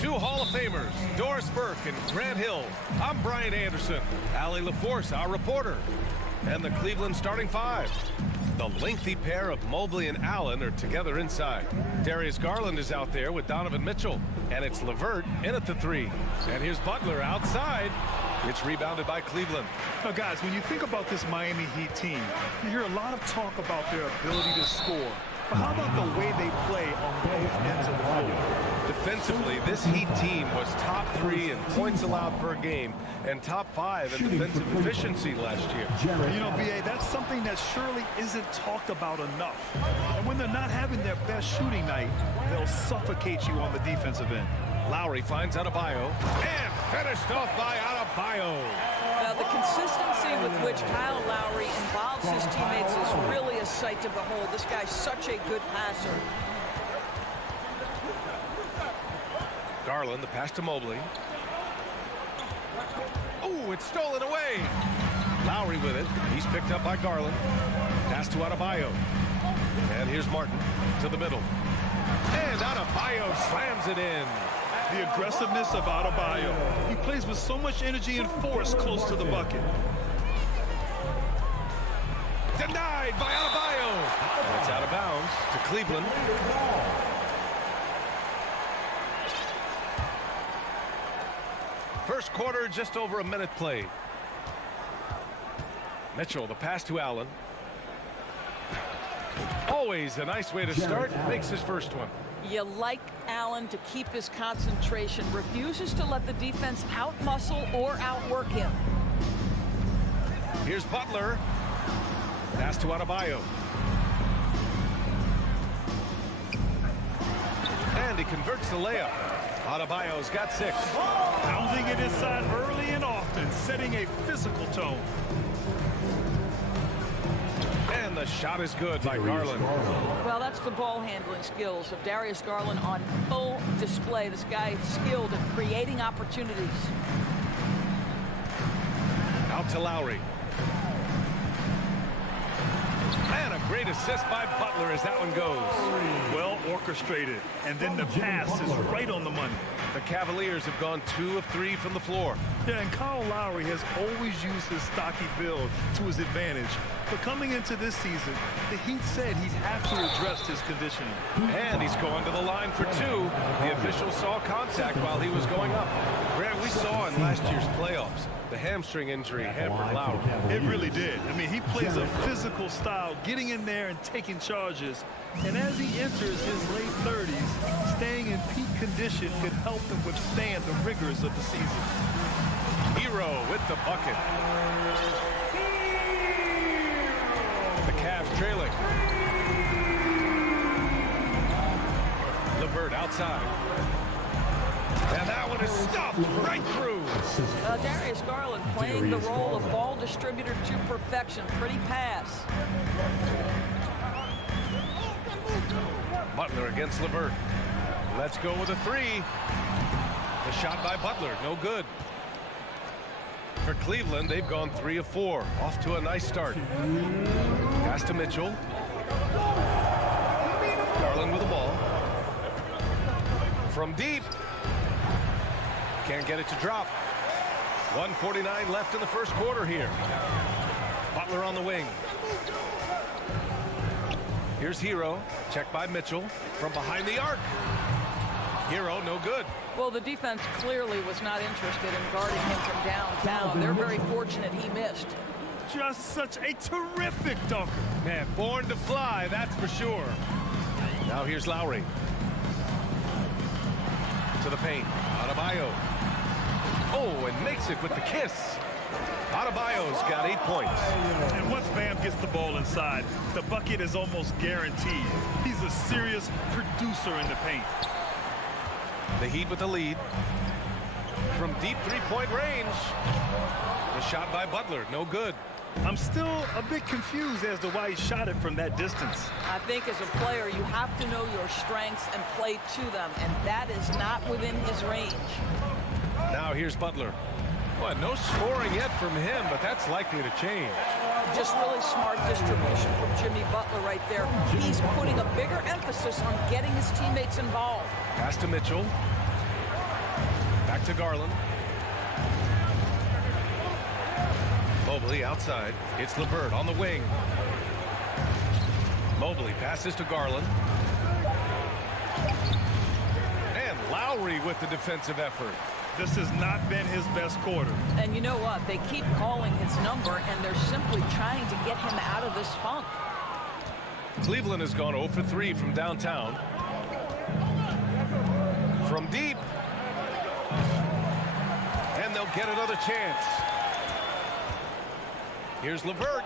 Two Hall of Famers, Doris Burke and Grant Hill. I'm Brian Anderson. Allie LaForce, our reporter. And the Cleveland starting five. The lengthy pair of Mobley and Allen are together inside. Darius Garland is out there with Donovan Mitchell. And it's LeVert in at the three. And here's Butler outside. It's rebounded by Cleveland. Now, guys, when you think about this Miami Heat team, you hear a lot of talk about their ability to score. But how about the way they play on both ends of the floor? Defensively, this Heat team was top 3 in points allowed per game and top 5 in defensive efficiency last year. You know, B.A., that's something that surely isn't talked about enough. And when they're not having their best shooting night, they'll suffocate you on the defensive end. Lowry finds Adebayo and finished off by Adebayo. Now, the consistency with which Kyle Lowry involves his teammates is really a sight to behold. This guy's such a good passer. Garland, the pass to Mobley. Oh, it's stolen away. Lowry with it. He's picked up by Garland. Pass to Adebayo. And here's Martin to the middle. And Adebayo slams it in. The aggressiveness of Adebayo. He plays with so much energy and force close to the bucket. Denied by Adebayo. And it's out of bounds to Cleveland. First quarter, just over a minute played. Mitchell, the pass to Allen. Always a nice way to start. Makes his first one. You like Allen to keep his concentration. Refuses to let the defense outmuscle or outwork him. Here's Butler. Pass to Adebayo. And he converts the layup. Adebayo's got 6. Pounding it inside early and often, setting a physical tone. And the shot is good by Garland. Well, that's the ball handling skills of Darius Garland on full display. This guy is skilled at creating opportunities. Out to Lowry. And a great assist by Butler as that one goes. Well orchestrated. And then the pass is right on the money. The Cavaliers have gone 2 of 3 from the floor. Yeah, and Kyle Lowry has always used his stocky build to his advantage. But coming into this season, the Heat said he'd have to address his conditioning. And he's going to the line for 2. The official saw contact while he was going up. Grant, we saw in last year's playoffs, the hamstring injury hampered Lowry. It really did. I mean, he plays a physical style, getting in there and taking charges. And as he enters his late 30s, staying in peak condition could help him withstand the rigors of the season. Hero with the bucket. The Cavs trailing. LeVert outside. And that one is stuffed right through. Darius Garland playing the role of ball distributor to perfection. Pretty pass. Butler against LeVert. Let's go with a 3. The shot by Butler, no good. For Cleveland, they've gone 3 of 4. Off to a nice start. Pass to Mitchell. Garland with the ball. From deep. Can't get it to drop. 1:49 left in the first quarter here. Butler on the wing. Here's Hero. Checked by Mitchell. From behind the arc. Hero, no good. Well, the defense clearly was not interested in guarding him from downtown. They're very fortunate he missed. Just such a terrific dunker. Man, born to fly, that's for sure. Now here's Lowry. To the paint. Adebayo. Oh, and makes it with the kiss. Adebayo's got 8 points. And once Bam gets the ball inside, the bucket is almost guaranteed. He's a serious producer in the paint. The Heat with the lead. From deep 3-point range. The shot by Butler, no good. I'm still a bit confused as to why he shot it from that distance. I think as a player, you have to know your strengths and play to them, and that is not within his range. Now here's Butler. Well, no scoring yet from him, but that's likely to change. Just really smart distribution from Jimmy Butler right there. He's putting a bigger emphasis on getting his teammates involved. Pass to Mitchell. to Garland. Mobley outside. It's LeVert on the wing. Mobley passes to Garland. And Lowry with the defensive effort. This has not been his best quarter. And you know what? They keep calling his number, and they're simply trying to get him out of this funk. Cleveland has gone 0 for 3 from downtown. From deep. And they'll get another chance. Here's LeVert.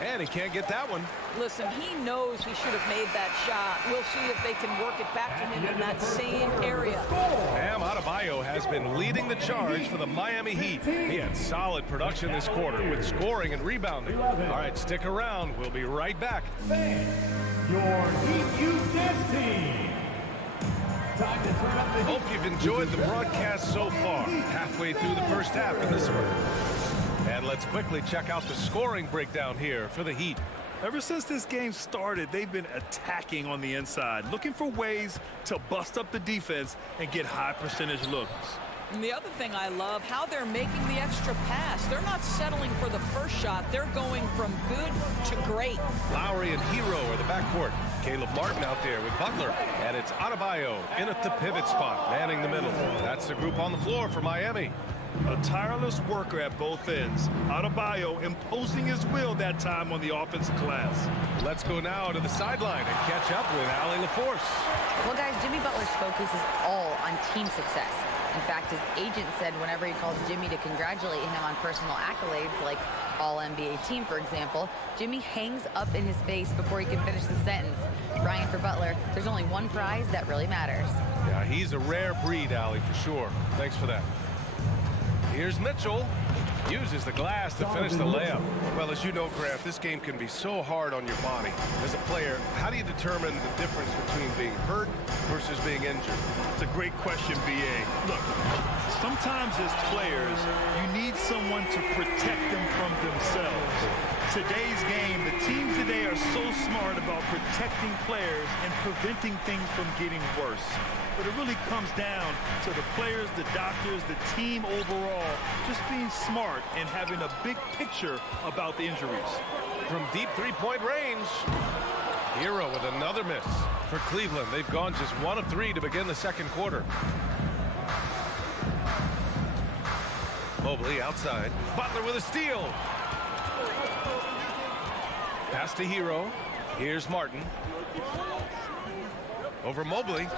And he can't get that one. Listen, he knows he should have made that shot. We'll see if they can work it back to him in that same area. Bam Adebayo has been leading the charge for the Miami Heat. He had solid production this quarter with scoring and rebounding. All right, stick around. We'll be right back. Your Heat Youth Dance Team. Time to turn up the Hope you've enjoyed the broadcast so far. Halfway through the first half in this one. And let's quickly check out the scoring breakdown here for the Heat. Ever since this game started, they've been attacking on the inside, looking for ways to bust up the defense and get high percentage looks. And the other thing I love, how they're making the extra pass. They're not settling for the first shot. They're going from good to great. Lowry and Hero are the backcourt. Caleb Martin out there with Butler. And it's Adebayo in at the pivot spot, manning the middle. That's the group on the floor for Miami. A tireless worker at both ends. Adebayo imposing his will that time on the offensive glass. Let's go now to the sideline and catch up with Allie LaForce. Well, guys, Jimmy Butler's focus is all on team success. In fact, his agent said whenever he calls Jimmy to congratulate him on personal accolades, like All-NBA team, for example, Jimmy hangs up in his face before he can finish the sentence. Brian, for Butler, there's only one prize that really matters. Yeah, he's a rare breed, Allie, for sure. Thanks for that. Here's Mitchell. Uses the glass to finish the layup. Well, as you know, Grant, this game can be so hard on your body. As a player, how do you determine the difference between being hurt versus being injured? It's a great question, B.A. Look, sometimes as players, you need someone to protect them from themselves. Today's game, the teams today are so smart about protecting players and preventing things from getting worse. But it really comes down to the players, the doctors, the team overall, just being smart and having a big picture about the injuries. From deep three-point range, Hero with another miss. For Cleveland, they've gone just 1 of 3 to begin the second quarter. Mobley outside. Butler with a steal. Pass to Hero. Here's Martin. Over Mobley.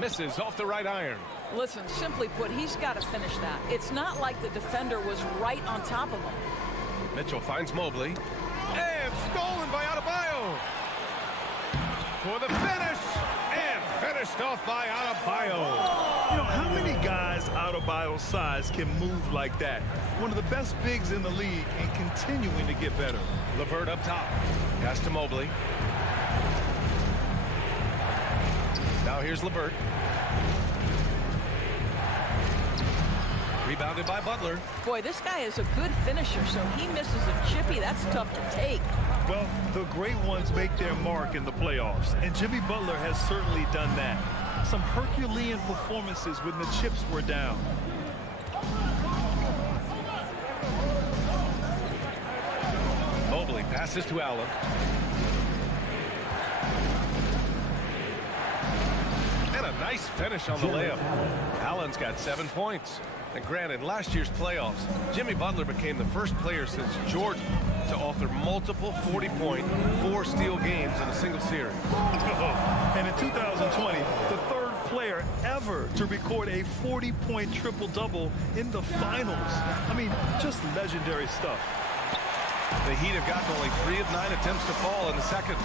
Misses off the right iron. Listen, simply put, he's got to finish that. It's not like the defender was right on top of him. Mitchell finds Mobley. And stolen by Adebayo. For the finish. And finished off by Adebayo. You know, how many guys Adebayo's size can move like that? One of the best bigs in the league and continuing to get better. LeVert up top. Pass to Mobley. Now here's LeVert. Rebounded by Butler. Boy, this guy is a good finisher, so he misses a chippy. That's tough to take. Well, the great ones make their mark in the playoffs, and Jimmy Butler has certainly done that. Some Herculean performances when the chips were down. Mobley passes to Allen. And a nice finish on the layup. Allen's got 7 points. And granted, in last year's playoffs, Jimmy Butler became the first player since Jordan to author multiple 40-point, 4-steal games in a single series. And in 2020, the third player ever to record a 40-point triple-double in the finals. I mean, just legendary stuff. The Heat have gotten only 3 of 9 attempts to fall in the second.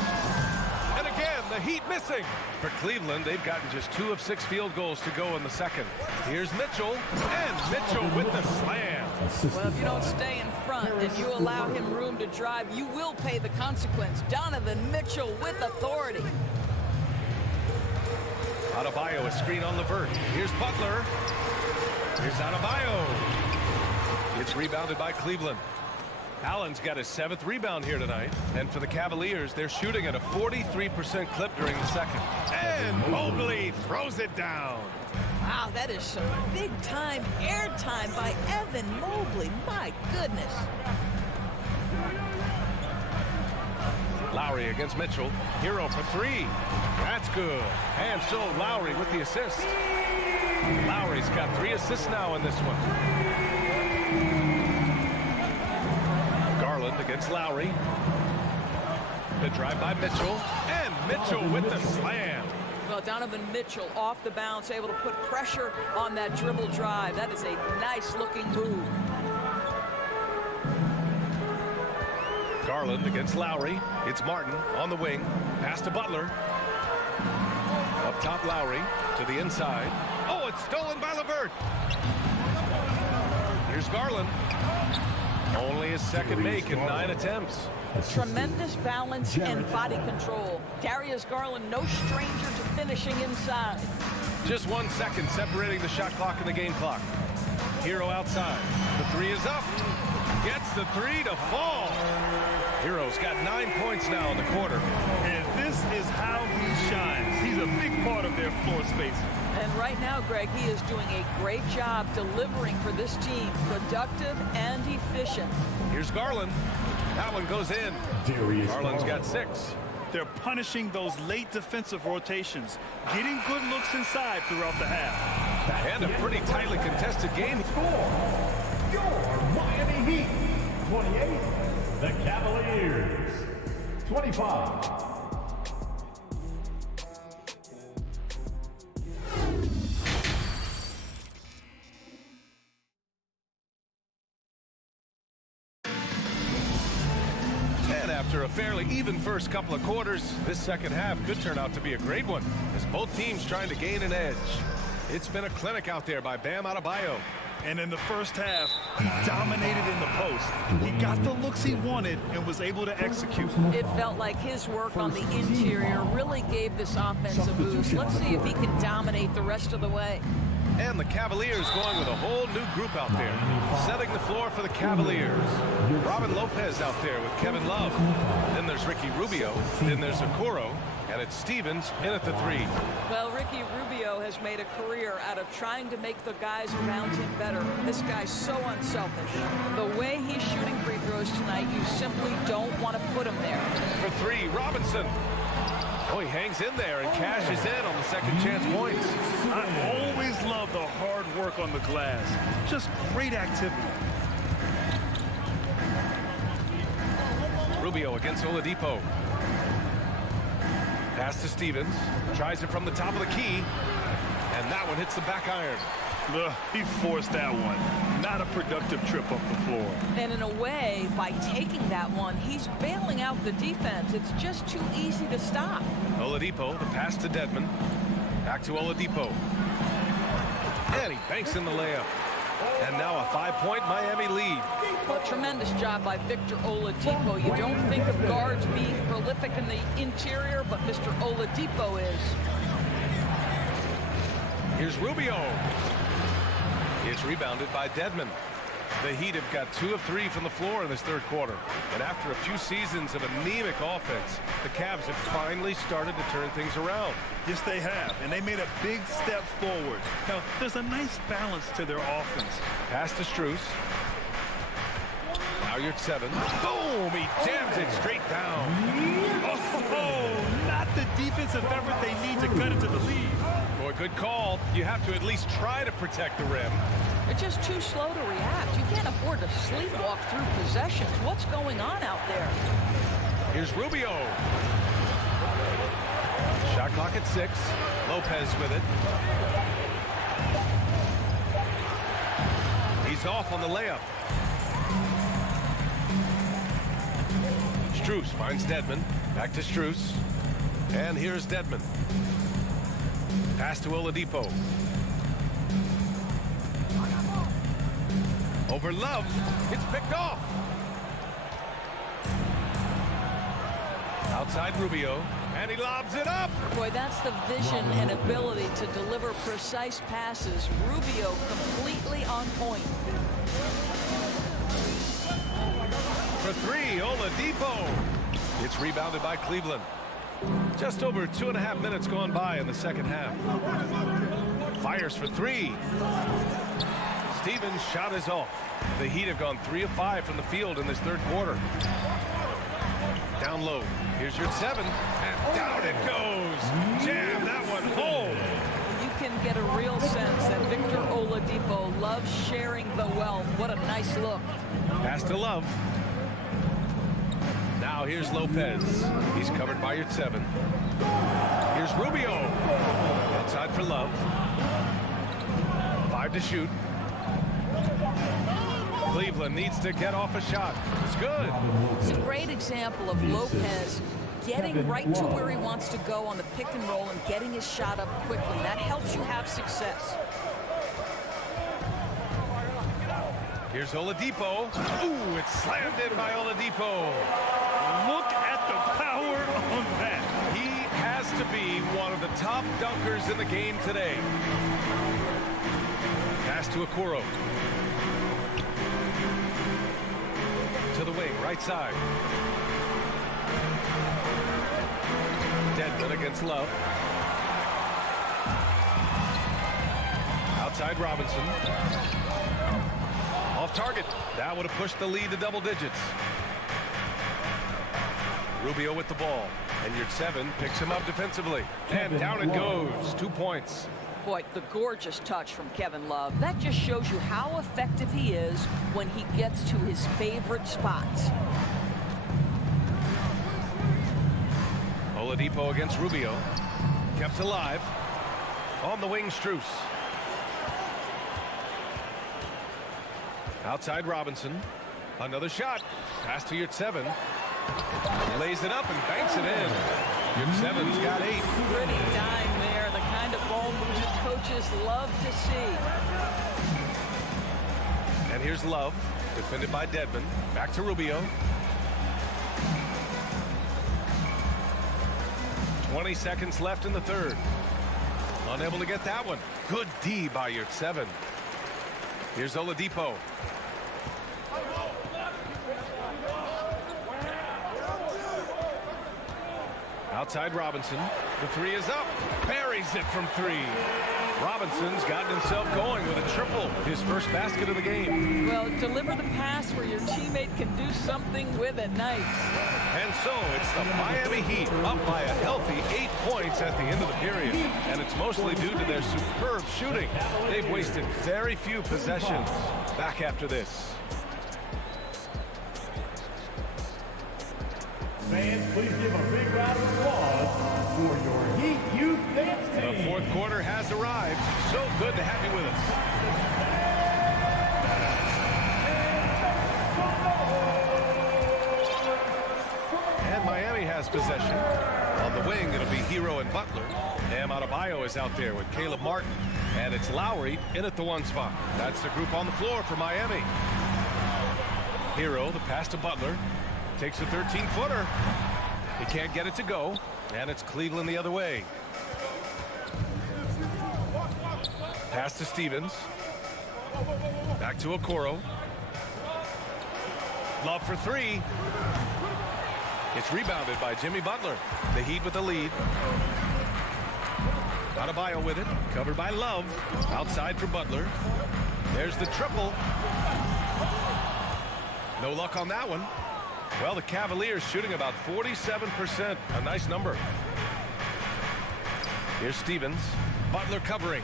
And again, the Heat missing. For Cleveland, they've gotten just 2 of 6 field goals to go in the second. Here's Mitchell, and Mitchell with the slam. Well, if you don't stay in front and you allow him room to drive, you will pay the consequence. Donovan Mitchell with authority. Adebayo, a screen on LeVert. Here's Butler. Here's Adebayo. It's rebounded by Cleveland. Allen's got his 7th rebound here tonight. And for the Cavaliers, they're shooting at a 43% clip during the second. And Mobley throws it down. Wow, that is some big-time airtime by Evan Mobley. My goodness. Lowry against Mitchell. Hero for three. That's good. And so Lowry with the assist. Lowry's got 3 assists now in this one. Garland against Lowry. The drive by Mitchell. And Mitchell with the slam. Well, Donovan Mitchell off the bounce, able to put pressure on that dribble drive. That is a nice-looking move. Garland against Lowry. It's Martin on the wing. Pass to Butler. Up top, Lowry to the inside. Oh, it's stolen by LeVert. Here's Garland. Only his second make in 9 attempts. Tremendous balance and body control. Darius Garland, no stranger to finishing inside. Just 1 second separating the shot clock and the game clock. Hero outside. The 3 is up. Gets the 3 to fall. Hero's got 9 points now in the quarter. And this is how he shines. He's a big part of their floor space. And right now, Greg, he is doing a great job delivering for this team. Productive and efficient. Here's Garland. That one goes in. Garland's got 6. They're punishing those late defensive rotations, getting good looks inside throughout the half. And a pretty tightly contested game. Score, your Miami Heat, 28. The Cavaliers, 25. After a fairly even first couple of quarters, this second half could turn out to be a great one, as both teams trying to gain an edge. It's been a clinic out there by Bam Adebayo. And in the first half, he dominated in the post. He got the looks he wanted and was able to execute. It felt like his work on the interior really gave this offense a boost. Let's see if he can dominate the rest of the way. And the Cavaliers going with a whole new group out there, setting the floor for the Cavaliers. Robin Lopez out there with Kevin Love. Then there's Ricky Rubio. Then there's Okoro. And it's Stevens in at the 3. Well, Ricky Rubio has made a career out of trying to make the guys around him better. This guy's so unselfish. The way he's shooting free throws tonight, you simply don't want to put him there. For 3, Robinson. Oh, he hangs in there and cashes in on the second chance points. I always love the hard work on the glass. Just great activity. Rubio against Oladipo. Pass to Stevens. Tries it from the top of the key. And that one hits the back iron. He forced that one. Not a productive trip up the floor. And in a way, by taking that one, he's bailing out the defense. It's just too easy to stop. Oladipo, the pass to Dedmon. Back to Oladipo. And he banks in the layup. And now a 5-point Miami lead. Well, tremendous job by Victor Oladipo. You don't think of guards being prolific in the interior, but Mr. Oladipo is. Here's Rubio. It's rebounded by Dedmon. The Heat have got 2 of 3 from the floor in this third quarter. And after a few seasons of anemic offense, the Cavs have finally started to turn things around. Yes, they have. And they made a big step forward. Now, there's a nice balance to their offense. Pass to Strus. Now you're at 7. Boom! He jams it straight down. Oh, not the defensive effort they need to cut into the lead. Boy, good call. You have to at least try to protect the rim. They're just too slow to react. You can't afford to sleepwalk through possessions. What's going on out there? Here's Rubio. Shot clock at 6. Lopez with it. He's off on the layup. Strus finds Dedmon. Back to Strus. And here's Dedmon. Pass to Oladipo. Over Love. It's picked off. Outside Rubio. And he lobs it up. Boy, that's the vision and ability to deliver precise passes. Rubio completely on point. For 3, Oladipo. It's rebounded by Cleveland. Just over 2.5 minutes gone by in the second half. Fires for three. Stevens' shot is off. The Heat have gone 3 of 5 from the field in this third quarter. Down low. Here's your 7. And down it goes. Jam that one home. You can get a real sense that Victor Oladipo loves sharing the wealth. What a nice look. Pass to Love. Now here's Lopez. He's covered by your 7. Here's Rubio. Outside for Love. 5 to shoot. Cleveland needs to get off a shot. It's good. It's a great example of Lopez getting right to where he wants to go on the pick and roll and getting his shot up quickly. That helps you have success. Here's Oladipo. Ooh, it's slammed in by Oladipo. Look at the power on that. He has to be one of the top dunkers in the game today. Pass to Okoro. To the wing, right side. Dedmon against Love. Outside Robinson. Off target. That would have pushed the lead to double digits. Rubio with the ball. And your 7 picks him up defensively. And down it goes. 2 points. Boy, the gorgeous touch from Kevin Love. That just shows you how effective he is when he gets to his favorite spots. Oladipo against Rubio. Kept alive. On the wing, Strus. Outside Robinson. Another shot. Pass to your 7. Lays it up and banks it in. Your 7's got 8. Pretty dime there. The kind of ball moves that coaches love to see. And here's Love. Defended by Dedmon. Back to Rubio. 20 seconds left in the third. Unable to get that one. Good D by your 7. Here's Oladipo. Outside Robinson. The 3 is up. Buries it from 3. Robinson's gotten himself going with a triple. His first basket of the game. Well, deliver the pass where your teammate can do something with it. Nice. And so it's the Miami Heat up by a healthy 8 points at the end of the period. And it's mostly due to their superb shooting. They've wasted very few possessions. Back after this. Fans, please give a big round of applause for your Heat Youth Dance Team. The fourth quarter has arrived. So good to have you with us. And Miami has possession. On the wing, it'll be Hero and Butler. Bam Adebayo is out there with Caleb Martin. And it's Lowry in at the 1 spot. That's the group on the floor for Miami. Hero, the pass to Butler. Takes a 13-footer. He can't get it to go. And it's Cleveland the other way. Pass to Stevens. Back to Okoro. Love for 3. It's rebounded by Jimmy Butler. The Heat with the lead. Adebayo with it. Covered by Love. Outside for Butler. There's the triple. No luck on that one. Well, the Cavaliers shooting about 47%. A nice number. Here's Stevens. Butler covering.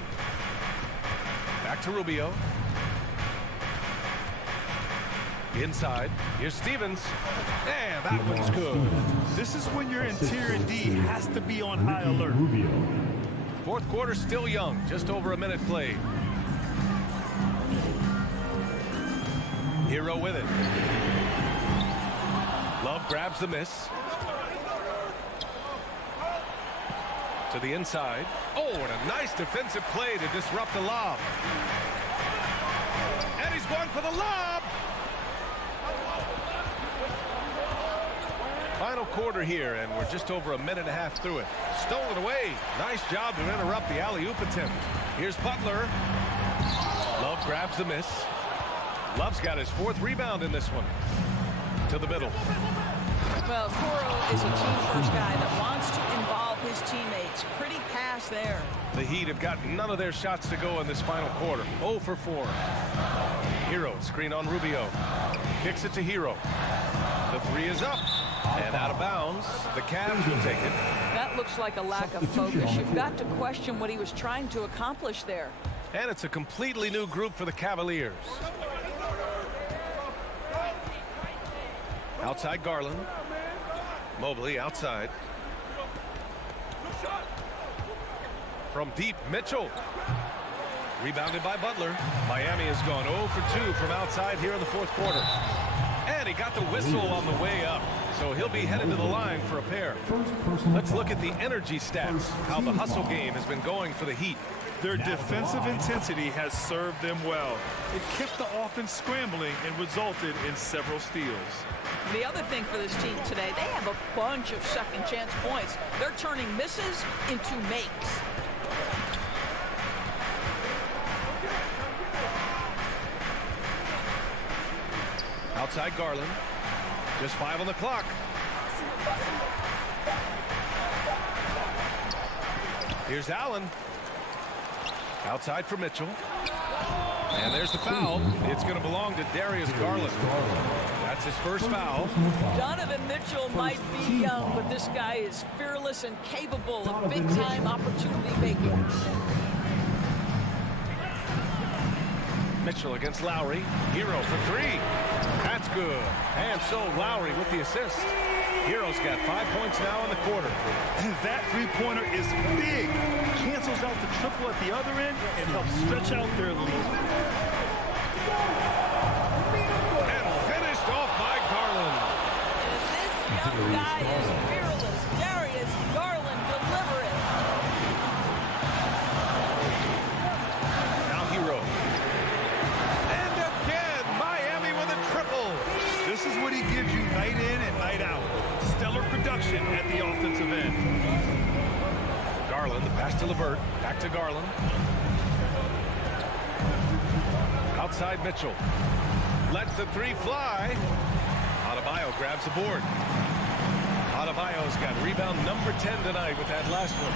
Back to Rubio. Inside. Here's Stevens. And that one's good. This is when your interior D has to be on high alert. Fourth quarter still young. Just over a minute played. Hero with it. Love grabs the miss. To the inside. Oh, and a nice defensive play to disrupt the lob. And he's going for the lob. Final quarter here, and we're just over a minute and a half through it. Stolen away. Nice job to interrupt the alley-oop attempt. Here's Butler. Love grabs the miss. Love's got his 4th rebound in this one. To the middle. Well, Okoro is a team-first guy that wants to involve his teammates. Pretty pass there. The Heat have got none of their shots to go in this final quarter. 0 for 4. Hero, screen on Rubio. Kicks it to Hero. The three is up and out of bounds. The Cavs will take it. That looks like a lack of focus. You've got to question what he was trying to accomplish there. And it's a completely new group for the Cavaliers. Outside Garland. Mobley outside. From deep, Mitchell. Rebounded by Butler. Miami has gone 0 for 2 from outside here in the fourth quarter. And he got the whistle on the way up. So he'll be headed to the line for a pair. Let's look at the energy stats, how the hustle game has been going for the Heat. Their defensive intensity has served them well. It kept the offense scrambling and resulted in several steals. The other thing for this team today, they have a bunch of second chance points. They're turning misses into makes. Outside Garland. Just 5 on the clock. Here's Allen. Outside for Mitchell. And there's the foul. It's going to belong to Darius Garland. That's his first foul. Donovan Mitchell might be young, but this guy is fearless and capable of big-time opportunity making. Mitchell against Lowry. Hero for 3. That's good. And so Lowry with the assist. Hero's got 5 points now in the quarter. That three-pointer is big. Cancels out the triple at the other end and helps stretch out their lead. And finished off by Garland. And this young guy is fearless. Darius Garland delivering. Now Hero. And again, Miami with a triple. This is what he gives you night in and night out. Stellar production at the offensive end. Garland, the pass to LeVert. Back to Garland. Outside Mitchell. Lets the three fly. Adebayo grabs the board. Adebayo's got rebound number 10 tonight with that last one.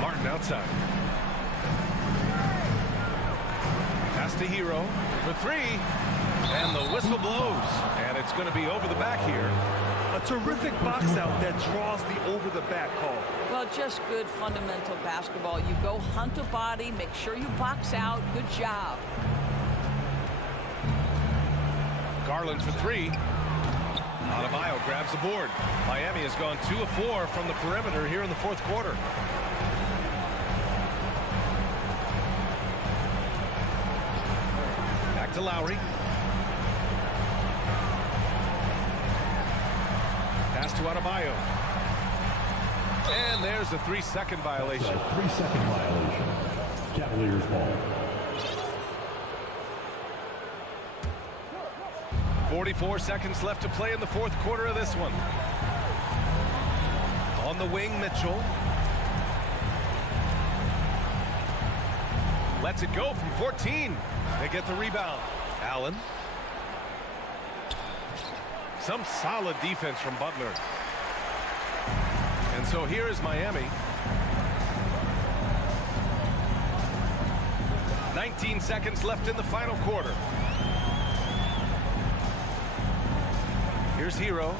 Martin outside. Pass to Hero for 3. And the whistle blows. And it's going to be over the back here. A terrific box out that draws the over-the-back call. Well, just good fundamental basketball. You go hunt a body, make sure you box out. Good job. Garland for 3. Adebayo grabs the board. Miami has gone 2 of 4 from the perimeter here in the fourth quarter. Back to Lowry. Pass to Adebayo. And there's a 3-second violation. 3-second violation. Cavaliers ball. 44 seconds left to play in the fourth quarter of this one. On the wing, Mitchell. Lets it go from 14. They get the rebound. Allen. Some solid defense from Butler. And so here is Miami. 19 seconds left in the final quarter. Here's Hero.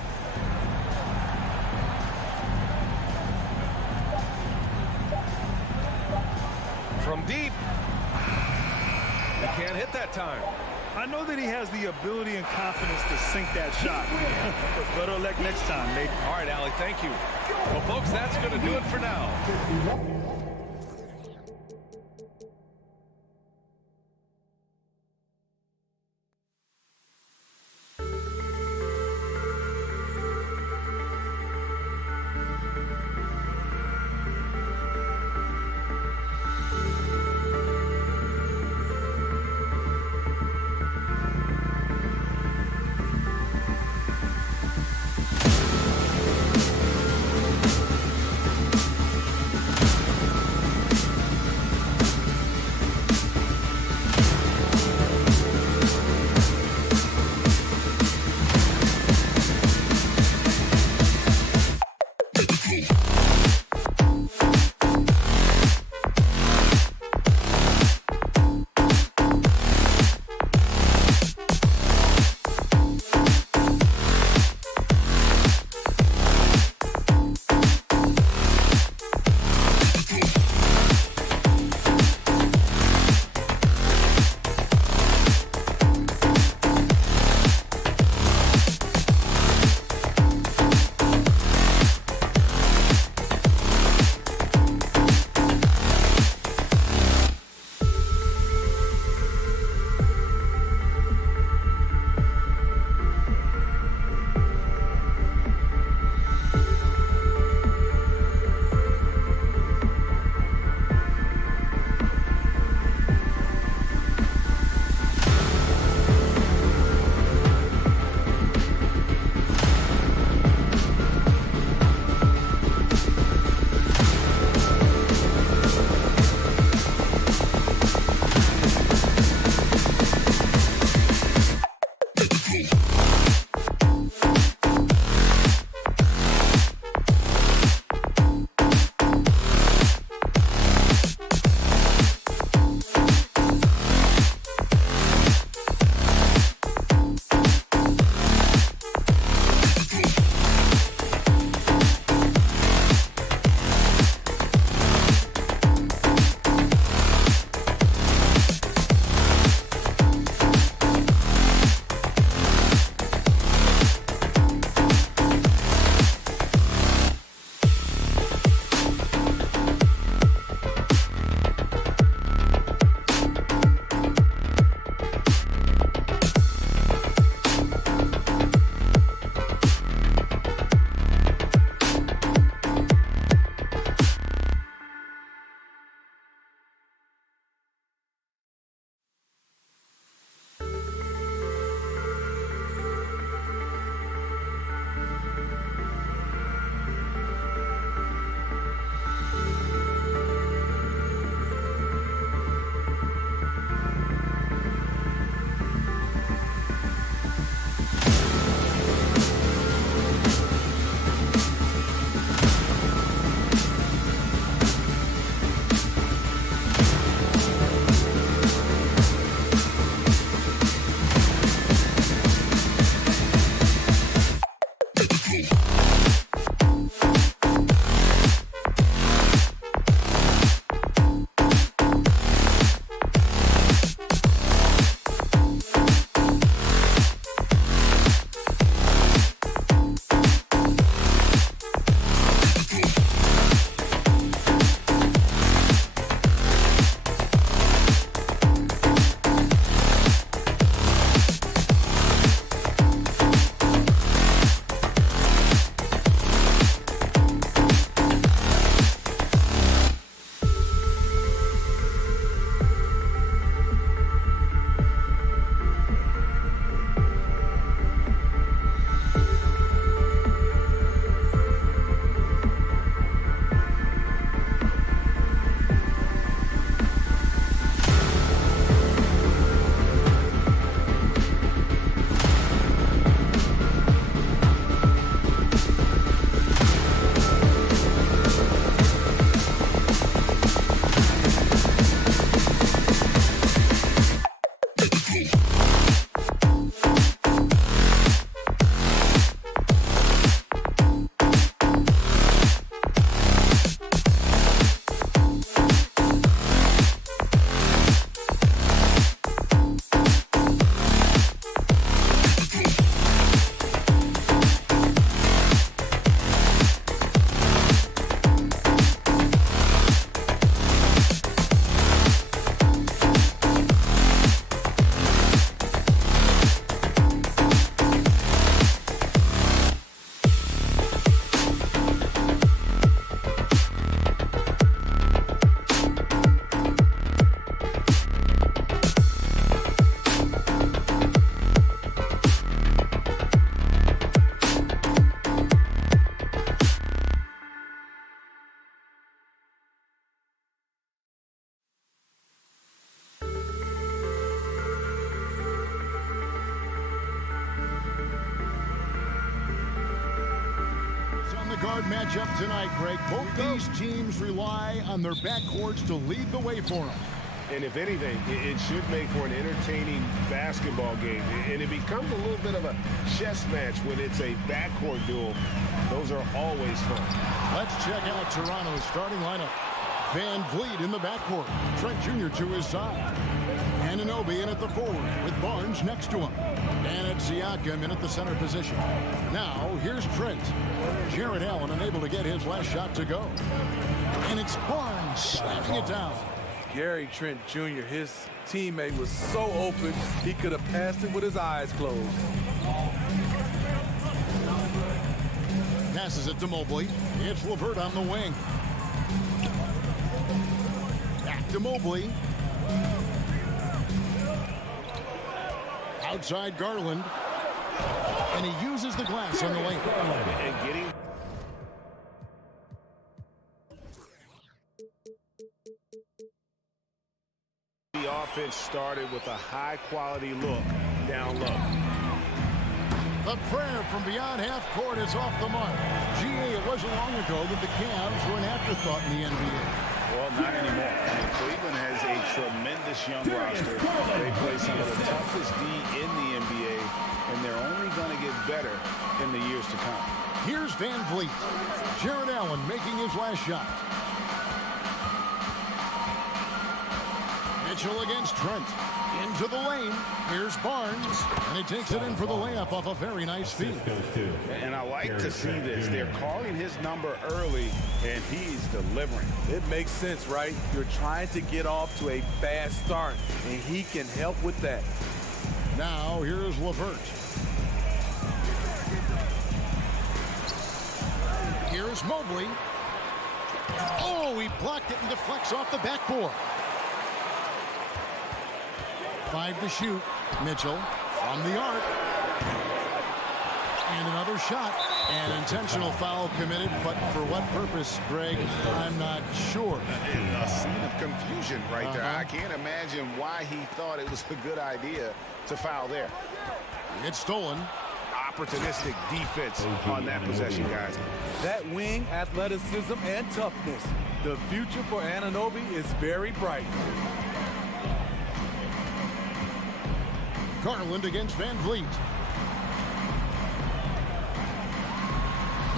From deep. He can't hit that time. I know that he has the ability and confidence to sink that shot. But better luck next time, Nate. All right, Allie, thank you. Well, folks, that's going to do it for now. guard matchup tonight, Greg. Both these teams rely on their backcourts to lead the way for them. And if anything, it should make for an entertaining basketball game. And it becomes a little bit of a chess match when it's a backcourt duel. Those are always fun. Let's check out Toronto's starting lineup. Van Vliet in the backcourt. Trent Jr. to his side. Anunoby in at the forward with Barnes next to him. And it's Siakam in at the center position. Now, here's Trent. Jared Allen unable to get his last shot to go. And it's Barnes slamming it down. Gary Trent Jr., his teammate was so open, he could have passed it with his eyes closed. Passes it to Mobley. It's LeVert on the wing. Back to Mobley. Outside Garland. And he uses the glass on the lane. And getting... The offense started with a high-quality look down low. The prayer from beyond half court is off the mark. GA, it wasn't long ago that the Cavs were an afterthought in the NBA. Well, not anymore. Cleveland has a tremendous young roster. They play some of the toughest D in the NBA, and they're only going to get better in the years to come. Here's Van Vliet. Jared Allen making his last shot. Mitchell against Trent. Into the lane. Here's Barnes. And he takes it in for the layup off a very nice feed. And I like to see this. They're calling his number early, and he's delivering. It makes sense, right? You're trying to get off to a fast start, and he can help with that. Now, here's LeVert. Here's Mobley. Oh, he blocked it and deflects off the backboard. 5 to shoot. Mitchell from the arc. And another shot. An intentional foul committed, but for what purpose, Greg? I'm not sure. A scene of confusion right there. I can't imagine why he thought it was a good idea to foul there. It's stolen. Opportunistic defense on that possession, guys. That wing athleticism and toughness. The future for Anunoby is very bright. Garland against Van Vliet.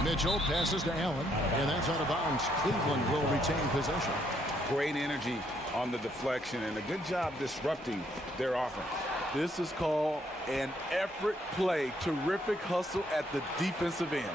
Mitchell passes to Allen, and that's out of bounds. Cleveland will retain possession. Great energy on the deflection, and a good job disrupting their offense. This is called an effort play. Terrific hustle at the defensive end.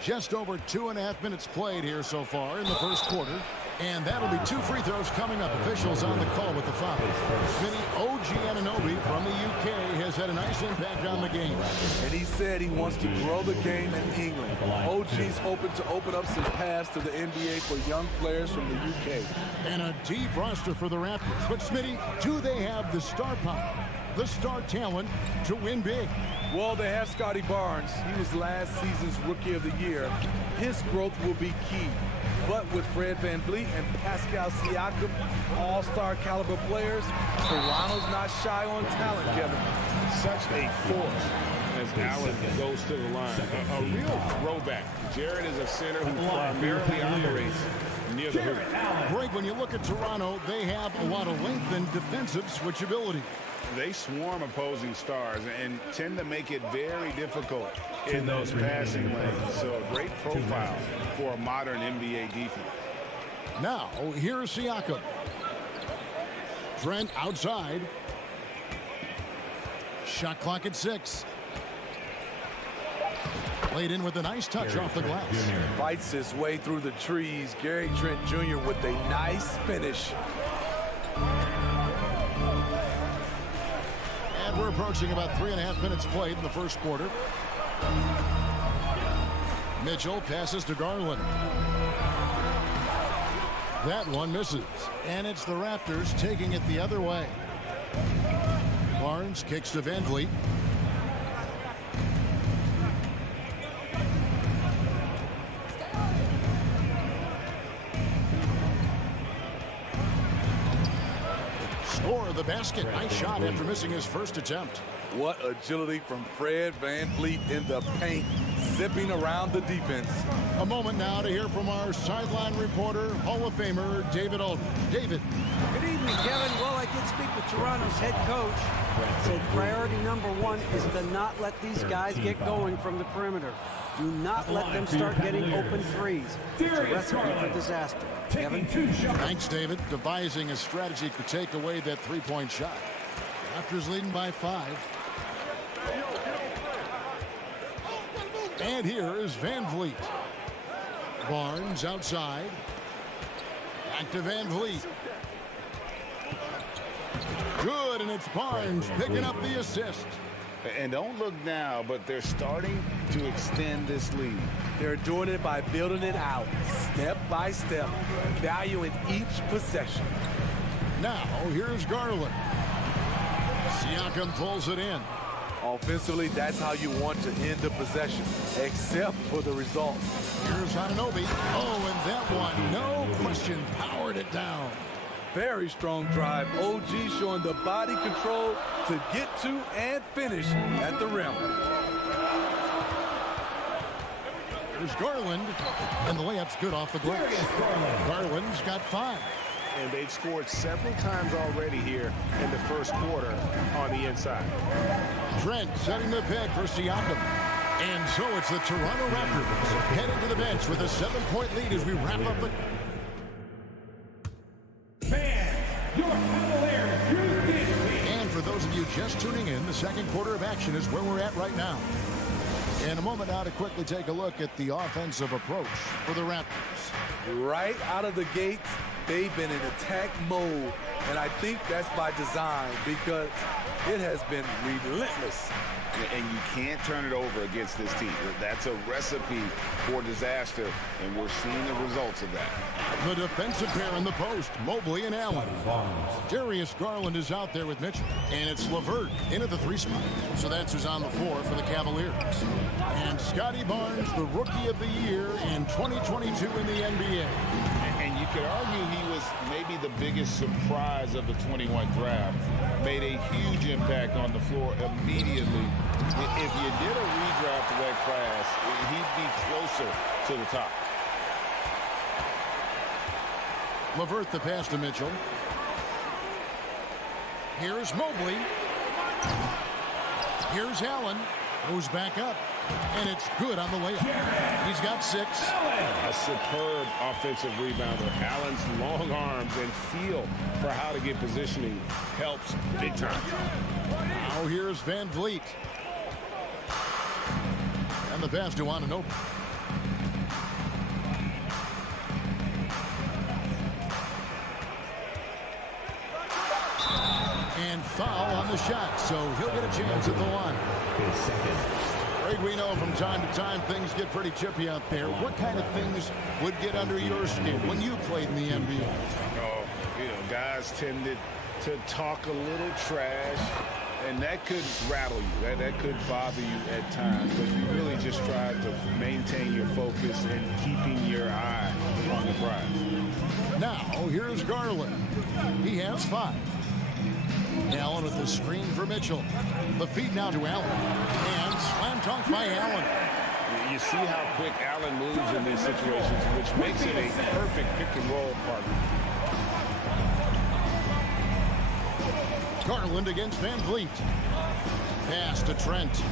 Just over 2.5 minutes played here so far in the first quarter. And that'll be 2 free throws coming up. Officials on the call with the foul. Smitty, OG Anunoby from the UK has had a nice impact on the game. And he said he wants to grow the game in England. OG's hoping to open up some paths to the NBA for young players from the UK. And a deep roster for the Raptors. But Smitty, do they have the star power, the star talent to win big? Well, they have Scotty Barnes. He was last season's Rookie of the Year. His growth will be key. But with Fred VanVleet and Pascal Siakam, all-star caliber players, Toronto's not shy on talent, Kevin. Such a force as Allen goes to the line. A real throwback. Jared is a center who primarily operates near the hoop. Greg, when you look at Toronto, they have a lot of length and defensive switchability. They swarm opposing stars and tend to make it very difficult in those passing lanes. So a great profile for a modern NBA defense. Now, here's Siakam. Trent outside. Shot clock at 6. Played in with a nice touch off the glass. Fights his way through the trees. Gary Trent Jr. with a nice finish. And we're approaching about 3.5 minutes played in the first quarter. Mitchell passes to Garland. That one misses. And it's the Raptors taking it the other way. Barnes kicks to Van Vliet. Score of the basket. Nice shot after missing his first attempt. What agility from Fred VanVleet in the paint, zipping around the defense. A moment now to hear from our sideline reporter, Hall of Famer David Alden. David. Good evening, Kevin. Well, I did speak with Toronto's head coach. Said priority number one is to not let these guys get going from the perimeter. Do not let them start getting open threes. It's a recipe for disaster. Kevin? Thanks, David. Devising a strategy to take away that three-point shot. Raptors leading by 5. And here is VanVleet. Barnes outside. Back to VanVleet. Good, and it's Barnes picking up the assist. And don't look now, but they're starting to extend this lead. They're doing it by building it out, step by step, valuing each possession. Now, here's Garland. Siakam pulls it in. Offensively, that's how you want to end the possession, except for the result. Here's Anunoby. Oh, and that one, no question, powered it down. Very strong drive. OG showing the body control to get to and finish at the rim. There's Garland, and the layup's good off the glass. Garland's got 5. And they've scored several times already here in the first quarter on the inside. Trent setting the pick for Siakam. And so it's the Toronto Raptors heading to the bench with a 7-point lead as we wrap up the... Fans, your Cavaliers, And for those of you just tuning in, the second quarter of action is where we're at right now. In a moment now to quickly take a look at the offensive approach for the Raptors. Right out of the gates, they've been in attack mode, and I think that's by design because it has been relentless. And you can't turn it over against this team. That's a recipe for disaster, and we're seeing the results of that. The defensive pair in the post, Mobley and Allen. Darius Garland is out there with Mitchell, and it's LeVert in at the 3 spot. So that's who's on the floor for the Cavaliers. And Scotty Barnes, the Rookie of the Year in 2022 in the NBA. And you could argue he was maybe the biggest surprise of the 21 draft. Made a huge impact on the floor immediately. If you did a redraft of that class, he'd be closer to the top. LeVert the pass to Mitchell. Here's Mobley. Here's Allen. Goes back up. And it's good on the layup. He's got 6. A superb offensive rebounder. Allen's long arms and feel for how to get positioning helps big time. Now here's VanVleet. And the pass to Anunoby. And foul on the shot, so he'll get a chance at the line. Greg, we know from time to time things get pretty chippy out there. What kind of things would get under your skin when you played in the NBA? Oh, guys tended to talk a little trash, and that could rattle you. That could bother you at times, but you really just try to maintain your focus and keeping your eye on the prize. Now, here's Garland. He has 5. Allen with the screen for Mitchell. The feed now to Allen. And slam dunk by Allen. You see how quick Allen moves in these situations, which makes it a perfect pick-and-roll partner. Garland against VanVleet. Pass to Trent.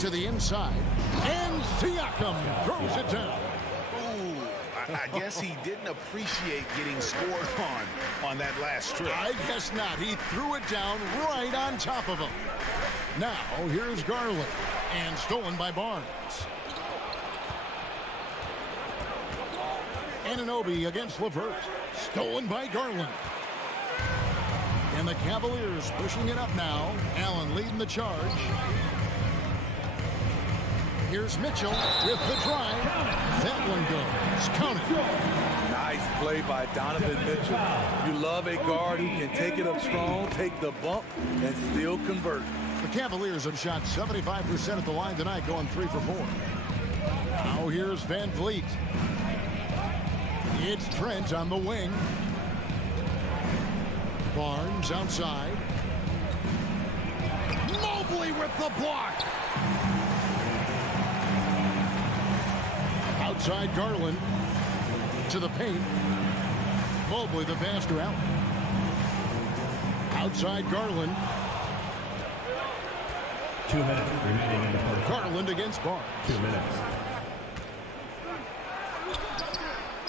To the inside. And Siakam throws it down. I guess he didn't appreciate getting scored on that last strip. I guess not. He threw it down right on top of him. Now, here's Garland. And stolen by Barnes. Anunoby against LeVert. Stolen by Garland. And the Cavaliers pushing it up now. Allen leading the charge. Here's Mitchell with the drive. That one goes. Counted. Nice play by Donovan Mitchell. You love a guard who can take it up strong, take the bump, and still convert. The Cavaliers have shot 75% at the line tonight, going 3 for 4. Now here's VanVleet. It's Trent on the wing. Barnes outside. Mobley with the block. Outside Garland to the paint. Mobley the pass to Allen. Outside Garland. 2 minutes remaining in the first. Garland against Barnes. 2 minutes.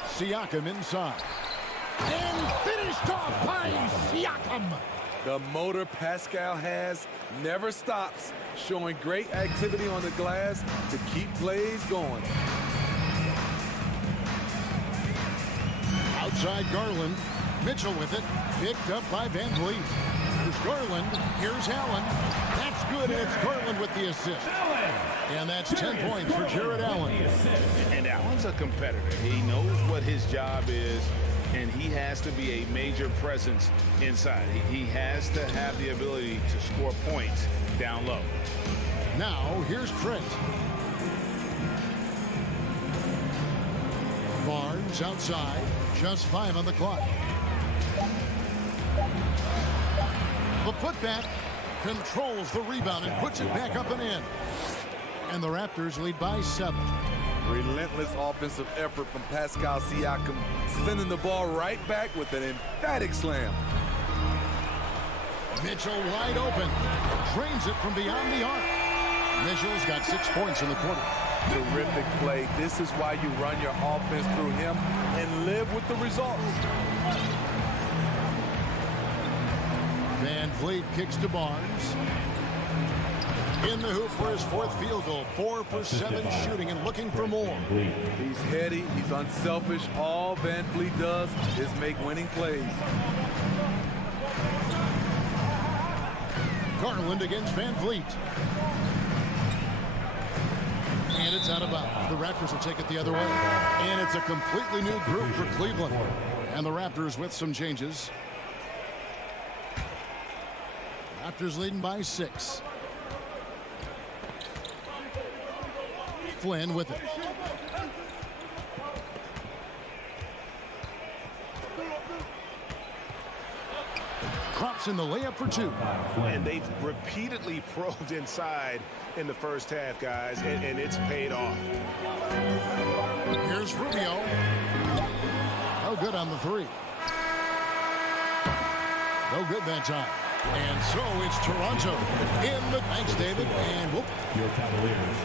Siakam inside. And finished off by Siakam. The motor Pascal has never stops, showing great activity on the glass to keep plays going. Outside Garland. Mitchell with it. Picked up by Van Vliet. Here's Garland. Here's Allen. That's good. It's Garland with the assist. And that's 10 points for Jared Allen. And Allen's a competitor. He knows what his job is, and he has to be a major presence inside. He has to have the ability to score points down low. Now, here's Trent. Barnes outside. Just 5 on the clock. The putback controls the rebound and puts it back up and in. And the Raptors lead by 7. Relentless offensive effort from Pascal Siakam, sending the ball right back with an emphatic slam. Mitchell wide open. Drains it from beyond the arc. Mitchell's got 6 points in the quarter. Terrific play. This is why you run your offense through him and live with the results. Van Vliet kicks to Barnes. In the hoop for his 4th field goal. 4 for 7 shooting and looking for more. He's heady. He's unselfish. All Van Vliet does is make winning plays. Garland against Van Vliet. And it's out of bounds. The Raptors will take it the other way. And it's a completely new group for Cleveland. And the Raptors with some changes. Raptors leading by 6. Flynn with it. Drops in the layup for 2. And they've repeatedly probed inside in the first half, guys, and it's paid off. Here's Rubio. No good on the 3. No good that time. And so it's Toronto in the... Thanks, David. And whoop. Your Cavaliers,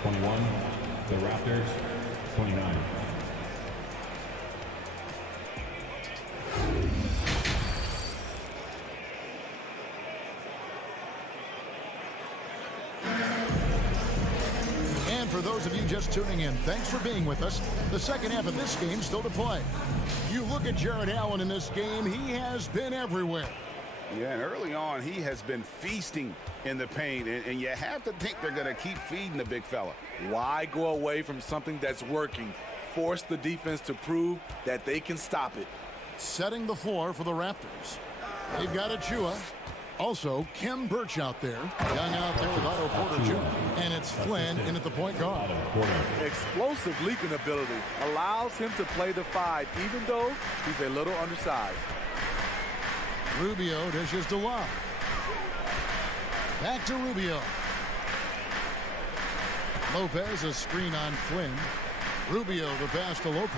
21. The Raptors, 29. And for those of you just tuning in, thanks for being with us. The second half of this game still to play. You look at Jared Allen in this game, he has been everywhere. Yeah, and early on, he has been feasting in the paint, and you have to think they're going to keep feeding the big fella. Why go away from something that's working? Force the defense to prove that they can stop it. Setting the floor for the Raptors. They've got Achua. Also, Kem Birch out there. Young out there with Otto Porter Jr. And it's Flynn in at the point guard. Explosive leaping ability allows him to play the 5, even though he's a little undersized. Rubio dishes to Love. Back to Rubio. Lopez, a screen on Flynn. Rubio, the pass to Lopez.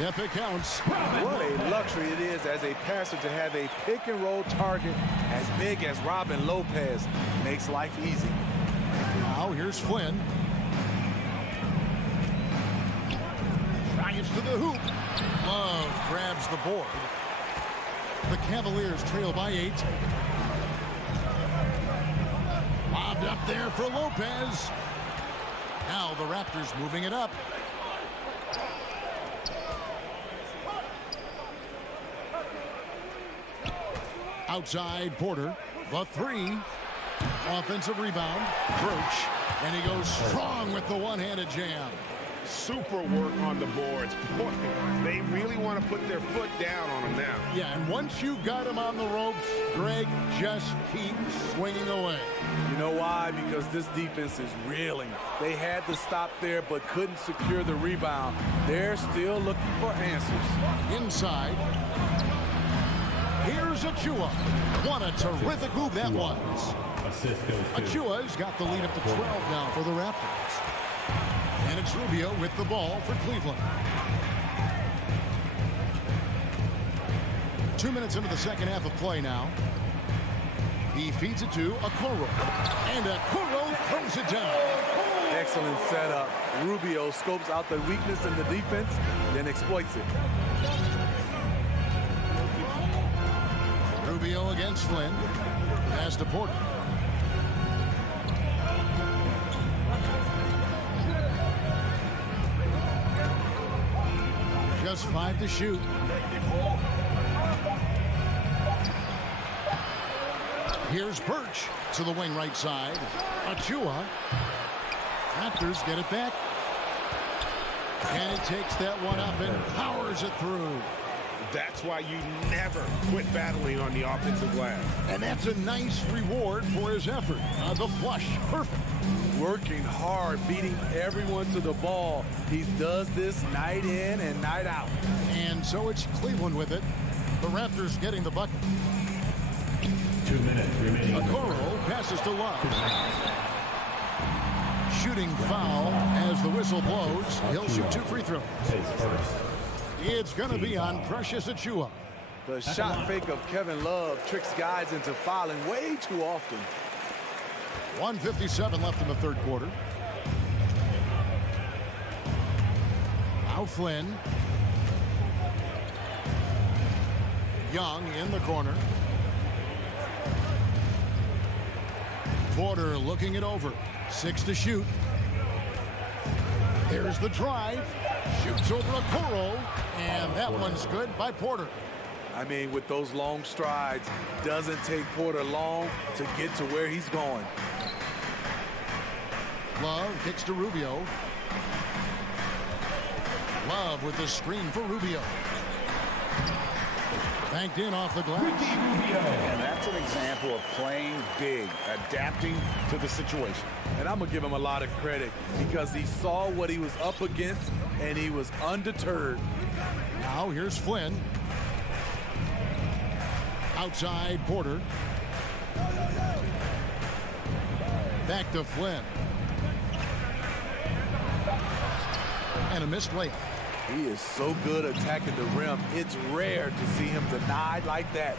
Yep, it counts. What a luxury it is as a passer to have a pick-and-roll target as big as Robin Lopez. Makes life easy. Now here's Flynn. Drives to the hoop. Love grabs the board. The Cavaliers trail by 8. Lobbed up there for Lopez. Now the Raptors moving it up. Outside Porter. The 3. Offensive rebound. Birch. And he goes strong with the one-handed jam. Super work on the boards. Boy, they really want to put their foot down on him now. Yeah, and once you've got him on the ropes, Greg, just keep swinging away. You know why? Because this defense is reeling. They had to stop there but couldn't secure the rebound. They're still looking for answers. Inside. Here's Achua. What a terrific move that was. Assist goes to Achua's got the lead up to 12 now for the Raptors. And it's Rubio with the ball for Cleveland. 2 minutes into the second half of play now. He feeds it to Okoro. And Okoro throws it down. Excellent setup. Rubio scopes out the weakness in the defense, then exploits it. Rubio against Flynn. Pass to Porter. Just 5 to shoot. Here's Birch to the wing right side. Achua. Raptors get it back. And he takes that one up and powers it through. That's why you never quit battling on the offensive glass. And that's a nice reward for his effort. The flush, perfect. Working hard, beating everyone to the ball. He does this night in and night out. And so it's Cleveland with it. The Raptors getting the bucket. 2 minutes remaining. Okoro passes to Love. Shooting foul as the whistle blows. He'll shoot 2 free throws. His first. It's going to be on Precious Achua. The shot fake of Kevin Love tricks guys into fouling way too often. 1:57 left in the third quarter. Now Flynn. Young in the corner. Porter looking it over. 6 to shoot. Here's the drive. Shoots over Okoro. And that one's good by Porter. I mean, with those long strides, doesn't take Porter long to get to where he's going. Love kicks to Rubio. Love with the screen for Rubio. Banked in off the glass. And that's an example of playing big, adapting to the situation. And I'm going to give him a lot of credit because he saw what he was up against and he was undeterred. Now here's Flynn. Outside Porter. Back to Flynn. And a missed layup. He is so good attacking the rim. It's rare to see him denied like that.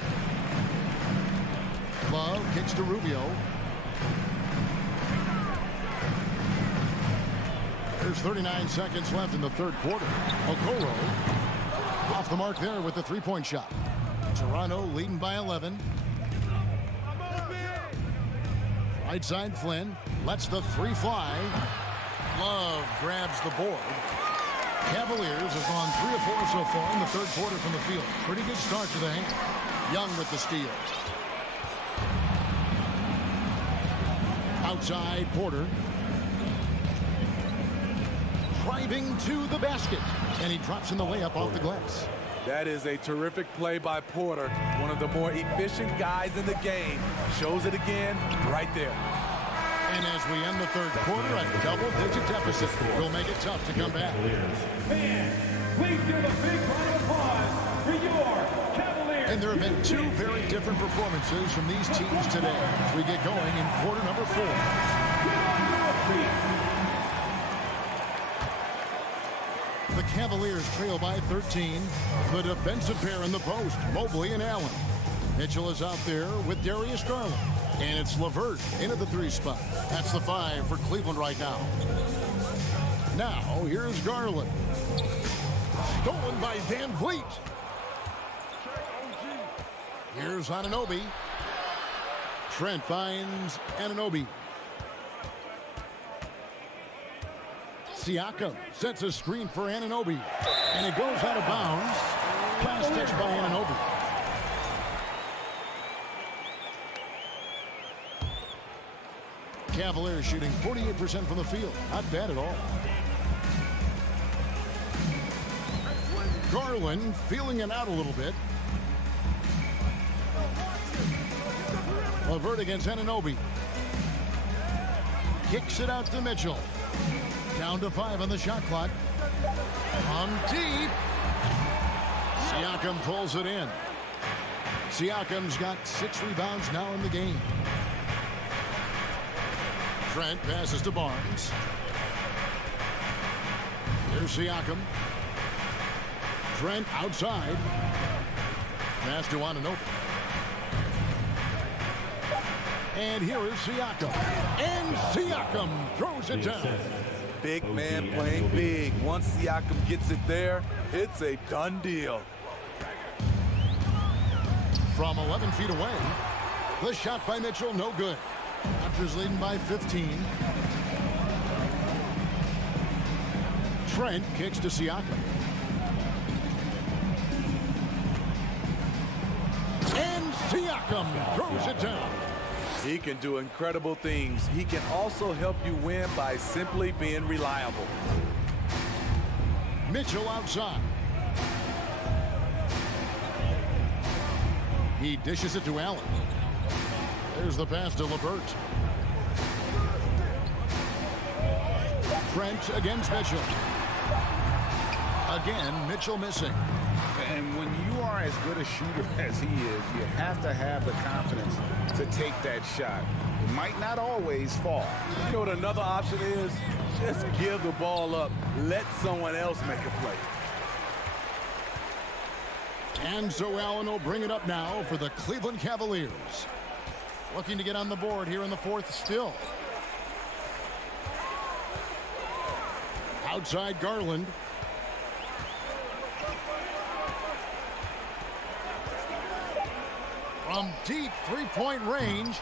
Love kicks to Rubio. There's 39 seconds left in the third quarter. Okoro off the mark there with the three-point shot. Toronto leading by 11. Right side Flynn lets the three fly. Love grabs the board. Cavaliers have gone 3 of 4 so far in the third quarter from the field. Pretty good start to the hand. Young with the steal. Outside Porter. Driving to the basket. And he drops in the layup off the glass. That is a terrific play by Porter. One of the more efficient guys in the game. Shows it again right there. And as we end the third quarter, a double-digit deficit will make it tough to come back. Fans, please give a big round of applause for your Cavaliers. And there have been 2 very different performances from these teams today as we get going in quarter number 4. The Cavaliers trail by 13. The defensive pair in the post, Mobley and Allen. Mitchell is out there with Darius Garland. And it's LeVert into the 3 spot. That's the 5 for Cleveland right now. Now, here's Garland. Stolen by Van Vliet. Here's Anunoby. Trent finds Anunoby. Siakam sets a screen for Anunoby. And it goes out of bounds. Last touch by Anunoby. Cavaliers shooting 48% from the field. Not bad at all. Garland feeling it out a little bit. LeVert against Anunoby. Kicks it out to Mitchell. Down to 5 on the shot clock. On deep. Siakam pulls it in. Siakam's got 6 rebounds now in the game. Trent passes to Barnes. Here's Siakam. Trent outside. Pass to Anunoby. And here is Siakam. And Siakam throws it down. Big man playing big. Once Siakam gets it there, it's a done deal. From 11 feet away, the shot by Mitchell, no good. Raptors leading by 15. Trent kicks to Siakam. And Siakam throws it down. He can do incredible things. He can also help you win by simply being reliable. Mitchell outside. He dishes it to Allen. There's the pass to LeVert. Trent against Mitchell. Again, Mitchell missing. And when you are as good a shooter as he is, you have to have the confidence to take that shot. It might not always fall. You know what another option is? Just give the ball up. Let someone else make a play. And so Allen will bring it up now for the Cleveland Cavaliers. Looking to get on the board here in the fourth still. Outside Garland. From deep three-point range.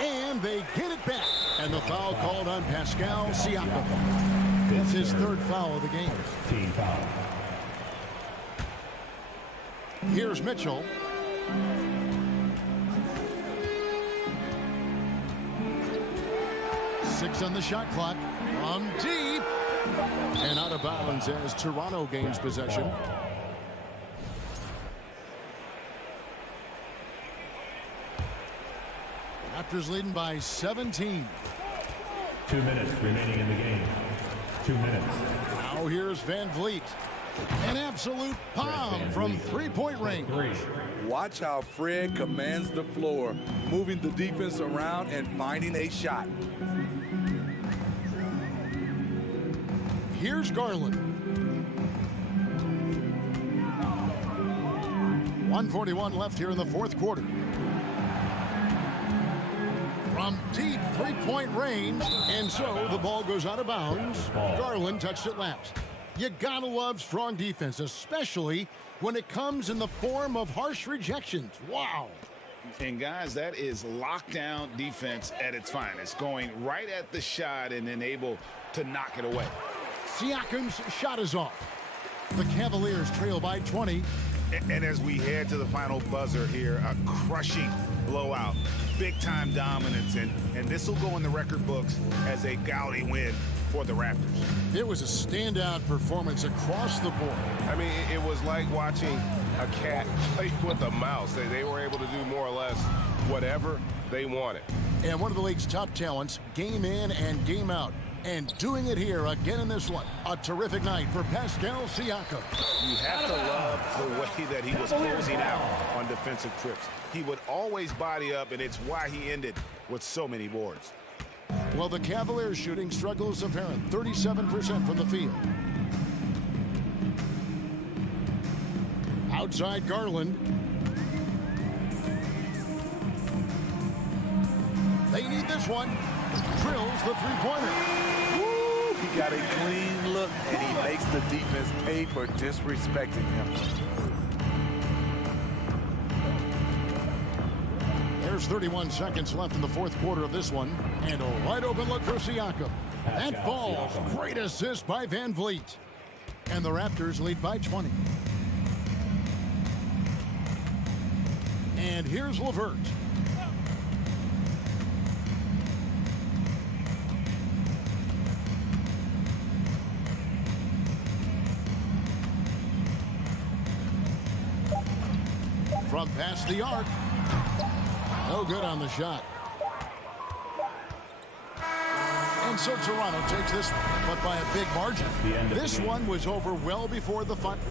And they get it back. And the foul called on Pascal Siakam. That's his third foul of the game. Team foul. Here's Mitchell. Six on the shot clock. From deep. And out of bounds as Toronto gains possession. Raptors leading by 17. 2 minutes remaining in the game. 2 minutes. Now here's Van Vliet. An absolute bomb from three-point range. Watch how Fred commands the floor, moving the defense around and finding a shot. Here's Garland. 1:41 left here in the fourth quarter. From deep three-point range, and so the ball goes out of bounds. Garland touched it last. You gotta love strong defense, especially when it comes in the form of harsh rejections. Wow. And guys, that is lockdown defense at its finest, going right at the shot and then able to knock it away. Siakam's shot is off. The Cavaliers trail by 20. And as we head to the final buzzer here, a crushing blowout, big-time dominance, and this will go in the record books as a gaudy win for the Raptors. It was a standout performance across the board. I mean, it was like watching a cat play with a mouse. They were able to do more or less whatever they wanted. And one of the league's top talents, game in and game out. And doing it here again in this one. A terrific night for Pascal Siakam. You have to love the way that he was closing out on defensive trips. He would always body up, and it's why he ended with so many boards. Well, the Cavaliers shooting struggle is apparent. 37% from the field. Outside Garland. They need this one. Drills the three-pointer. He got a clean look, and he makes the defense pay for disrespecting him. There's 31 seconds left in the fourth quarter of this one. And a wide open look for Siakam. That falls. Great assist by Van Vliet. And the Raptors lead by 20. And here's LeVert. From past the arc. No good on the shot. And so Toronto takes this one, but by a big margin. This one was over well before the final.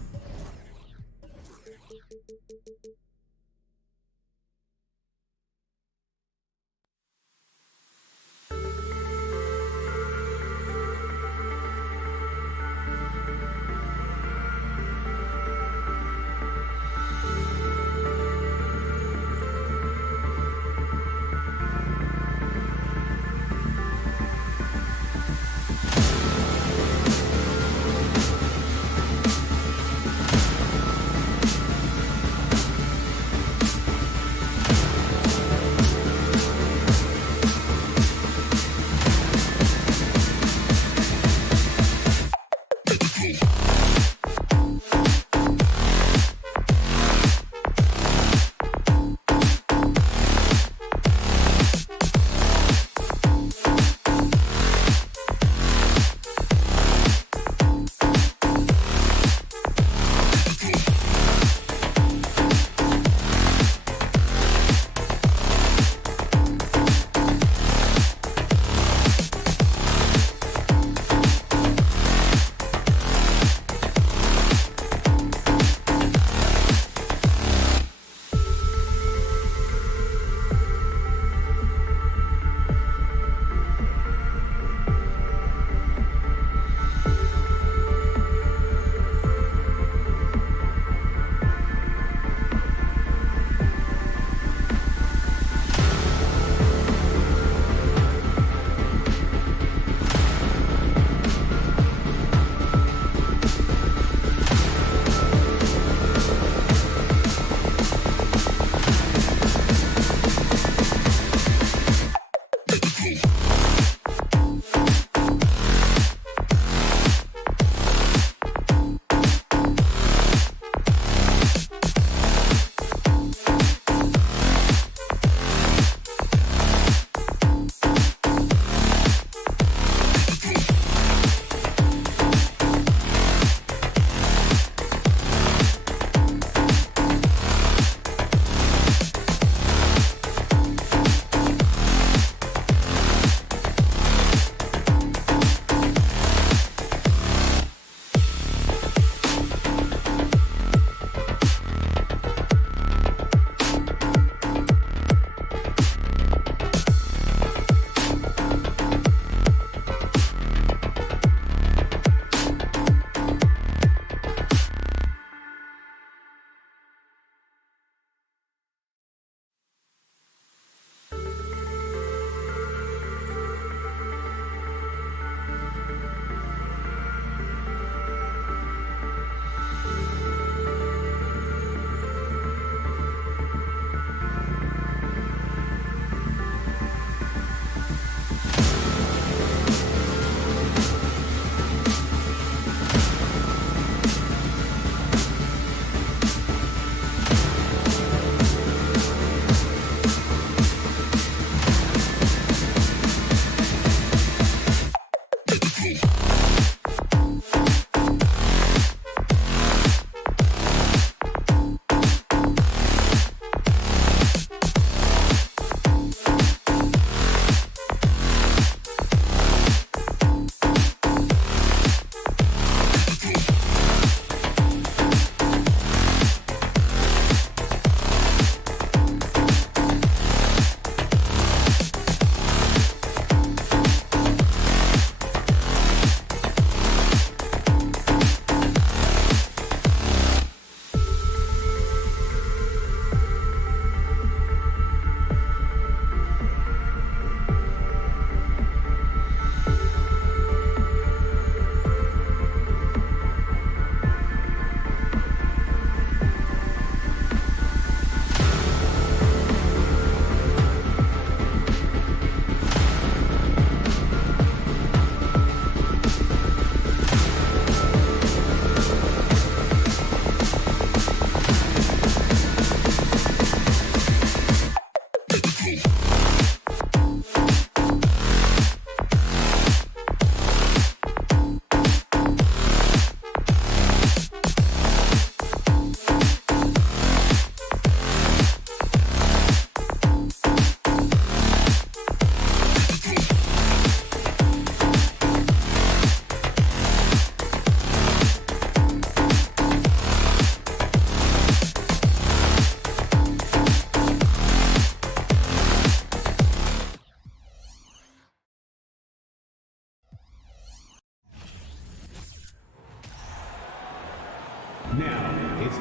Now, it's...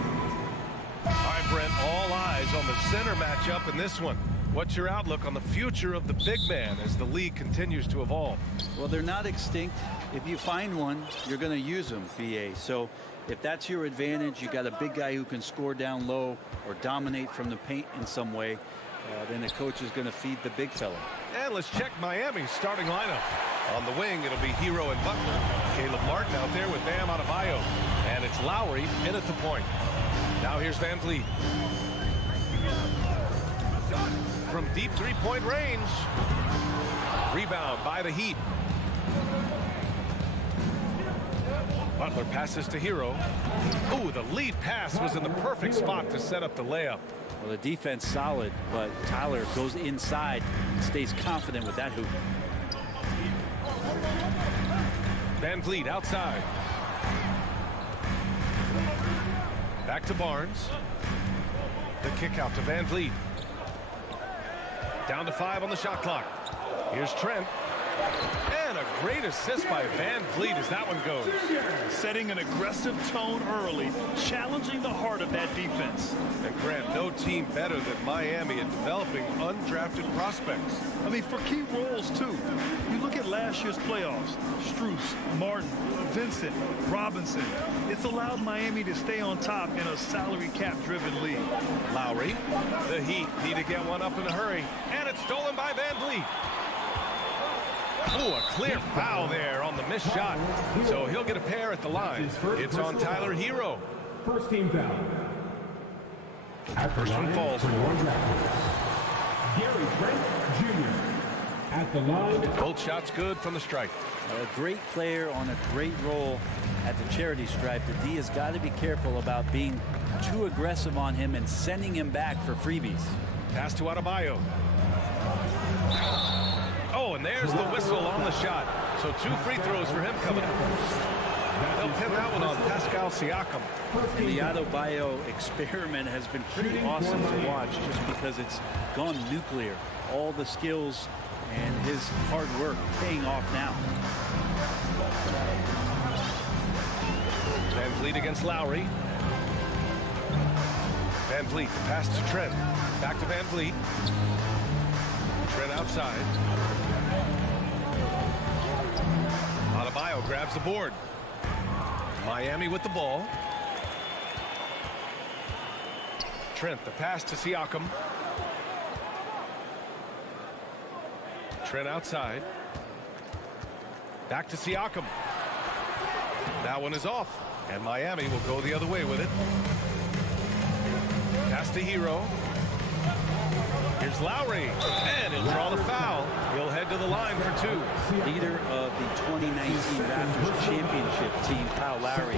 All right, Brent, all eyes on the center matchup in this one. What's your outlook on the future of the big man as the league continues to evolve? Well, they're not extinct. If you find one, you're going to use them, VA. So if that's your advantage, you got a big guy who can score down low or dominate from the paint in some way, then the coach is going to feed the big fella. And let's check Miami's starting lineup. On the wing, it'll be Hero and Butler. Caleb Martin out there with Bam Adebayo. And it's Lowry in at the point. Now here's Van Vliet. From deep three-point range. Rebound by the Heat. Butler passes to Hero. Ooh, the lead pass was in the perfect spot to set up the layup. Well, the defense solid, but Tyler goes inside and stays confident with that hoop. Van Vliet outside. Back to Barnes. The kick out to Van Vliet. Down to 5 on the shot clock. Here's Trent. And a great assist by Van Vliet as that one goes. Setting an aggressive tone early, challenging the heart of that defense. And Grant, no team better than Miami at developing undrafted prospects. I mean, for key roles, too. You look at last year's playoffs. Strus, Martin, Vincent, Robinson. It's allowed Miami to stay on top in a salary cap-driven league. Lowry. The Heat need to get one up in a hurry. And it's stolen by Van Vliet. Oh, a clear foul there on the missed shot. So he'll get a pair at the line. It's on Tyler Hero. First team foul. First one falls. Gary Trent Jr. at the line. Both shots good from the strike. A great player on a great role at the charity stripe. The D has got to be careful about being too aggressive on him and sending him back for freebies. Pass to Adebayo. Oh, and there's the whistle on the shot. So 2 free throws for him coming up. They'll pin that one on Pascal Siakam. And the Adebayo experiment has been pretty awesome to watch just because it's gone nuclear. All the skills and his hard work paying off now. Van Vliet against Lowry. Van Vliet, pass to Trent. Back to Van Vliet. Trent outside. Adebayo grabs the board. Miami with the ball. Trent, the pass to Siakam. Trent outside. Back to Siakam. That one is off, and Miami will go the other way with it. Pass to Hero. Here's Lowry, and he'll draw the foul. He'll head to the line for 2. Leader of the 2019 Raptors championship team, Kyle Lowry,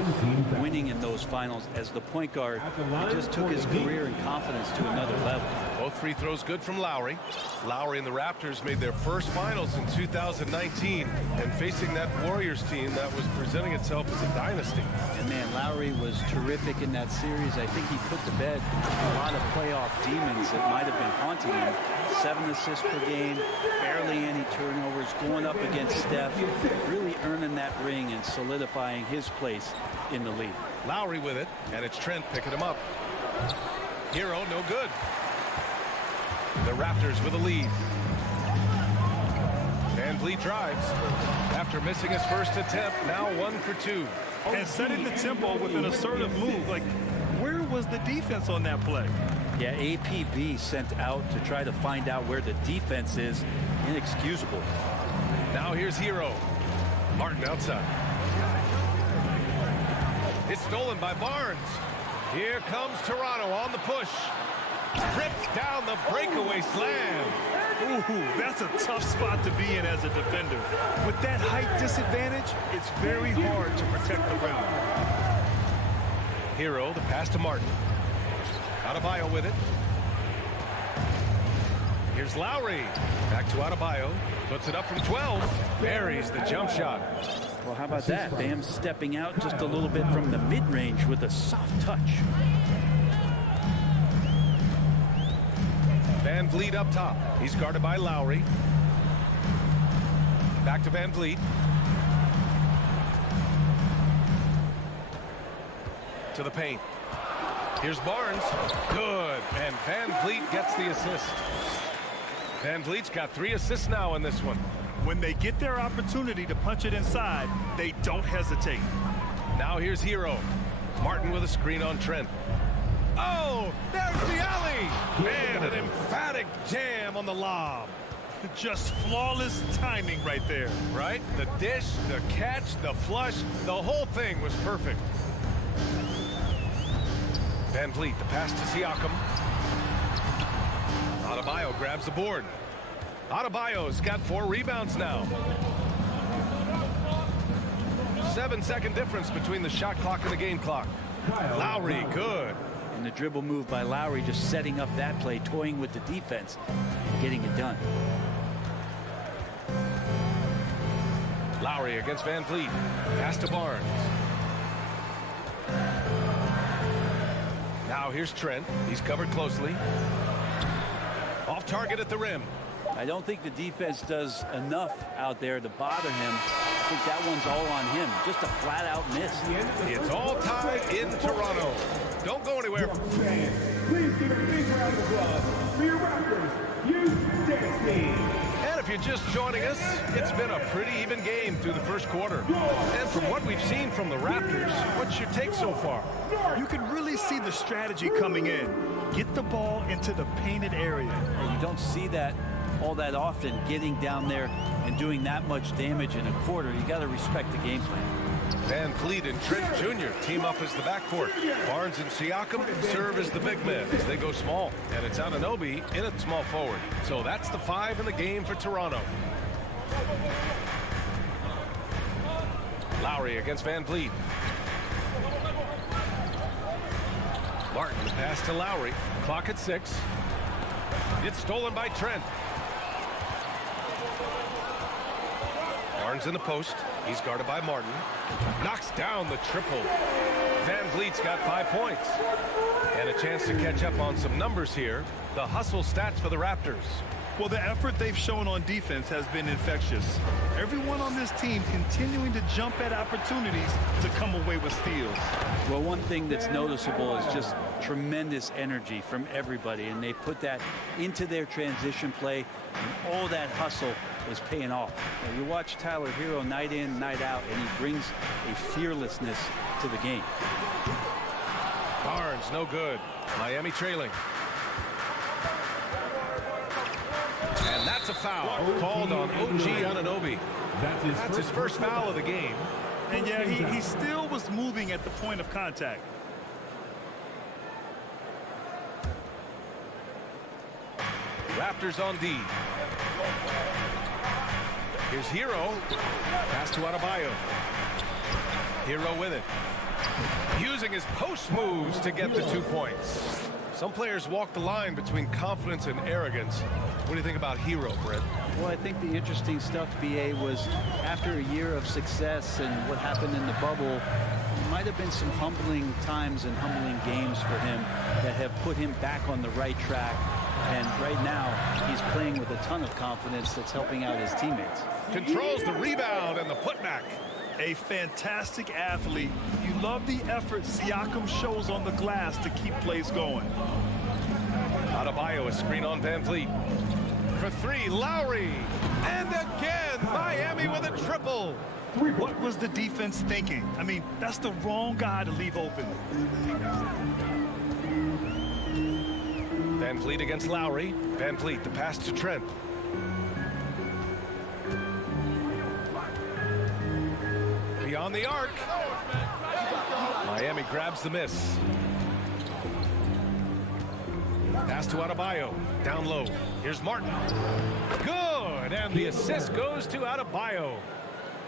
winning in those finals as the point guard. He just took his career and confidence to another level. Both free throws good from Lowry. Lowry and the Raptors made their first finals in 2019, and facing that Warriors team that was presenting itself as a dynasty. And man, Lowry was terrific in that series. I think he put to bed a lot of playoff demons that might have been haunting him. 7 assists per game, barely any turnovers, going up against Steph, really earning that ring and solidifying his place in the league. Lowry with it, and it's Trent picking him up. Hero, no good. The Raptors with a lead. Van Vliet drives. After missing his first attempt, now 1 for 2. And setting the tempo with an assertive move. Like, where was the defense on that play? Yeah, APB sent out to try to find out where the defense is. Inexcusable. Now here's Hero. Martin outside. It's stolen by Barnes. Here comes Toronto on the push. Rips down the breakaway slam. Ooh, that's a tough spot to be in as a defender. With that height disadvantage, it's very hard to protect the rim. Hero, the pass to Martin. Adebayo with it. Here's Lowry. Back to Adebayo. Puts it up from 12. Buries the jump shot. Well, how about that? Bam stepping out just a little bit from the mid-range with a soft touch. Van Vliet up top. He's guarded by Lowry. Back to Van Vliet. to the paint. Here's Barnes. Good. And Van Vliet gets the assist. Van Vliet's got 3 assists now in this one. When they get their opportunity to punch it inside, they don't hesitate. Now here's Hero. Martin with a screen on Trent. Oh, there's the alley. And an emphatic jam on the lob. Just flawless timing right there. Right? The dish, the catch, the flush, the whole thing was perfect. Van Vliet, the pass to Siakam. Adebayo grabs the board. Adebayo's got 4 rebounds now. 7-second difference between the shot clock and the game clock. Lowry, good. And the dribble move by Lowry, just setting up that play, toying with the defense, getting it done. Lowry against Van Vliet. Pass to Barnes. Now here's Trent. He's covered closely. Off target at the rim. I don't think the defense does enough out there to bother him. I think that one's all on him. Just a flat-out miss. It's all tied in Toronto. Don't go anywhere. Please give a big round of applause for your Raptors youth dance team. And if you're just joining us, it's been a pretty even game through the first quarter. And from what we've seen from the Raptors, what's your take so far? You can really see the strategy coming in. Get the ball into the painted area. And you don't see that all that often, getting down there and doing that much damage in a quarter. You got to respect the game plan. Van Vliet and Trent Jr. team up as the backcourt. Barnes and Siakam serve as the big men as they go small. And it's Anunoby in at small forward. So that's the 5 in the game for Toronto. Lowry against Van Vliet. Martin, the pass to Lowry. Clock at 6. It's stolen by Trent. Barnes in the post. He's guarded by Martin. Knocks down the triple. Van Vliet's got 5 points. And a chance to catch up on some numbers here. The hustle stats for the Raptors. Well, the effort they've shown on defense has been infectious. Everyone on this team continuing to jump at opportunities to come away with steals. Well, one thing that's noticeable is just tremendous energy from everybody, and they put that into their transition play, and all that hustle is paying off. Now, you watch Tyler Hero night in, night out, and he brings a fearlessness to the game. Barnes, no good. Miami trailing. And that's a foul called on OG Anunoby. That's his first foul of the game. And yeah, he still was moving at the point of contact. Raptors on D. Here's Hero. Pass to Adebayo. Hero with it. Using his post moves to get the 2 points. Some players walk the line between confidence and arrogance. What do you think about Hero, Brett? Well, I think the interesting stuff, BA, was after a year of success and what happened in the bubble, there might have been some humbling times and humbling games for him that have put him back on the right track. And right now, he's playing with a ton of confidence that's helping out his teammates. Controls the rebound and the putback. A fantastic athlete. You love the effort Siakam shows on the glass to keep plays going. Adebayo, a screen on Van Vliet. For 3, Lowry. And again, Miami with a triple. What was the defense thinking? I mean, that's the wrong guy to leave open. Van Vliet against Lowry. Van Vliet, the pass to Trent. Beyond the arc. Miami grabs the miss. Pass to Adebayo. Down low. Here's Martin. Good. And the assist goes to Adebayo.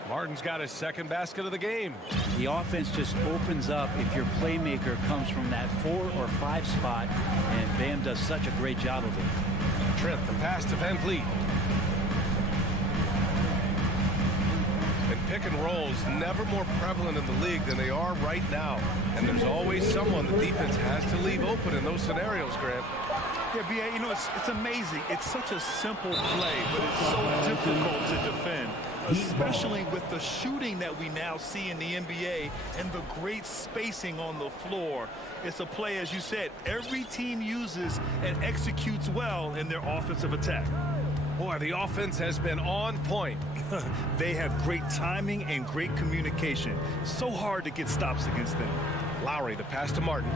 Martin's got his second basket of the game. The offense just opens up if your playmaker comes from that 4 or 5 spot, and Bam does such a great job of it. Trent, the pass to Van Vliet. And pick and rolls never more prevalent in the league than they are right now. And there's always someone the defense has to leave open in those scenarios, Grant. Yeah, B.A., you know, it's amazing. It's such a simple play, but it's so difficult to defend. especially with the shooting that we now see in the NBA and the great spacing on the floor. It's a play, as you said, every team uses and executes well in their offensive attack. Boy, the offense has been on point. They have great timing and great communication. So hard to get stops against them. Lowry, the pass to Martin.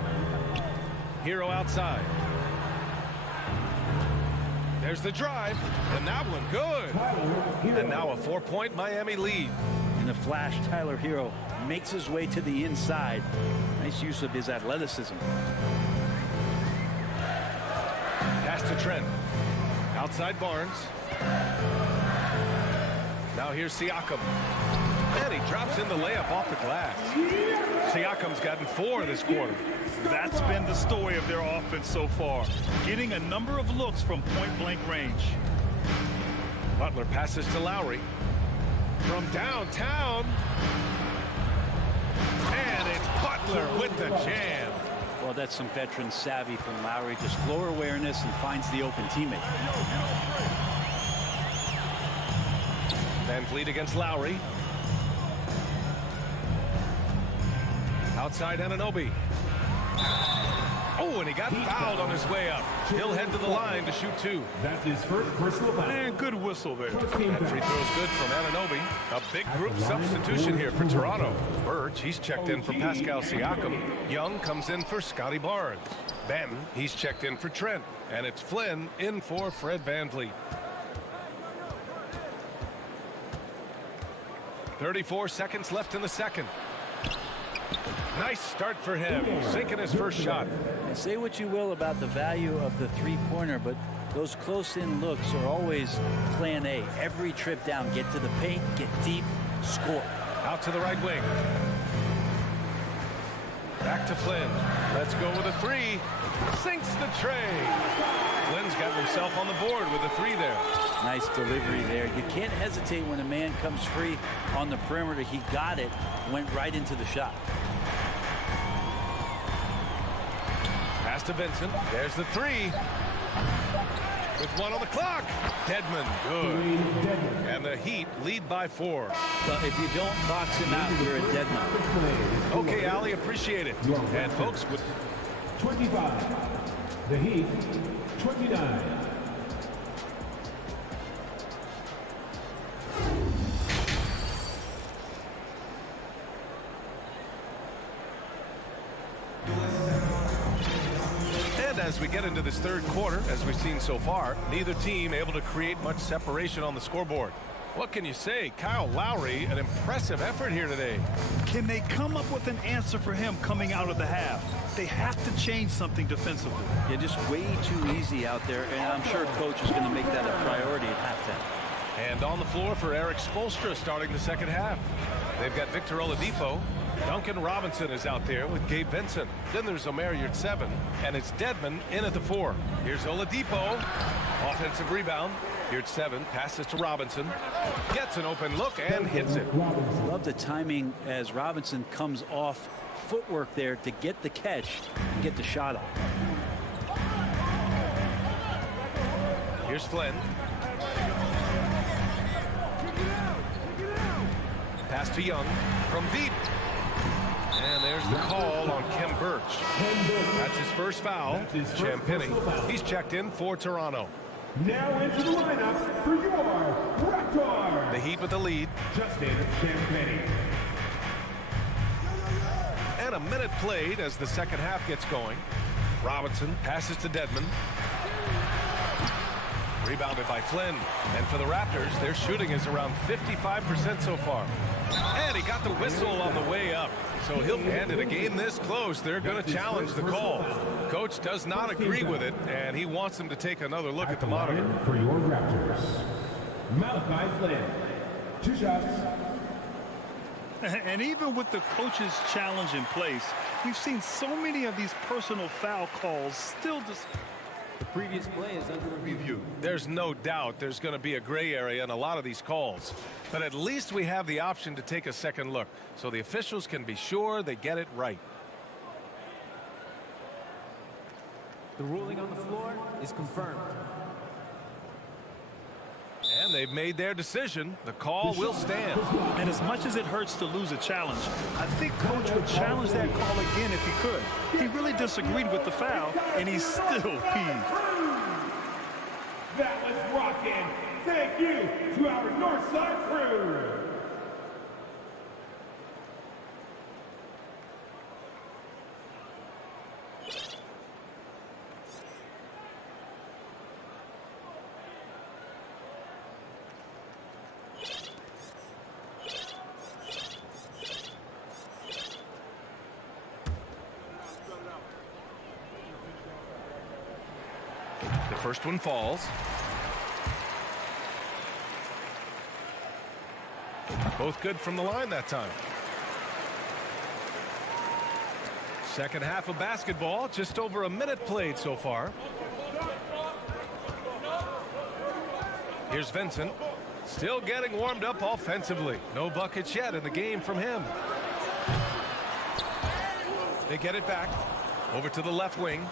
Hero outside. There's the drive, and that one good. And now a 4-point Miami lead. In a flash, Tyler Hero makes his way to the inside. Nice use of his athleticism. Pass to Trent. Outside Barnes. Now here's Siakam. And he drops in the layup off the glass. Siakam's gotten 4 this quarter. That's been the story of their offense so far. Getting a number of looks from point-blank range. Butler passes to Lowry. From downtown. And it's Butler with the jam. Well, that's some veteran savvy from Lowry. Just floor awareness and finds the open teammate. Van Vliet against Lowry. Outside Anunoby. Oh, and he got fouled on his way up. He'll head to the line to shoot 2. That's his first personal foul. And good whistle there. That free throw's good from Anunoby. A big group substitution here for Toronto. Birch, he's checked in for Pascal Siakam. Young comes in for Scotty Barnes. Ben, he's checked in for Trent. And it's Flynn in for Fred Van Vliet. 34 seconds left in the second. Nice start for him, sinking his first shot. And say what you will about the value of the three-pointer, but those close-in looks are always plan A. Every trip down, get to the paint, get deep, score. Out to the right wing. Back to Flynn. Let's go with a 3. Sinks the tray. Flynn's got himself on the board with a 3 there. Nice delivery there. You can't hesitate when a man comes free on the perimeter. He got it, went right into the shot. Pass to Vincent. There's the 3. With 1 on the clock. Dedmon, good. And the Heat lead by 4. But if you don't box him out, you're a dead man. Okay, Ali, appreciate it. And folks, with 25. The Heat, 29. As we get into this third quarter, as we've seen so far, neither team able to create much separation on the scoreboard. What can you say? Kyle Lowry, an impressive effort here today. Can they come up with an answer for him coming out of the half? They have to change something defensively. Yeah, just way too easy out there, and I'm sure coach is going to make that a priority at halftime. And on the floor for Eric Spoelstra starting the second half. They've got Victor Oladipo. Duncan Robinson is out there with Gabe Vincent. Then there's Omer Yurtseven, and it's Dedmon in at the 4. Here's Oladipo. Offensive rebound. Yurtseven passes to Robinson. Gets an open look and hits it. Love the timing as Robinson comes off footwork there to get the catch and get the shot off. Here's Flynn. Pass to Young from deep. And there's the call on Khem Birch. That's his first foul. Champagny, he's checked in for Toronto. Now into the lineup for your Raptors. The Heat with the lead. Justin Champagny. And a minute played as the second half gets going. Robinson passes to Dedmon. Rebounded by Flynn. And for the Raptors, their shooting is around 55% so far. And he got the whistle on the way up. So he'll end it. A game this close, they're going to challenge the call. Coach does not agree with it, and he wants them to take another look at the monitor. For your Raptors, Malachi Flynn. 2 shots. And even with the coach's challenge in place, we've seen so many of these personal foul calls still just... The previous play is under review. There's no doubt there's going to be a gray area in a lot of these calls. But at least we have the option to take a second look, so the officials can be sure they get it right. The ruling on the floor is confirmed. And And they've made their decision. The call will stand. And as much as it hurts to lose a challenge, I think Coach would challenge that call again if he could. He really disagreed with the foul, and he's still peeved. That was rocking. Thank you to our Northside crew. The first one falls. Both good from the line that time. Second half of basketball, just over a minute played so far. Here's Vincent, still getting warmed up offensively. No buckets yet in the game from him. They get it back over to the left wing.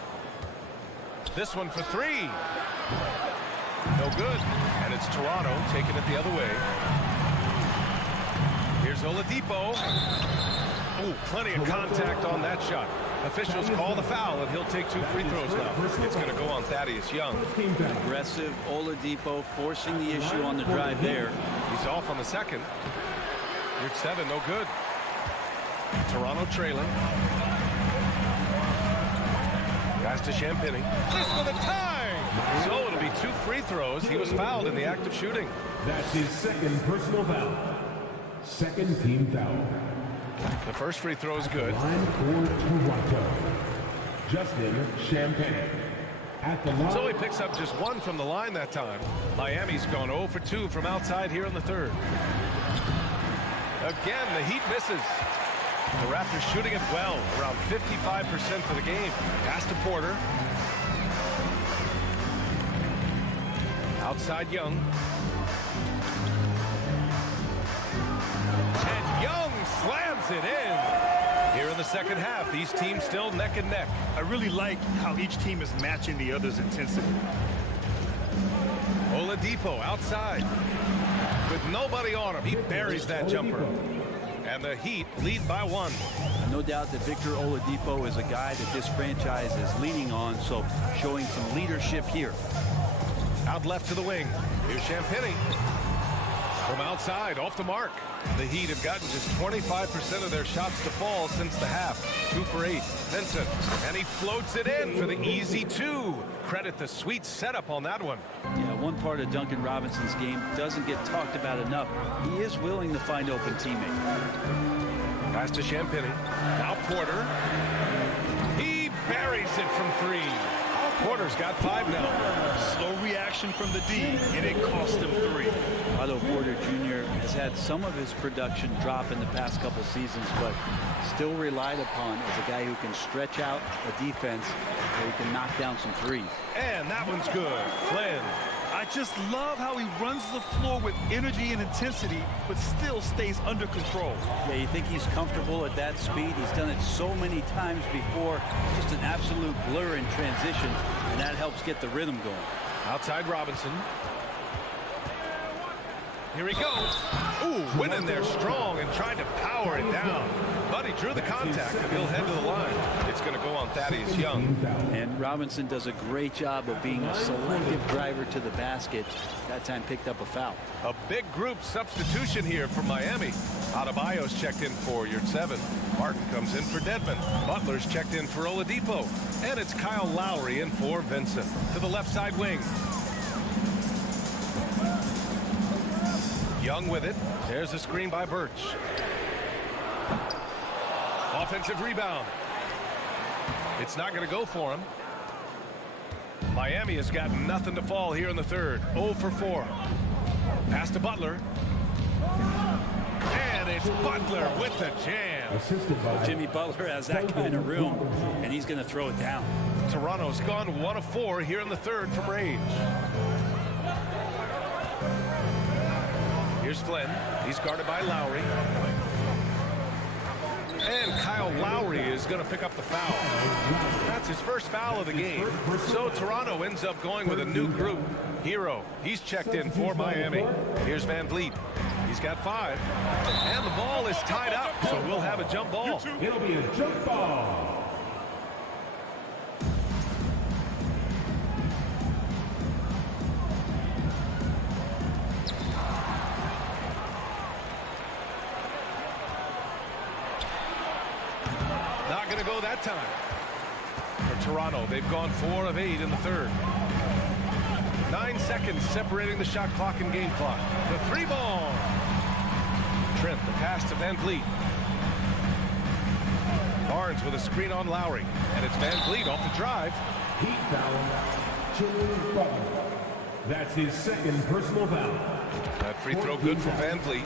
This one for three. No good. And it's Toronto taking it the other way. Here's Oladipo. Oh, plenty of contact on that shot. Officials call the foul, and he'll take 2 free throws now. It's going to go on Thaddeus Young. Aggressive Oladipo forcing the issue on the drive there. He's off on the second. Here's 7, no good. Toronto trailing. Pass to Champagny. This for the tie! So it'll be 2 free throws. He was fouled in the act of shooting. That's his second personal foul. Second team foul. The first free throw is good. Line for Toronto. Justin Champagny. At the line. So he picks up just 1 from the line that time. Miami's gone 0 for 2 from outside here in the third. Again, the Heat misses. The Raptors shooting it well, around 55% for the game. Pass to Porter. Outside Young. And Young slams it in. Here in the second half, these teams still neck and neck. I really like how each team is matching the other's intensity. Oladipo outside. With nobody on him, he buries that jumper. And the Heat lead by 1. No doubt that Victor Oladipo is a guy that this franchise is leaning on, so showing some leadership here. Out left to the wing. Here's Champagny. From outside, off the mark. The Heat have gotten just 25% of their shots to fall since the half. 2 for 8. Vincent. And he floats it in for the easy 2. Credit the sweet setup on that one. Yeah, one part of Duncan Robinson's game doesn't get talked about enough. He is willing to find open teammates. Pass to Champagny. Now Porter. He buries it from 3. Porter's got 5 now. Slow reaction from the D, and it cost him 3. Otto Porter Jr. has had some of his production drop in the past couple seasons, but still relied upon as a guy who can stretch out a defense where he can knock down some threes. And that one's good. Flynn. I just love how he runs the floor with energy and intensity, but still stays under control. Yeah, you think he's comfortable at that speed. He's done it so many times before. Just an absolute blur in transition, and that helps get the rhythm going. Outside Robinson. Here he goes. Ooh, went in there strong and tried to power it down. But he drew the contact, and he'll head to the line. It's going to go on Thaddeus Young. And Robinson does a great job of being a selective driver to the basket. That time picked up a foul. A big group substitution here for Miami. Adebayo's checked in for Yurt 7. Martin comes in for Dedmon. Butler's checked in for Oladipo. And it's Kyle Lowry in for Vincent. To the left side wing. Young with it. There's a screen by Birch. Offensive rebound. It's not going to go for him. Miami has got nothing to fall here in the third. 0 for 4. Pass to Butler. And it's Butler with the jam. Jimmy Butler has that kind of room, and he's going to throw it down. Toronto's gone 1 of 4 here in the third from range. Here's Flynn. He's guarded by Lowry. And Kyle Lowry is going to pick up the foul. That's his first foul of the game. So Toronto ends up going with a new group. Hero, he's checked in for Miami. Here's Van Vliet. He's got 5. And the ball is tied up, so we'll have a jump ball. It'll be a jump ball. Not going to go that time. For Toronto, they've gone 4 of 8 in the third. 9 seconds separating the shot clock and game clock. The 3-ball. Trent, the pass to Van Vliet. Barnes with a screen on Lowry. And it's Van Vliet off the drive. Heat foul. Jimmy Butler. That's his second personal foul. That free throw good for Van Vliet.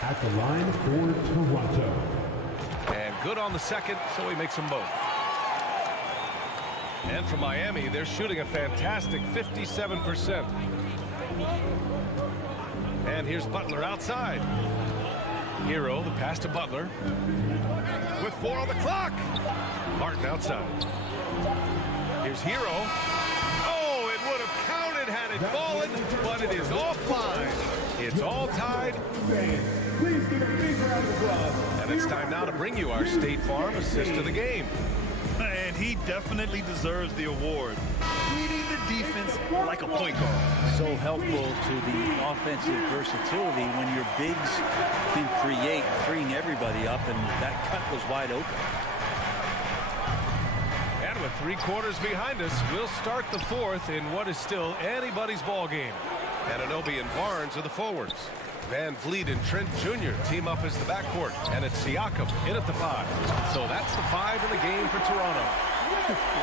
At the line for Toronto. And good on the second, so he makes them both. And for Miami, they're shooting a fantastic 57%. And here's Butler outside. Hero, the pass to Butler. With 4 on the clock. Martin outside. Here's Hero. Oh, it would have counted had it fallen, but it is offline. It's all tied. Please give a big round of applause. And it's time now to bring you our State Farm assist of the game. And he definitely deserves the award. Leading the defense like a point guard. So helpful to the offensive versatility when your bigs can create, freeing everybody up, and that cut was wide open. And with 3 quarters behind us, we'll start the 4th in what is still anybody's ball game. Anunoby and Barnes are the forwards. Van Vliet and Trent Jr. team up as the backcourt, and it's Siakam in at the 5. So that's the 5 in the game for Toronto.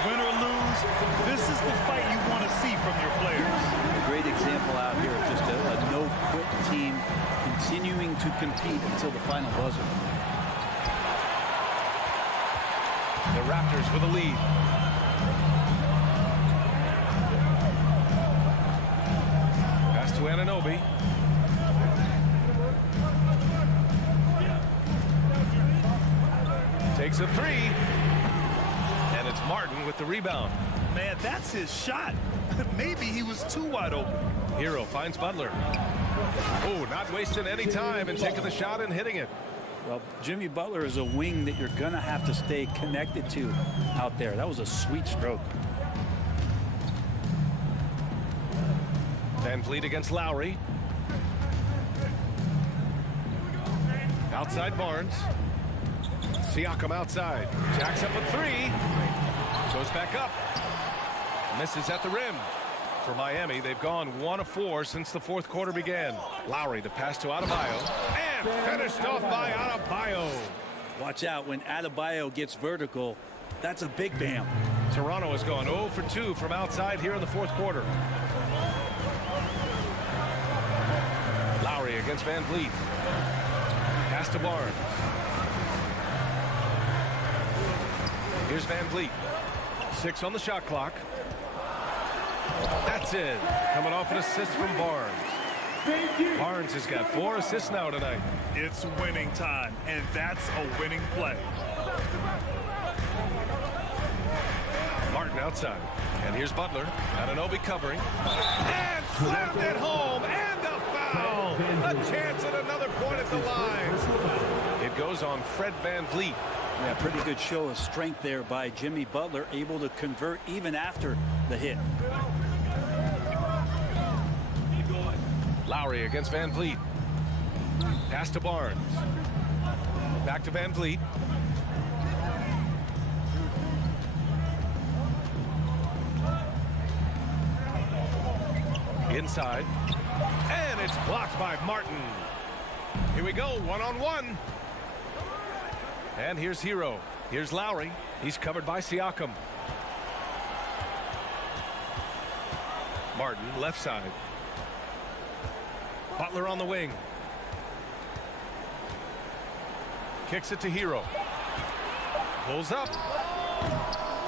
Win or lose, this is the fight you want to see from your players. A great example out here of just a no-quit team continuing to compete until the final buzzer. The Raptors with a lead. Pass to Anunoby. Takes a 3. And it's Martin with the rebound. Man, that's his shot. Maybe he was too wide open. Hero finds Butler. Oh, not wasting any time and taking the shot and hitting it. Well, Jimmy Butler is a wing that you're going to have to stay connected to out there. That was a sweet stroke. Van Vliet against Lowry. Outside Barnes. Siakam outside. Jacks up a 3. Goes back up. Misses at the rim. For Miami, they've gone 1 of 4 since the 4th quarter began. Lowry, the pass to Adebayo. And finished off by Adebayo. Watch out when Adebayo gets vertical. That's a big bam. Toronto has gone 0 for 2 from outside here in the 4th quarter. Lowry against Van Vliet. Pass to Barnes. Here's Van Vliet. 6 on the shot clock. That's it. Coming off an assist from Barnes. Barnes has got 4 assists now tonight. It's winning time, and that's a winning play. Martin outside. And here's Butler. Anunoby covering. And slammed it home. And a foul. A chance at another point at the line. It goes on Fred Van Vliet. Yeah, pretty good show of strength there by Jimmy Butler, able to convert even after the hit. Lowry against Van Vliet. Pass to Barnes. Back to Van Vliet. Inside. And it's blocked by Martin. Here we go, 1-on-1. And here's Hero. Here's Lowry. He's covered by Siakam. Martin, left side. Butler on the wing. Kicks it to Hero. Pulls up.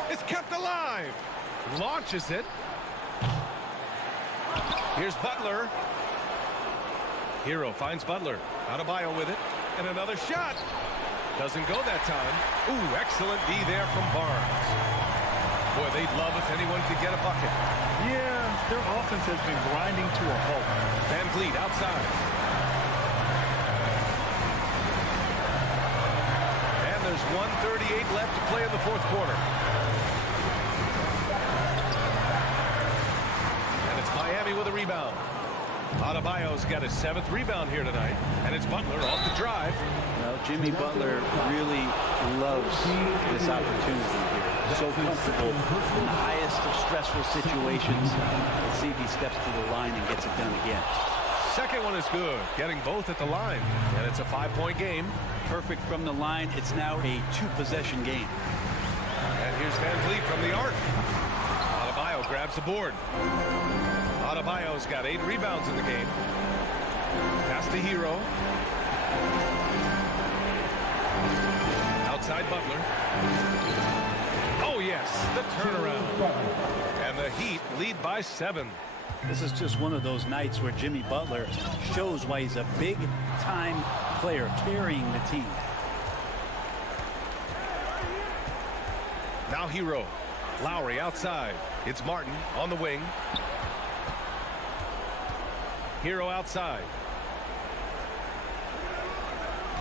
It's kept alive. Launches it. Here's Butler. Hero finds Butler. Adebayo with it. And another shot. Doesn't go that time. Ooh, excellent D there from Barnes. Boy, they'd love if anyone could get a bucket. Yeah, their offense has been grinding to a halt. Van Vliet outside. And there's 1:38 left to play in the fourth quarter. And it's Miami with a rebound. Adebayo's got his 7th rebound here tonight, and it's Butler off the drive. Well, Jimmy Butler really loves this opportunity here. So comfortable in the highest of stressful situations. Let's see if he steps to the line and gets it done again. Second one is good, getting both at the line, and it's a 5-point game. Perfect from the line. It's now a 2-possession game. And here's Van Vliet from the arc. Adebayo grabs the board. Adebayo's got 8 rebounds in the game. Pass to Hero. Outside Butler. Oh, yes, the turnaround. And the Heat lead by 7. This is just one of those nights where Jimmy Butler shows why he's a big-time player carrying the team. Now Hero. Lowry outside. It's Martin on the wing. Hero outside.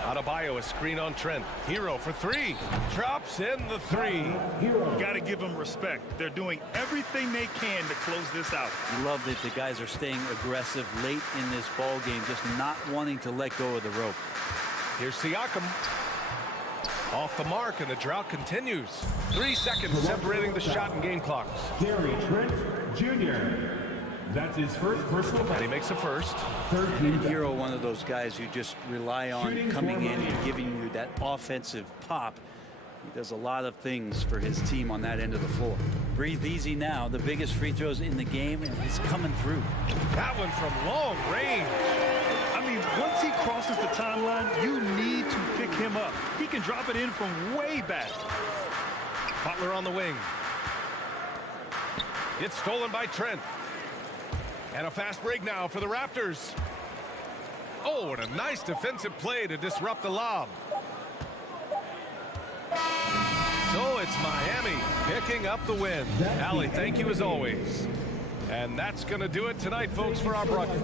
Adebayo, a screen on Trent. Hero for 3. Drops in the 3. You got to give them respect. They're doing everything they can to close this out. You love that the guys are staying aggressive late in this ball game, just not wanting to let go of the rope. Here's Siakam. Off the mark, and the drought continues. 3 seconds separating the shot and game clocks. Gary Trent Jr. That's his first personal foul. And he makes the first. And Hero, one of those guys you just rely on coming in and giving you that offensive pop. He does a lot of things for his team on that end of the floor. Breathe easy now. The biggest free throws in the game, and it's coming through. That one from long range. I mean, once he crosses the timeline, you need to pick him up. He can drop it in from way back. Butler on the wing. It's stolen by Trent. And a fast break now for the Raptors. Oh, and a nice defensive play to disrupt the lob. So it's Miami picking up the win. Allie, thank you as always. And that's going to do it tonight, folks, for our broadcast.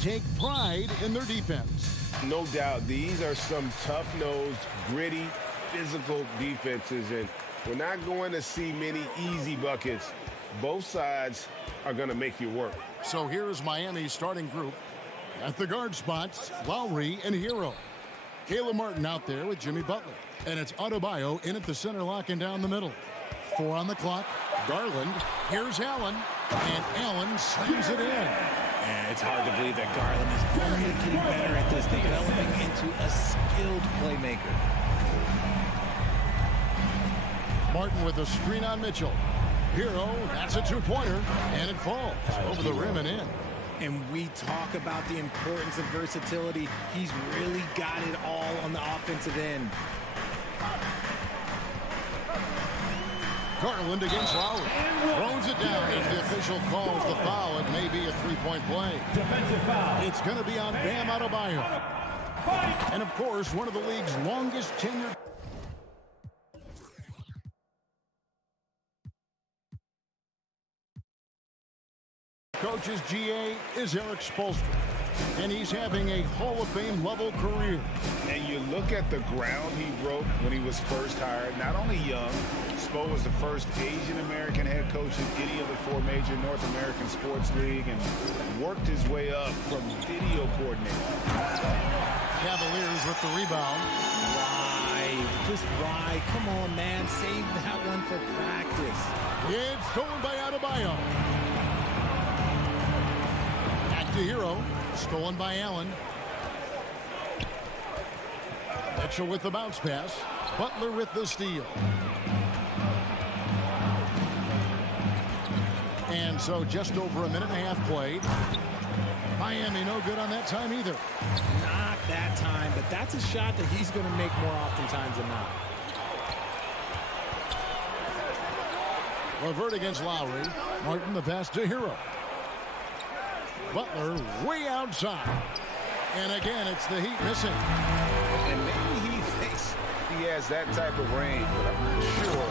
take pride in their defense. No doubt, these are some tough-nosed, gritty, physical defenses, and we're not going to see many easy buckets. Both sides are going to make you work. So here's Miami's starting group. At the guard spots, Lowry and Hero. Caleb Martin out there with Jimmy Butler. And it's Adebayo in at the center, locking down the middle. 4 on the clock. Garland. Here's Allen. And Allen slams it in. And it's hard to believe that Garland is only getting better at this, developing into a skilled playmaker. Martin with a screen on Mitchell. Hero, that's a two-pointer, and it falls over the rim and in. And we talk about the importance of versatility. He's really got it all on the offensive end. Garland against Lowry. Throws it down as the official calls the foul. It may be a three-point play. Defensive foul. It's going to be on Bam Adebayo. And, of course, one of the league's longest tenured. Coach's GA is Eric Spoelstra, and he's having a Hall of Fame level career. And you look at the ground he broke when he was first hired. Not only young, Spo was the first Asian-American head coach in any of the 4 major North American sports league and worked his way up from video coordinator. Cavaliers with the rebound. Just why? Come on, man. Save that one for practice. It's stolen by Adebayo. To Hero, stolen by Allen. Mitchell with the bounce pass. Butler with the steal. And so just over a minute and a half played. Miami no good on that time either. Not that time, but that's a shot that he's going to make more oftentimes than not. Levert against Lowry. Martin the pass to Hero. Butler way outside. And again, it's the Heat missing. And maybe he thinks he has that type of range, but I'm not sure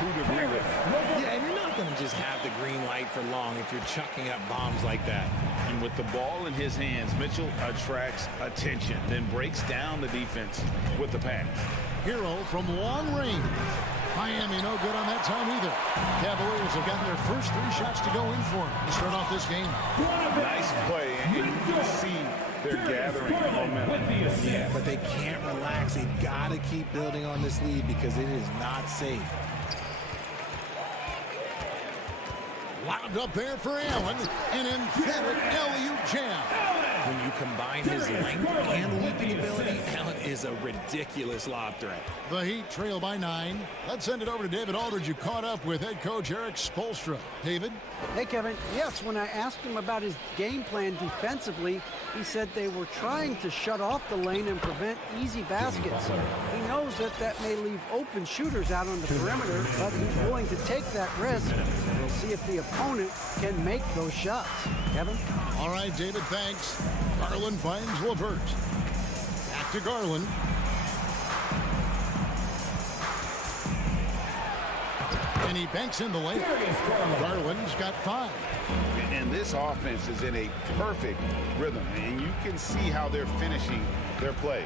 who'd agree with him. Yeah, and you're not going to just have the green light for long if you're chucking up bombs like that. And with the ball in his hands, Mitchell attracts attention, then breaks down the defense with the pass. Hero from long range. Miami no good on that time either. Cavaliers have gotten their first 3 shots to go in for them to start off this game. Nice play, and you can see they're gathering momentum. Yeah, but they can't relax. They've got to keep building on this lead because it is not safe. Lobbed up there for Allen. An emphatic alley-oop jam. When you combine his length and leaping ability, Allen is a ridiculous lob threat. The Heat trail by 9. Let's send it over to David Aldridge, who caught up with head coach Eric Spoelstra. David? Hey, Kevin. Yes, when I asked him about his game plan defensively, he said they were trying to shut off the lane and prevent easy baskets. He knows that that may leave open shooters out on the perimeter, but he's willing to take that risk. We'll see if the opponent can make those shots. Kevin? All right, David, thanks. Garland finds Levert. Back to Garland. And he banks in the lane. Garland's got 5. And this offense is in a perfect rhythm, and you can see how they're finishing their play.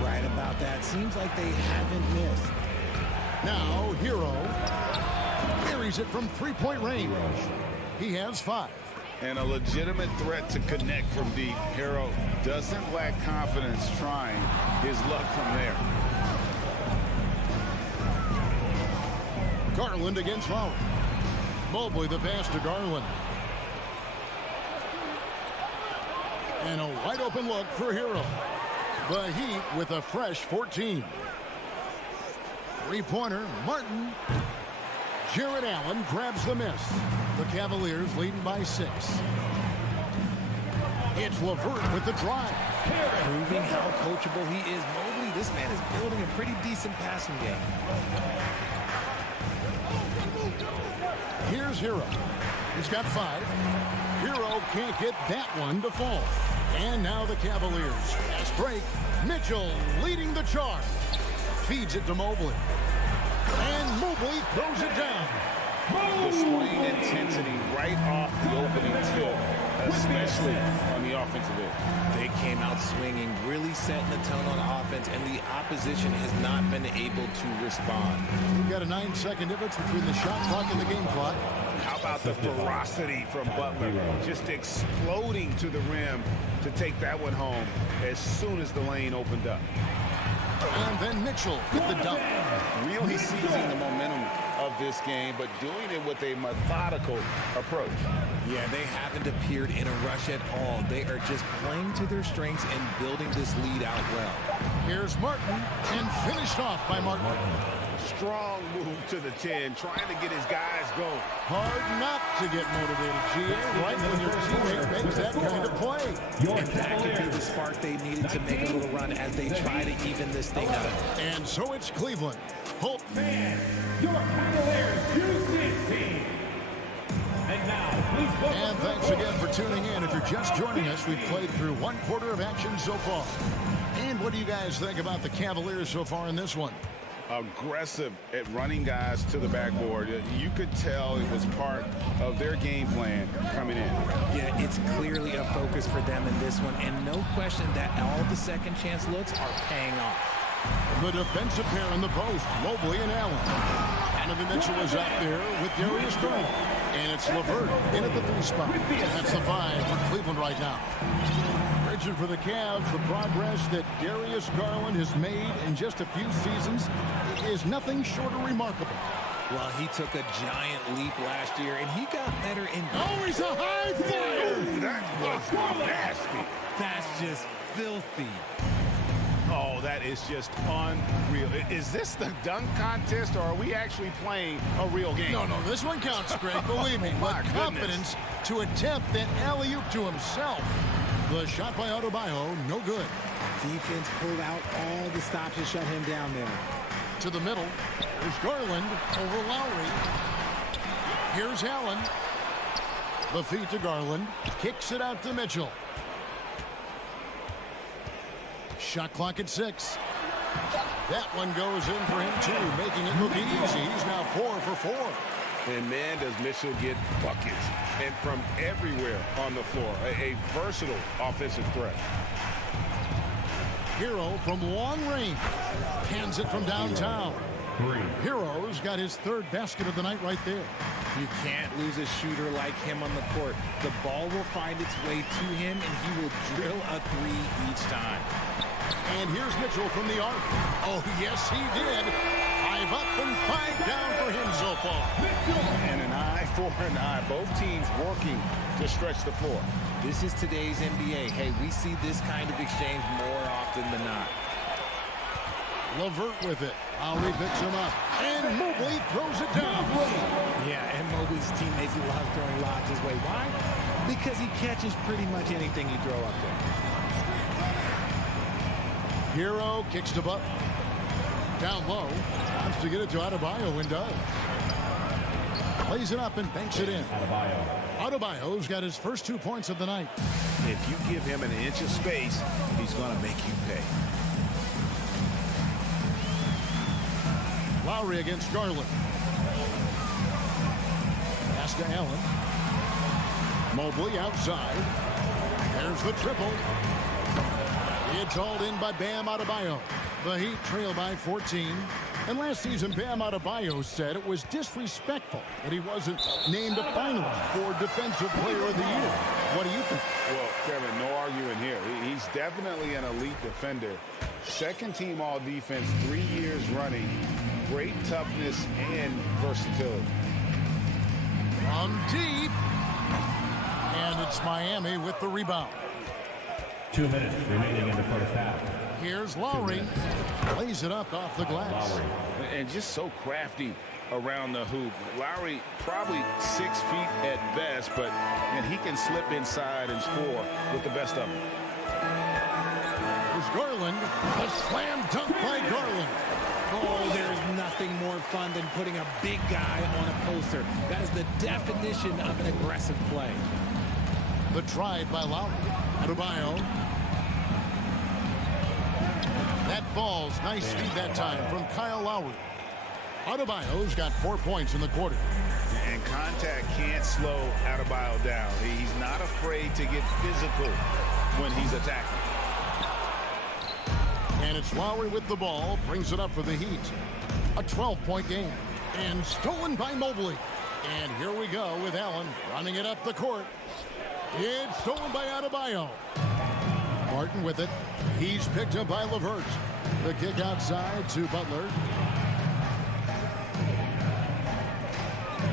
Right about that. Seems like they haven't missed. Now, Hero carries it from 3-point range. He has 5. And a legitimate threat to connect from deep. Hero doesn't lack confidence trying his luck from there. Garland against Lowry. Mobley the pass to Garland. And a wide open look for Hero. The Heat with a fresh 14. 3-pointer, Martin. Jared Allen grabs the miss. The Cavaliers leading by 6. It's Levert with the drive. Proving how coachable he is. Mobley, this man is building a pretty decent passing game. Here's Hero. He's got 5. Hero can't get that one to fall. And now the Cavaliers. Fast break. Mitchell leading the charge. Feeds it to Mobley. And Mobley throws it down. Displaying intensity right off the opening tip. especially on the offensive end. They came out swinging, really setting the tone on offense, and the opposition has not been able to respond. We've got a 9-second difference between the shot clock and the game clock. How about the ferocity from Butler? Just exploding to the rim to take that one home as soon as the lane opened up. And then Mitchell with the dunk. Really seizing the momentum of this game, but doing it with a methodical approach. Yeah, they haven't appeared in a rush at all. They are just playing to their strengths and building this lead out well. Here's Martin, and finished off by Martin. Strong move to the 10, trying to get his guys going. Hard not to get motivated, GA, right when your teammate makes that kind of play. And that could be the spark they needed to make a little run as they try to even this thing up. And so it's Cleveland. Holt. Man, your Cavaliers use this team. And now, please welcome. And thanks again for tuning in. If you're just joining us, we've played through 1/4 of action so far. And what do you guys think about the Cavaliers so far in this one? Aggressive at running guys to the backboard. You could tell it was part of their game plan coming in. Yeah, it's clearly a focus for them in this one, and no question that all the second chance looks are paying off. The defensive pair in the post, Mobley and Allen. Donovan Mitchell is out there with Darius Garland. And it's LeVert in at the 3 spot. That's the 5 for Cleveland right now. Richard, for the Cavs, the progress that Darius Garland has made in just a few seasons is nothing short of remarkable. Well, he took a giant leap last year, and he got better in... Oh, he's a high flyer! That was nasty. That's just filthy. Oh, that is just unreal. Is this the dunk contest, or are we actually playing a real game? No, this one counts, Greg. Believe me. My with confidence to attempt that alley-oop to himself. The shot by Adebayo, no good. Defense pulled out all the stops to shut him down there. To the middle. There's Garland over Lowry. Here's Allen. The feed to Garland. Kicks it out to Mitchell. Shot clock at 6. That one goes in for him, too, making it look easy. He's now 4 for 4. And, man, does Mitchell get buckets. And from everywhere on the floor. A versatile offensive threat. Hero from long range. Hands it from downtown. Hero's got his 3rd basket of the night right there. You can't lose a shooter like him on the court. The ball will find its way to him, and he will drill a 3 each time. And here's Mitchell from the arc. Oh, yes, he did. 5 up and 5 down for him so far. And an eye for an eye. Both teams working to stretch the floor. This is today's NBA. Hey, we see this kind of exchange more often than not. LeVert with it. Lowry picks him up. And Mobley throws it down. Yeah, and Mobley's teammates love throwing lobs his way. Why? Because he catches pretty much anything you throw up there. Hero kicks to Butler. Down low. Wants to get it to Adebayo and does. Plays it up and banks it in. Adebayo's got his first 2 points of the night. If you give him an inch of space, he's going to make you pay. Lowry against Garland. Pass to Allen. Mobley outside. There's the triple. It's hauled in by Bam Adebayo. The Heat trail by 14. And last season, Bam Adebayo said it was disrespectful that he wasn't named a finalist for Defensive Player of the Year. What do you think? Well, Kevin, no arguing here. He's definitely an elite defender. 2nd team all-defense 3 years running. Great toughness and versatility. From deep. And it's Miami with the rebound. 2 minutes remaining in the first half. Here's Lowry. Plays it up off the glass. And just so crafty around the hoop. Lowry probably 6 feet at best, but he can slip inside and score with the best of them. Here's Garland. A slam dunk by Garland. Oh, there's nothing more fun than putting a big guy on a poster. That is the definition of an aggressive play. The drive by Lowry. Adebayo. That falls. Nice feed that time from Kyle Lowry. Adebayo's got 4 points in the quarter. And contact can't slow Adebayo down. He's not afraid to get physical when he's attacking. And it's Lowry with the ball, brings it up for the Heat. A 12-point game. And stolen by Mobley. And here we go with Allen running it up the court. It's stolen by Adebayo. Martin with it. He's picked up by LeVert. The kick outside to Butler.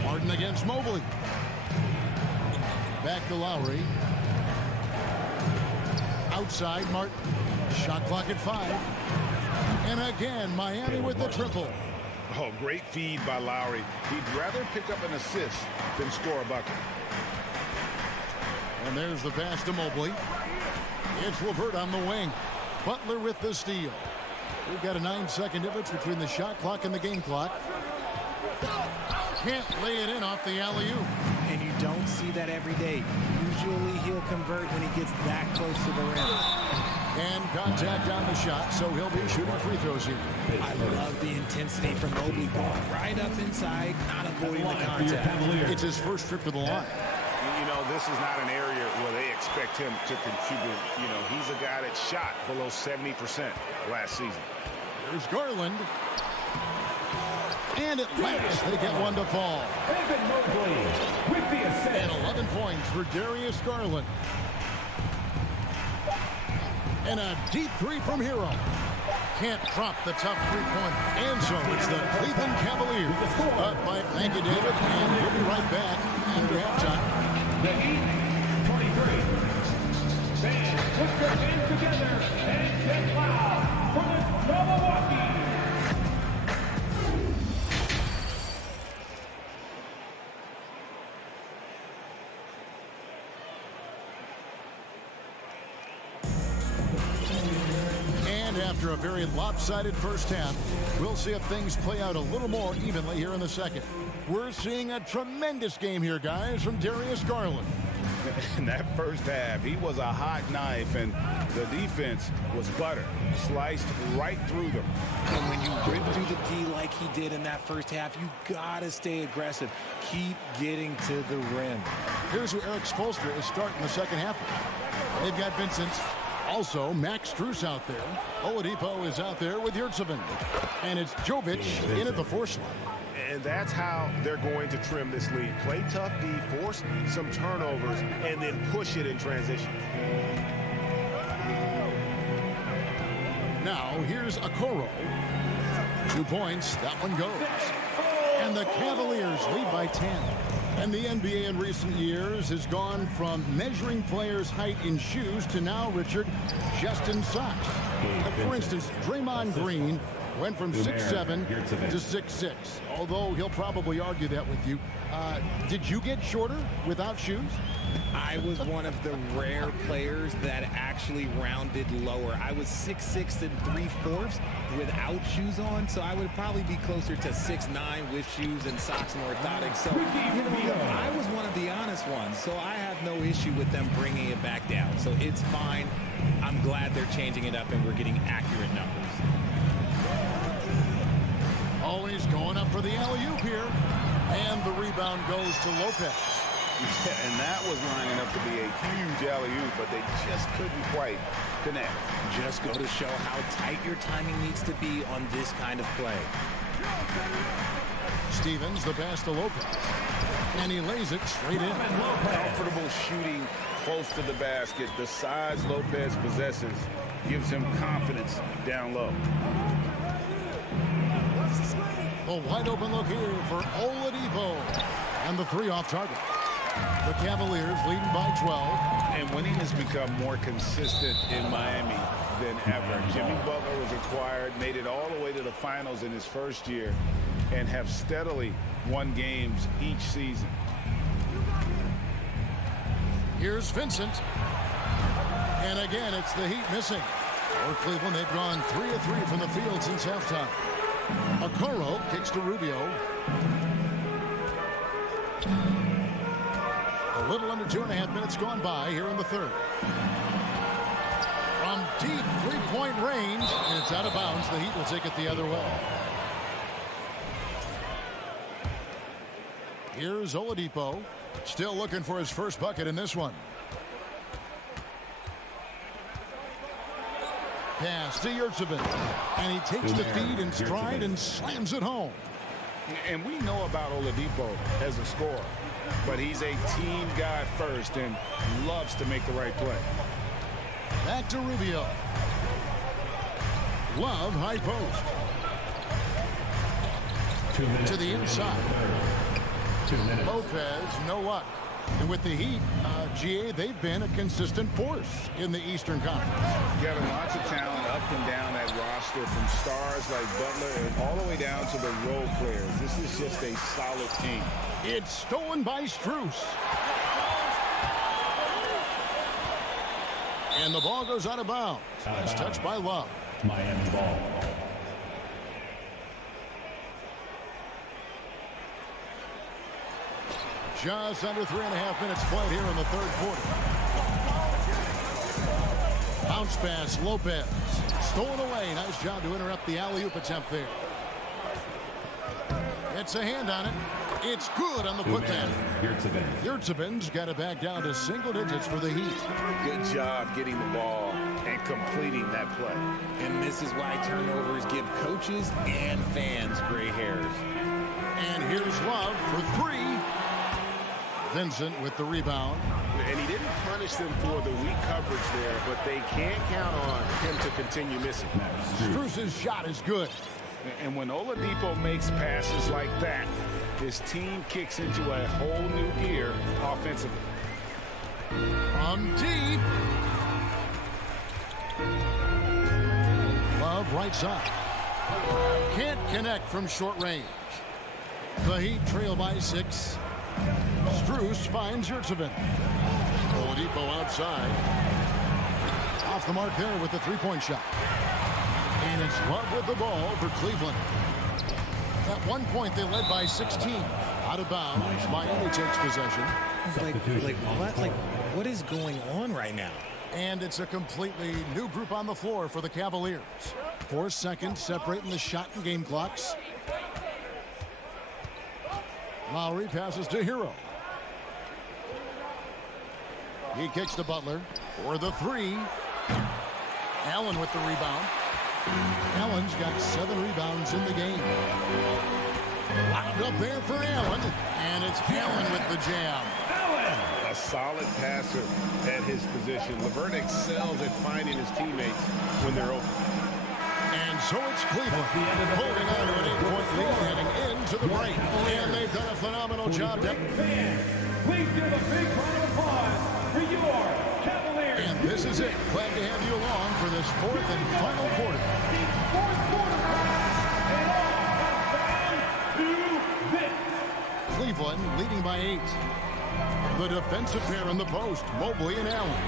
Martin against Mobley. Back to Lowry. Outside Martin. Shot clock at 5. And again, Miami with the triple. Oh, great feed by Lowry. He'd rather pick up an assist than score a bucket. And there's the pass to Mobley. It's LeVert on the wing. Butler with the steal. We've got a 9-second difference between the shot clock and the game clock. Can't lay it in off the alley-oop. And you don't see that every day. Usually he'll convert when he gets that close to the rim. And contact on the shot, so he'll be shooting free throws here. I love the intensity from Mobley going right up inside, not avoiding the contact. It's his first trip to the line. You know, this is not an area where they expect him to contribute. You know, he's a guy that shot below 70% last season. There's Garland. And at last, they get one to fall. Evan Mobley with the assist. And 11 points for Darius Garland. And a deep three from Hero. Can't drop the tough three-point. And so it's the Cleveland Cavaliers. Thank you, David. And we'll be right back after halftime. The Heat, 23. Fans, put your hands together and get loud for the Milwaukee. After a very lopsided first half, we'll see if things play out a little more evenly here in the second. We're seeing a tremendous game here, guys, from Darius Garland. In that first half, he was a hot knife, and the defense was butter. Sliced right through them. And when you rip through the D like he did in that first half, you gotta stay aggressive. Keep getting to the rim. Here's who Eric Spoelstra is starting the second half with. They've got Vincent. Also, Max Strus out there. Oladipo is out there with Yurtseven. And it's Jovic in at the force line. And that's how they're going to trim this lead. Play tough D, force some turnovers, and then push it in transition. Now, here's Okoro. 2 points. That one goes. And the Cavaliers lead by 10. And the NBA in recent years has gone from measuring players' height in shoes to now, Richard, just in socks. For instance, Draymond Green went from 6'7" to 6'6", although he'll probably argue that with you. Did you get shorter without shoes? I was one of the rare players that actually rounded lower. I was 6'6" and 3/4 without shoes on, so I would probably be closer to 6'9" with shoes and socks and orthotics. So, you know, I was one of the honest ones, so I have no issue with them bringing it back down. So it's fine. I'm glad they're changing it up and we're getting accurate numbers. Always going up for the alley-oop here. And the rebound goes to Lopez. Yeah, and that was lining up to be a huge alley-oop, but they just couldn't quite connect. Just go to show how tight your timing needs to be on this kind of play. Stevens, the pass to Lopez. And he lays it straight in. Comfortable shooting close to the basket. The size Lopez possesses gives him confidence down low. A wide open look here for Oladipo. And the three off target. The Cavaliers leading by 12. And winning has become more consistent in Miami than ever. Jimmy Butler was acquired, made it all the way to the finals in his first year, and have steadily won games each season. Here's Vincent. And again, it's the Heat missing. For Cleveland, they've gone 3 of 3 from the field since halftime. Okoro kicks to Rubio. A little under 2.5 minutes gone by here in the third. From deep three-point range, and it's out of bounds. The Heat will take it the other way. Here's Oladipo. Still looking for his first bucket in this one. Pass to Yurtsevin. And he takes the feed in stride and slams it home. And we know about Oladipo as a scorer, but he's a team guy first and loves to make the right play. Back to Rubio. Love high post. To the inside. Lopez, no luck. And with the Heat, GA, they've been a consistent force in the Eastern Conference. Kevin, lots of talent up and down that roster, from stars like Butler and all the way down to the role players. This is just a solid team. It's stolen by Strus. And the ball goes out of bounds. It's touched by Love. Miami ball. Just under 3.5 minutes played here in the third quarter. Bounce pass, Lopez. Stolen away. Nice job to interrupt the alley-oop attempt there. It's a hand on it. It's good on the putback. Yurtsevin's got it back down to single digits for the Heat. Good job getting the ball and completing that play. And this is why turnovers give coaches and fans gray hairs. And here's Love for three. Vincent with the rebound. And he didn't punish them for the weak coverage there, but they can't count on him to continue missing. Strus's shot is good. And when Oladipo makes passes like that, his team kicks into a whole new gear offensively. From deep. Love right side. Can't connect from short range. The Heat trail by 6. Strus finds Yurtsevin. Oladipo outside. Off the mark there with the three-point shot. And it's Love with the ball for Cleveland. At one point, they led by 16. Out of bounds. Miami takes possession. What is going on right now? And it's a completely new group on the floor for the Cavaliers. 4 seconds separating the shot and game clocks. Lowry passes to Hero. He kicks to Butler for the three. Allen with the rebound. Allen's got 7 rebounds in the game. Wound up there for Allen. And it's Allen with the jam. A solid passer at his position. LeVert excels at finding his teammates when they're open. And so it's Cleveland holding on to an 8-point lead heading into the break. And they've done a phenomenal job. Fans, please give a big round of applause for your Cavaliers. And this is it. Glad to have you along for this 4th and final quarter. The 4th quarter, and all comes down to this. Cleveland leading by 8. The defensive pair in the post, Mobley and Allen.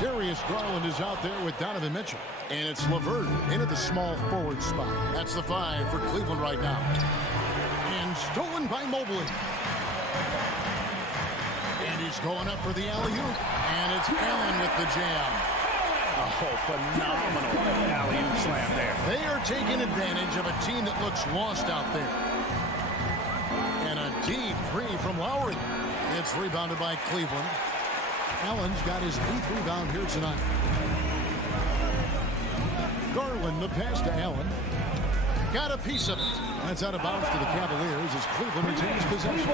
Darius Garland is out there with Donovan Mitchell. And it's LeVert into the small forward spot. That's the 5 for Cleveland right now. And stolen by Mobley. And he's going up for the alley-oop. And it's Allen with the jam. Oh, phenomenal alley-oop slam there. They are taking advantage of a team that looks lost out there. And a deep 3 from Lowry. It's rebounded by Cleveland. Allen's got his 8th rebound here tonight. Garland, the pass to Allen. Got a piece of it. That's out of bounds to the Cavaliers as Cleveland retains possession.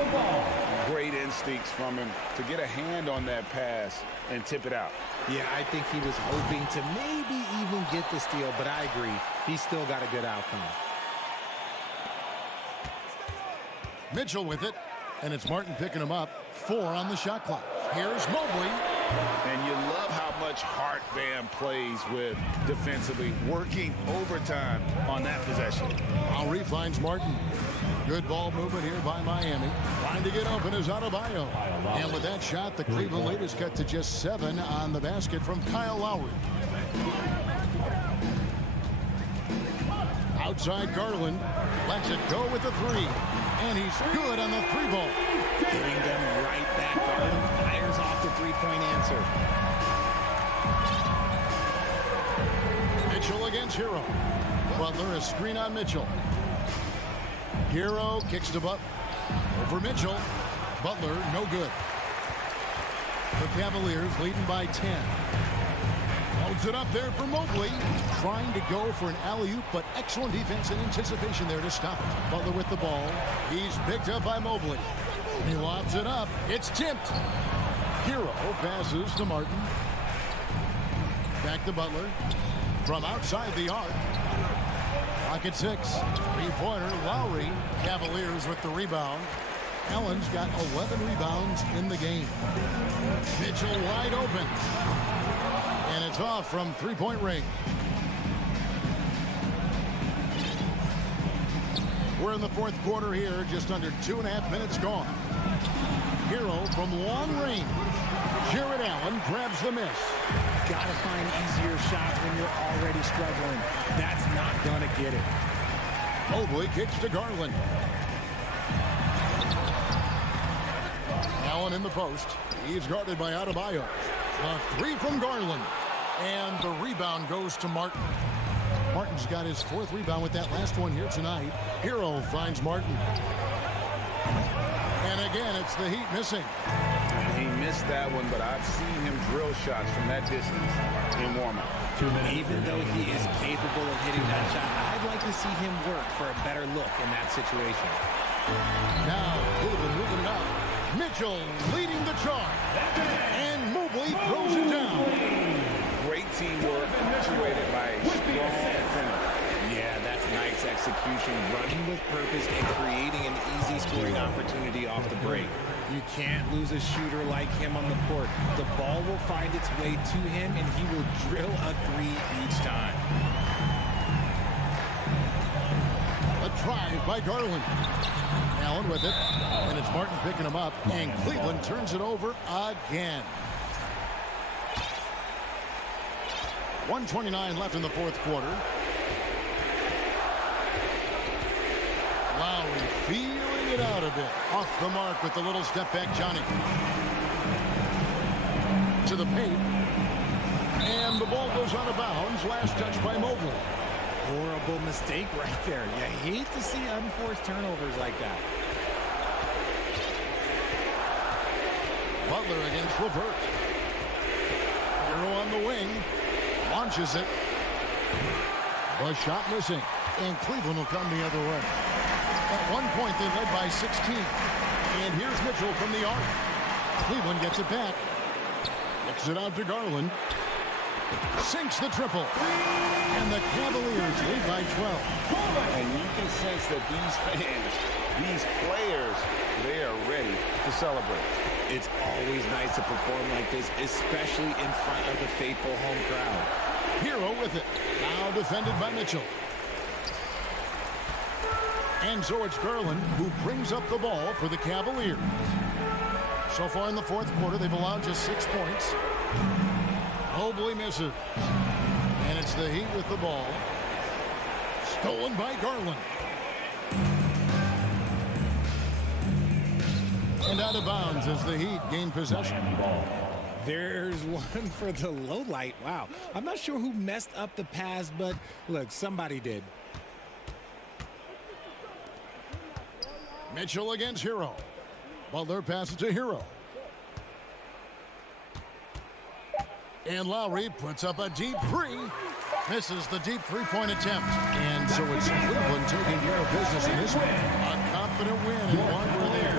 Great instincts from him to get a hand on that pass and tip it out. Yeah, I think he was hoping to maybe even get the steal, but I agree. He still got a good outcome. Mitchell with it, and it's Martin picking him up. 4 on the shot clock. Here's Mobley. And you love how much heart Bam plays with defensively, working overtime on that possession. Lowry finds Martin. Good ball movement here by Miami. Trying to get open is Adebayo. And with that shot, the Cleveland lead is cut to just 7 on the basket from Kyle Lowry. Outside Garland. Lets it go with the 3. And he's good on the 3-ball. Getting them right back. Garland fires off the 3-point answer. Mitchell against Hero. Butler, a screen on Mitchell. Hero kicks to Butler. Over Mitchell. Butler, no good. The Cavaliers leading by 10. Holds it up there for Mobley. Trying to go for an alley-oop, but excellent defense and anticipation there to stop it. Butler with the ball. He's picked up by Mobley. He lobs it up. It's tipped. Hero passes to Martin. Back to Butler. From outside the arc. Clock at 6. Three-pointer, Lowry. Cavaliers with the rebound. Allen's got 11 rebounds in the game. Mitchell wide open. And it's off from three-point range. We're in the fourth quarter here, just under 2.5 minutes gone. Hero from long range. Jared Allen grabs the miss. Gotta find easier shots when you're already struggling. That's not gonna get it. Mobley kicks to Garland. Allen in the post. He's guarded by Adebayo. A three from Garland. And the rebound goes to Martin. Martin's got his fourth rebound with that last one here tonight. Hero finds Martin. And again, it's the Heat missing. He missed that one, but I've seen him drill shots from that distance in warm-up. Even though he is capable of hitting that shot, I'd like to see him work for a better look in that situation. Now, Cleveland moving it up. Mitchell leading the charge. And Mobley throws it down. Great teamwork, punctuated by a strong defender. Yeah, that's nice execution, running with purpose and creating an easy scoring opportunity off the break. You can't lose a shooter like him on the court. The ball will find its way to him, and he will drill a three each time. A drive by Garland. Allen with it, and it's Martin picking him up, and Cleveland turns it over again. 1:29 left in the fourth quarter. Lowry feeling it out a bit. Off the mark with the little step back, Johnny. To the paint. And the ball goes out of bounds. Last touch by Mobley. Horrible mistake right there. You hate to see unforced turnovers like that. Butler against Levert. Hero on the wing. Launches it. A shot missing. And Cleveland will come the other way. At one point, they led by 16. And here's Mitchell from the arc. Cleveland gets it back. Kicks it out to Garland. Sinks the triple. And the Cavaliers lead by 12. And you can sense that these fans, these players, they are ready to celebrate. It's always nice to perform like this, especially in front of the faithful home crowd. Hero with it. Now defended by Mitchell. And so it's Garland who brings up the ball for the Cavaliers. So far in the fourth quarter, they've allowed just 6 points. Mobley misses. And it's the Heat with the ball. Stolen by Garland. And out of bounds as the Heat gain possession. There's one for the low light. Wow. I'm not sure who messed up the pass, but look, somebody did. Mitchell against Hero. Butler passes to Hero. And Lowry puts up a deep three. Misses the deep three-point attempt. And so it's Cleveland taking care of business in this one. A confident win and one where they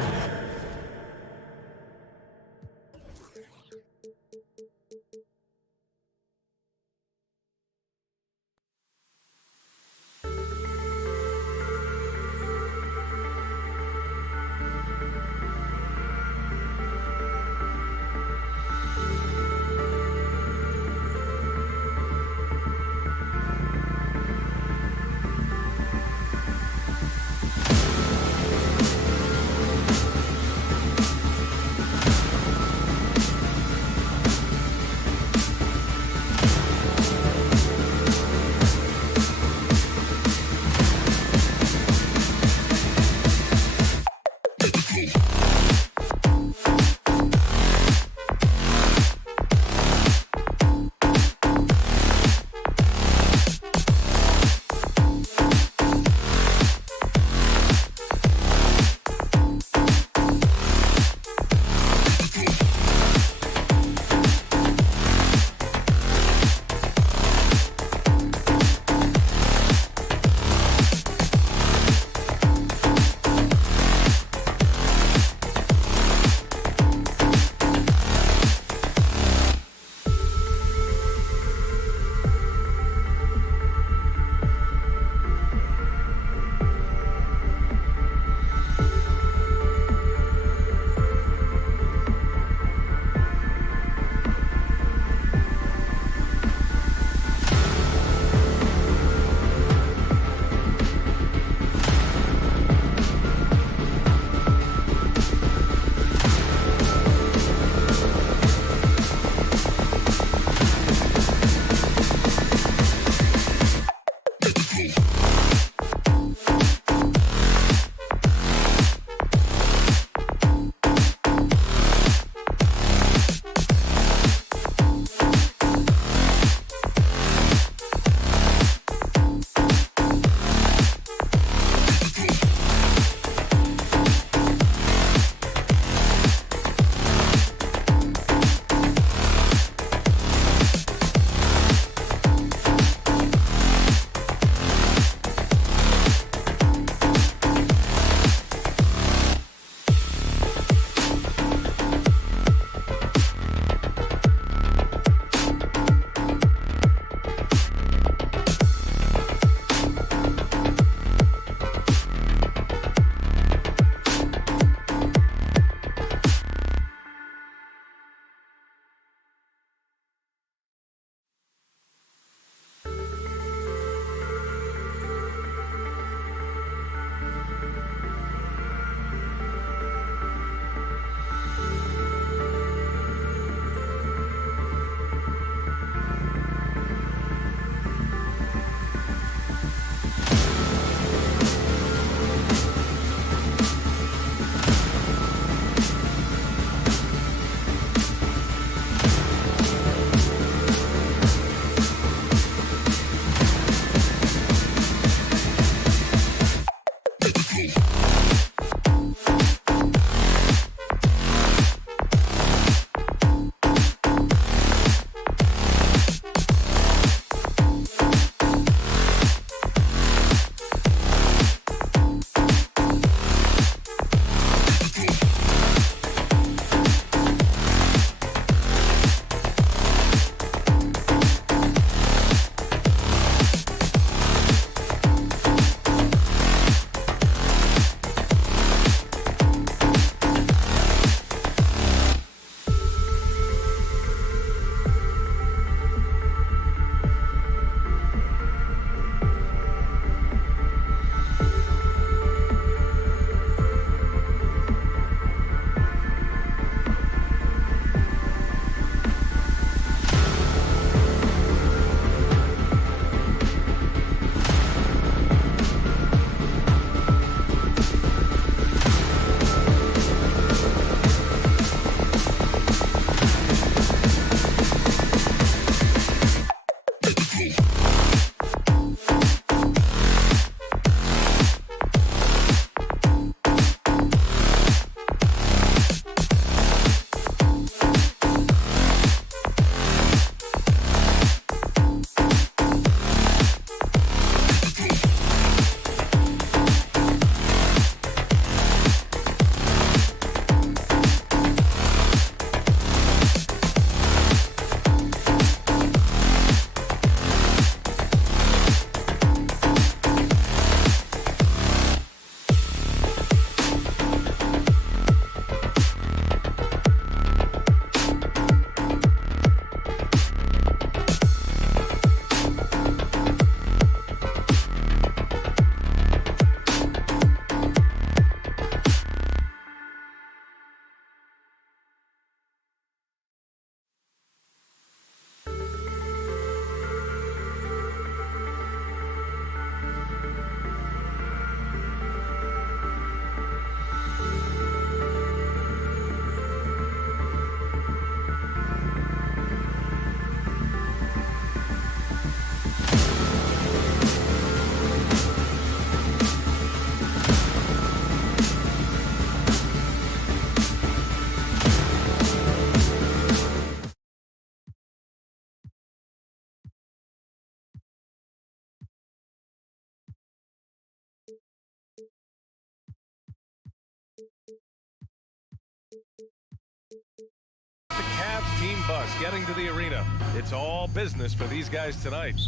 Cavs team bus getting to the arena. It's all business for these guys tonight.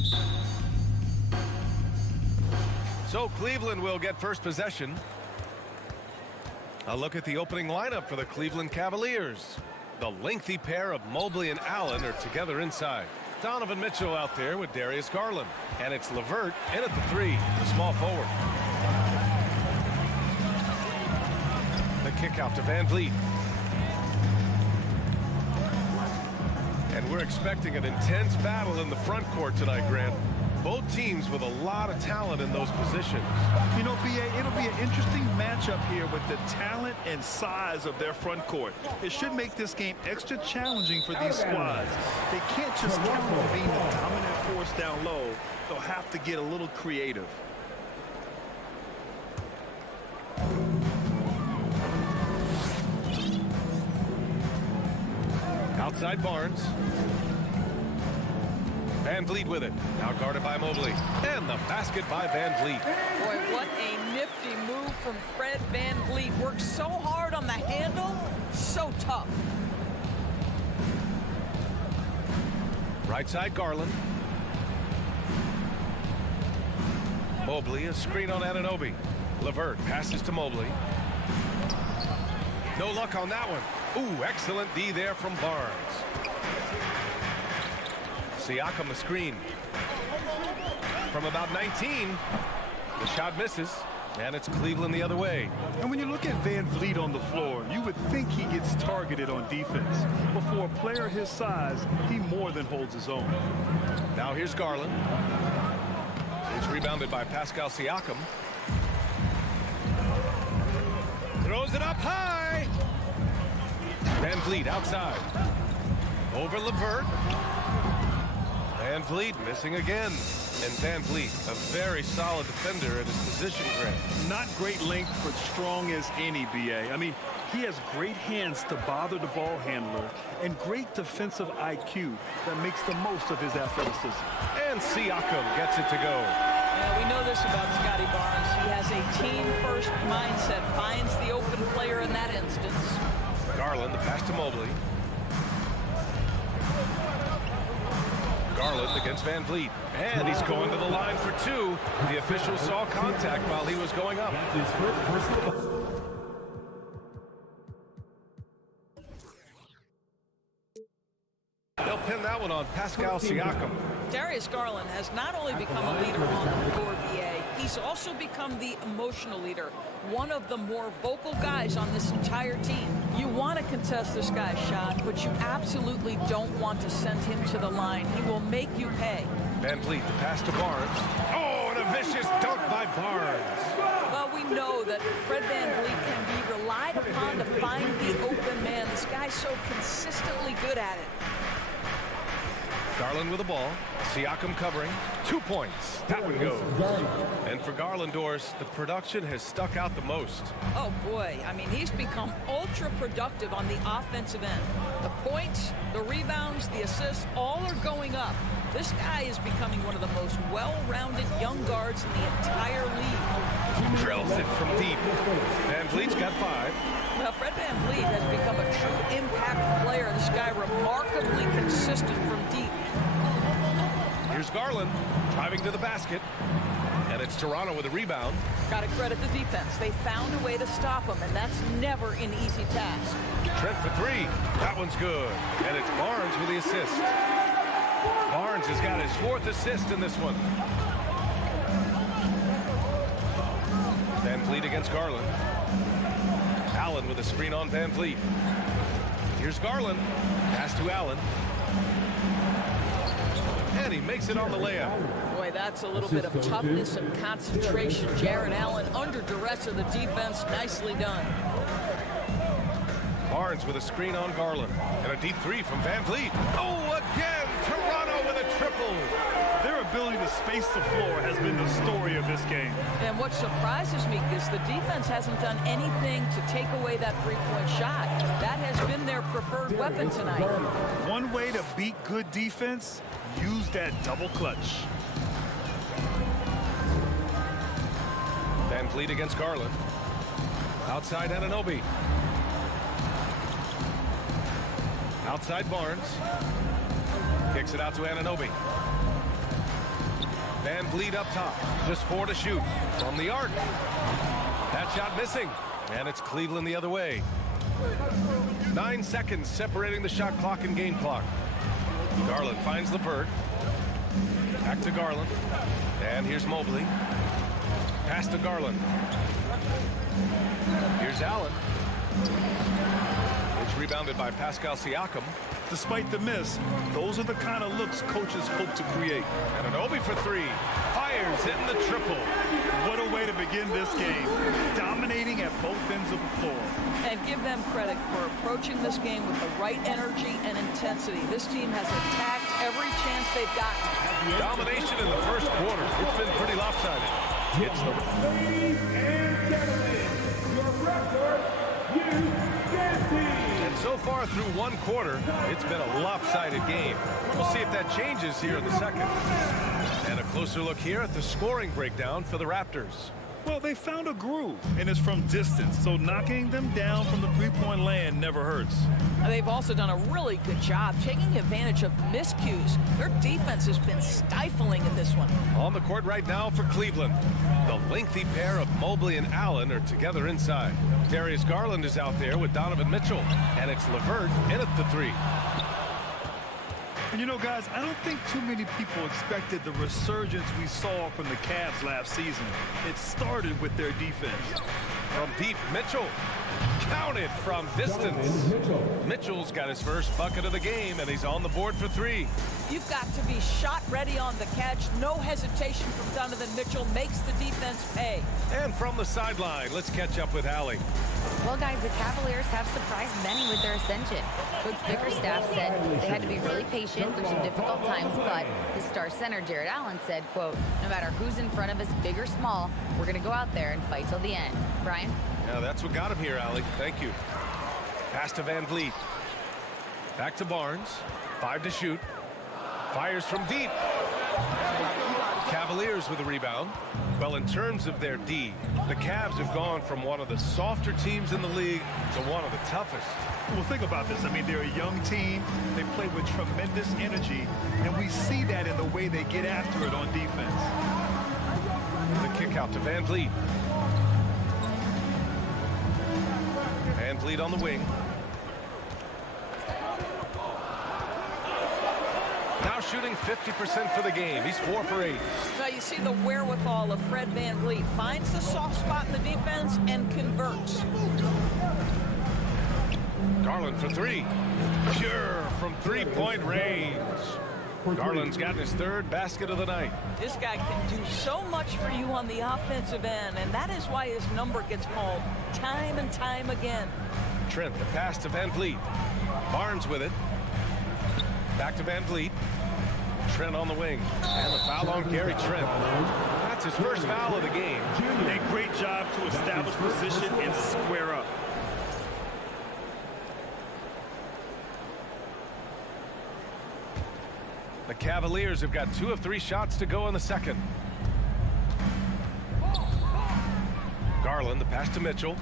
So Cleveland will get first possession. A look at the opening lineup for the Cleveland Cavaliers. The lengthy pair of Mobley and Allen are together inside. Donovan Mitchell out there with Darius Garland. And it's LeVert in at the 3, the small forward. The kick out to Van Vliet. And we're expecting an intense battle in the front court tonight, Grant. Both teams with a lot of talent in those positions. You know, B.A., it'll be an interesting matchup here with the talent and size of their front court. It should make this game extra challenging for these squads. They can't just count on being the dominant force down low. They'll have to get a little creative. Outside Barnes. Van Vliet with it. Now guarded by Mobley. And the basket by Van Vliet. Boy, what a nifty move from Fred Van Vliet. Works so hard on the handle. So tough. Right side Garland. Mobley, a screen on Anunoby. LeVert passes to Mobley. No luck on that one. Ooh, excellent D there from Barnes. Siakam the screen. From about 19. The shot misses. And it's Cleveland the other way. And when you look at Van Vliet on the floor, you would think he gets targeted on defense. But for a player his size, he more than holds his own. Now here's Garland. It's rebounded by Pascal Siakam. Throws it up high. Van Vliet outside. Over LeVert. Van Vliet missing again. And Van Vliet, a very solid defender at his position, Grant. Not great length, but strong as any, B.A. I mean, he has great hands to bother the ball handler and great defensive IQ that makes the most of his athleticism. And Siakam gets it to go. Yeah, we know this about Scotty Barnes. He has a team-first mindset, finds the open player in that instance. Garland, the pass to Mobley. Garland against Van Vliet. And he's going to the line for 2. The official saw contact while he was going up. They'll pin that one on Pascal Siakam. Darius Garland has not only become a leader on the floor, BA, he's also become the emotional leader. One of the more vocal guys on this entire team. You want to contest this guy's shot, but you absolutely don't want to send him to the line. He will make you pay. Van Vliet, the pass to Barnes. Oh, and a vicious dunk by Barnes. Well, we know that Fred Van Vliet can be relied upon to find the open man. This guy's so consistently good at it. Garland with the ball. Siakam covering. 2 points. That one goes. And for Garland, Doris, the production has stuck out the most. Oh, boy. I mean, he's become ultra productive on the offensive end. The points, the rebounds, the assists, all are going up. This guy is becoming one of the most well-rounded young guards in the entire league. Drills it from deep. Van Vliet's got 5. Well, Fred Van Vliet has become a true impact player. This guy remarkably consistent from deep. Here's Garland driving to the basket. And it's Toronto with a rebound. Got to credit the defense. They found a way to stop him, and that's never an easy task. Trent for 3. That one's good. And it's Barnes with the assist. Barnes has got his 4th assist in this one. Van Vliet against Garland. Allen with a screen on Van Vliet. Here's Garland. Pass to Allen. And he makes it on the layup. Boy, that's a little bit of toughness and concentration. Jared Allen under duress of the defense. Nicely done. Barnes with a screen on Garland. And a deep 3 from Van Vliet. Oh, again! Toronto with a triple. Their ability to space the floor has been the story of this game. And what surprises me is the defense hasn't done anything to take away that three-point shot. That has been their preferred weapon tonight. One way to beat good defense, use that double clutch. Van Vliet against Garland. Outside Anunoby. Outside Barnes. Kicks it out to Anunoby. Van Vliet up top. Just 4 to shoot. From the arc. That shot missing. And it's Cleveland the other way. 9 seconds separating the shot clock and game clock. Garland finds LeVert. Back to Garland. And here's Mobley. Pass to Garland. Here's Allen. It's rebounded by Pascal Siakam. Despite the miss, those are the kind of looks coaches hope to create. Anunoby for 3. Fires hitting the triple. What a way to begin this game. Dominating at both ends of the floor. And give them credit for approaching this game with the right energy and intensity. This team has attacked every chance they've gotten. Domination in the first quarter. It's been pretty lopsided. It's the... Ladies and gentlemen, your Raptors youth dance team. And so far through one quarter, it's been a lopsided game. We'll see if that changes here in the second. And a closer look here at the scoring breakdown for the Raptors. Well, they found a groove, and it's from distance, so knocking them down from the three-point land never hurts. They've also done a really good job taking advantage of miscues. Their defense has been stifling in this one. On the court right now for Cleveland, the lengthy pair of Mobley and Allen are together inside. Darius Garland is out there with Donovan Mitchell, and it's LeVert in at the 3. And you know, guys, I don't think too many people expected the resurgence we saw from the Cavs last season. It started with their defense. From deep, Mitchell. Counted from distance. Mitchell's got his first bucket of the game, and he's on the board for 3. You've got to be shot ready on the catch. No hesitation from Donovan Mitchell. Makes the defense pay. And from the sideline, let's catch up with Allie. Well, guys, the Cavaliers have surprised many with their ascension. Coach Bickerstaff said they had to be really patient through some difficult times, but his star center, Jared Allen, said, quote, no matter who's in front of us, big or small, we're going to go out there and fight till the end. Brian? Yeah, that's what got him here, Allie. Thank you. Pass to Van Vliet. Back to Barnes. 5 to shoot. Fires from deep. Cavaliers with a rebound. Well, in terms of their D, the Cavs have gone from one of the softer teams in the league to one of the toughest. Well, think about this. I mean, they're a young team. They play with tremendous energy, and we see that in the way they get after it on defense. The kick out to Van Vliet. Van Vliet on the wing. Now shooting 50% for the game. He's 4 for 8. Now you see the wherewithal of Fred Van Vliet. Finds the soft spot in the defense and converts. Garland for 3. Pure from 3-point range. Garland's gotten his 3rd basket of the night. This guy can do so much for you on the offensive end, and that is why his number gets called time and time again. Trent, the pass to Van Vliet. Barnes with it. Back to Van Vliet. Trent on the wing. And the foul on Gary Trent. That's his first foul of the game. A great job to establish position and square up. The Cavaliers have got 2 of 3 shots to go in the second. Garland, the pass to Mitchell.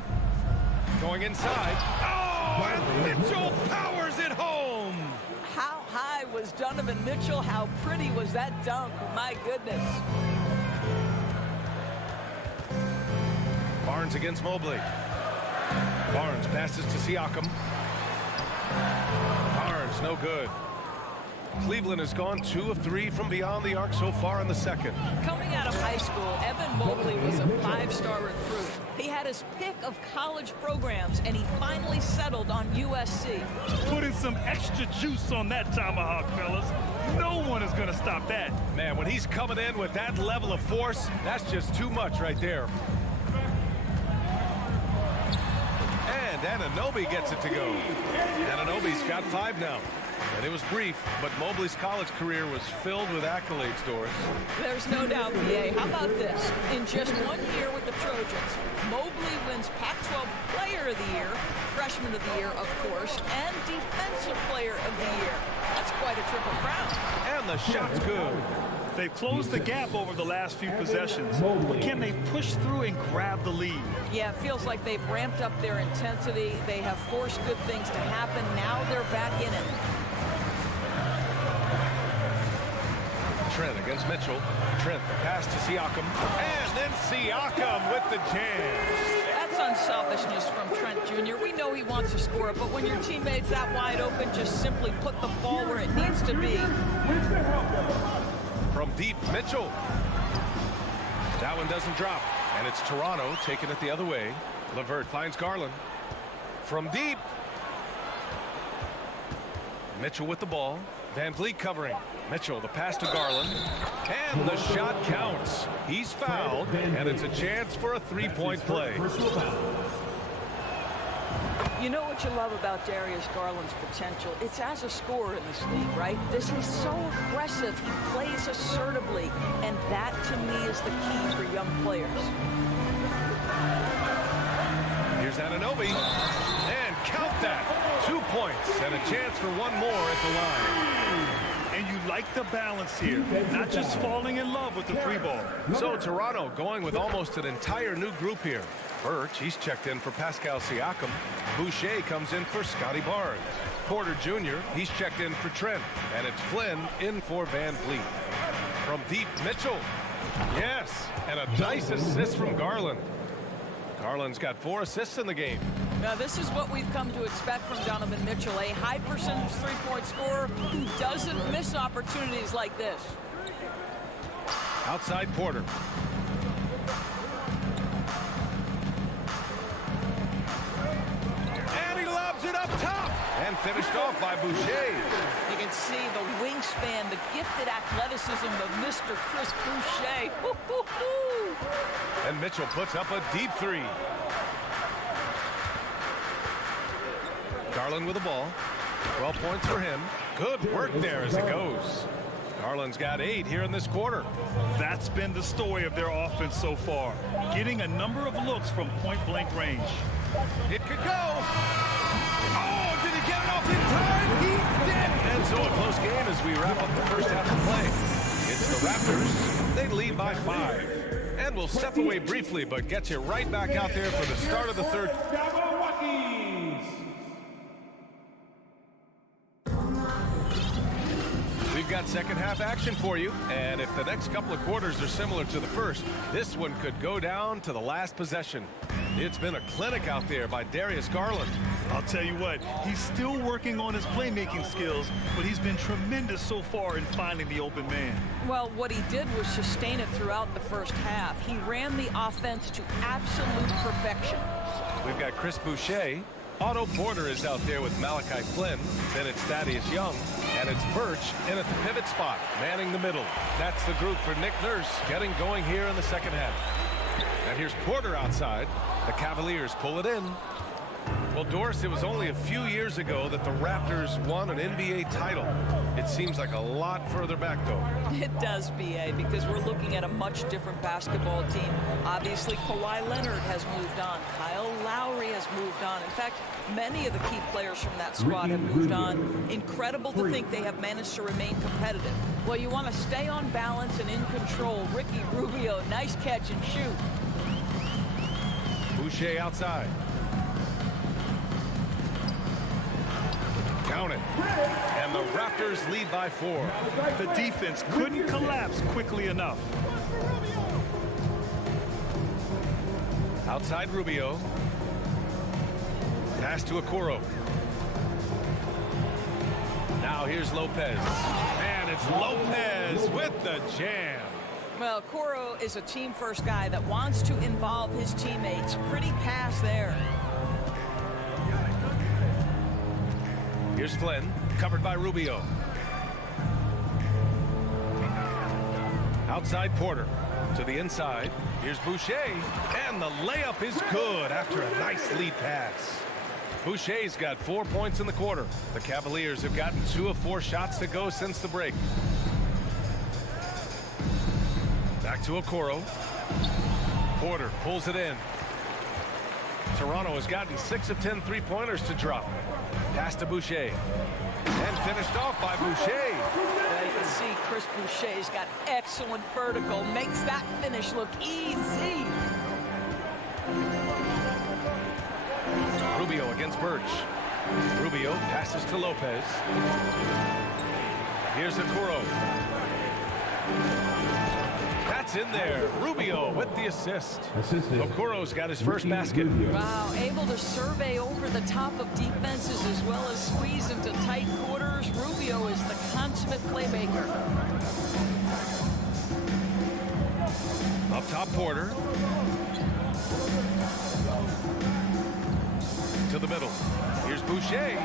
Going inside. Oh, and Mitchell powers it home. How high was Donovan Mitchell? How pretty was that dunk? My goodness. Barnes against Mobley. Barnes passes to Siakam. Barnes, no good. Cleveland has gone 2 of 3 from beyond the arc so far in the second. Coming out of high school, Evan Mobley was a 5-star recruit. He had his pick of college programs, and he finally settled on USC. Put in some extra juice on that tomahawk, fellas. No one is going to stop that. Man, when he's coming in with that level of force, that's just too much right there. And Anunoby gets it to go. Anunoby's got 5 now. And it was brief, but Mobley's college career was filled with accolades, Doris. There's no doubt, PA. How about this? In just 1 year with the Trojans, Mobley wins Pac-12 Player of the Year, Freshman of the Year, of course, and Defensive Player of the Year. That's quite a triple crown. And the shot's good. They've closed the gap over the last few possessions, but can they push through and grab the lead? Yeah, it feels like they've ramped up their intensity. They have forced good things to happen. Now they're back in it. Trent against Mitchell. Trent, the pass to Siakam. And then Siakam with the jam. That's unselfishness from Trent Jr. We know he wants to score it, but when your teammate's that wide open, just simply put the ball where it needs to be. From deep, Mitchell. That one doesn't drop. And it's Toronto taking it the other way. LeVert finds Garland. From deep. Mitchell with the ball. Van Vliet covering. Mitchell, the pass to Garland. And the shot counts. He's fouled, and it's a chance for a three-point play. You know what you love about Darius Garland's potential? It's as a scorer in this league, right? This is so aggressive. He plays assertively, and that, to me, is the key for young players. Here's Anunoby. And count that. 2 points and a chance for one more at the line. And you like the balance here, not just falling in love with the three ball. So Toronto going with almost an entire new group here. Birch, he's checked in for Pascal Siakam. Boucher comes in for Scotty Barnes. Porter Jr., he's checked in for Trent. And it's Flynn in for Van Vliet. From deep, Mitchell. Yes, and a nice assist from Garland. Garland's got 4 assists in the game. Now, this is what we've come to expect from Donovan Mitchell, a high percentage three-point scorer who doesn't miss opportunities like this. Outside Porter. And he lobs it up top. And finished off by Boucher. You can see the wingspan, the gifted athleticism of Mr. Chris Boucher. And Mitchell puts up a deep three. Garland with the ball. 12 points for him. Good work there as it goes. Garland's got 8 here in this quarter. That's been the story of their offense so far. Getting a number of looks from point-blank range. It could go. Oh, did he get it off in time? He did. And so a close game as we wrap up the first half of play. It's the Raptors. They lead by 5. And we'll step away briefly, but get you right back out there for the start of the third. We've got second half action for you, and if the next couple of quarters are similar to the first, this one could go down to the last possession. It's been a clinic out there by Darius Garland. I'll tell you what, he's still working on his playmaking skills, but he's been tremendous so far in finding the open man. Well, what he did was sustain it throughout the first half. He ran the offense to absolute perfection. We've got Chris Boucher. Otto Porter is out there with Malachi Flynn. Then it's Thaddeus Young. And it's Birch in at the pivot spot, manning the middle. That's the group for Nick Nurse getting going here in the second half. And here's Porter outside. The Cavaliers pull it in. Well, Doris, it was only a few years ago that the Raptors won an NBA title. It seems like a lot further back, though. It does, B.A., because we're looking at a much different basketball team. Obviously, Kawhi Leonard has moved on. Kyle Lowry has moved on. In fact, many of the key players from that squad have moved on. Incredible to think they have managed to remain competitive. Well, you want to stay on balance and in control. Ricky Rubio, nice catch and shoot. Boucher outside. Count it. And the Raptors lead by 4. The defense couldn't collapse quickly enough. Outside Rubio. Pass to Okoro. Now here's Lopez. And it's Lopez with the jam. Well, Okoro is a team-first guy that wants to involve his teammates. Pretty pass there. Here's Flynn, covered by Rubio. Outside Porter, to the inside. Here's Boucher, and the layup is good after a nice lead pass. Boucher's got 4 points in the quarter. The Cavaliers have gotten 2 of 4 shots to go since the break. Back to Okoro. Porter pulls it in. Toronto has gotten 6 of 10 three-pointers to drop. Pass to Boucher. And finished off by Boucher. Yeah, you can see Chris Boucher's got excellent vertical. Makes that finish look easy. Rubio against Birch. Rubio passes to Lopez. Here's Okoro. That's in there. Rubio with the assist. Okoro's got his first basket. Wow, able to survey over the top of defenses as well as squeeze into tight quarters. Rubio is the consummate playmaker. Up top, Porter. To the middle. Here's Boucher.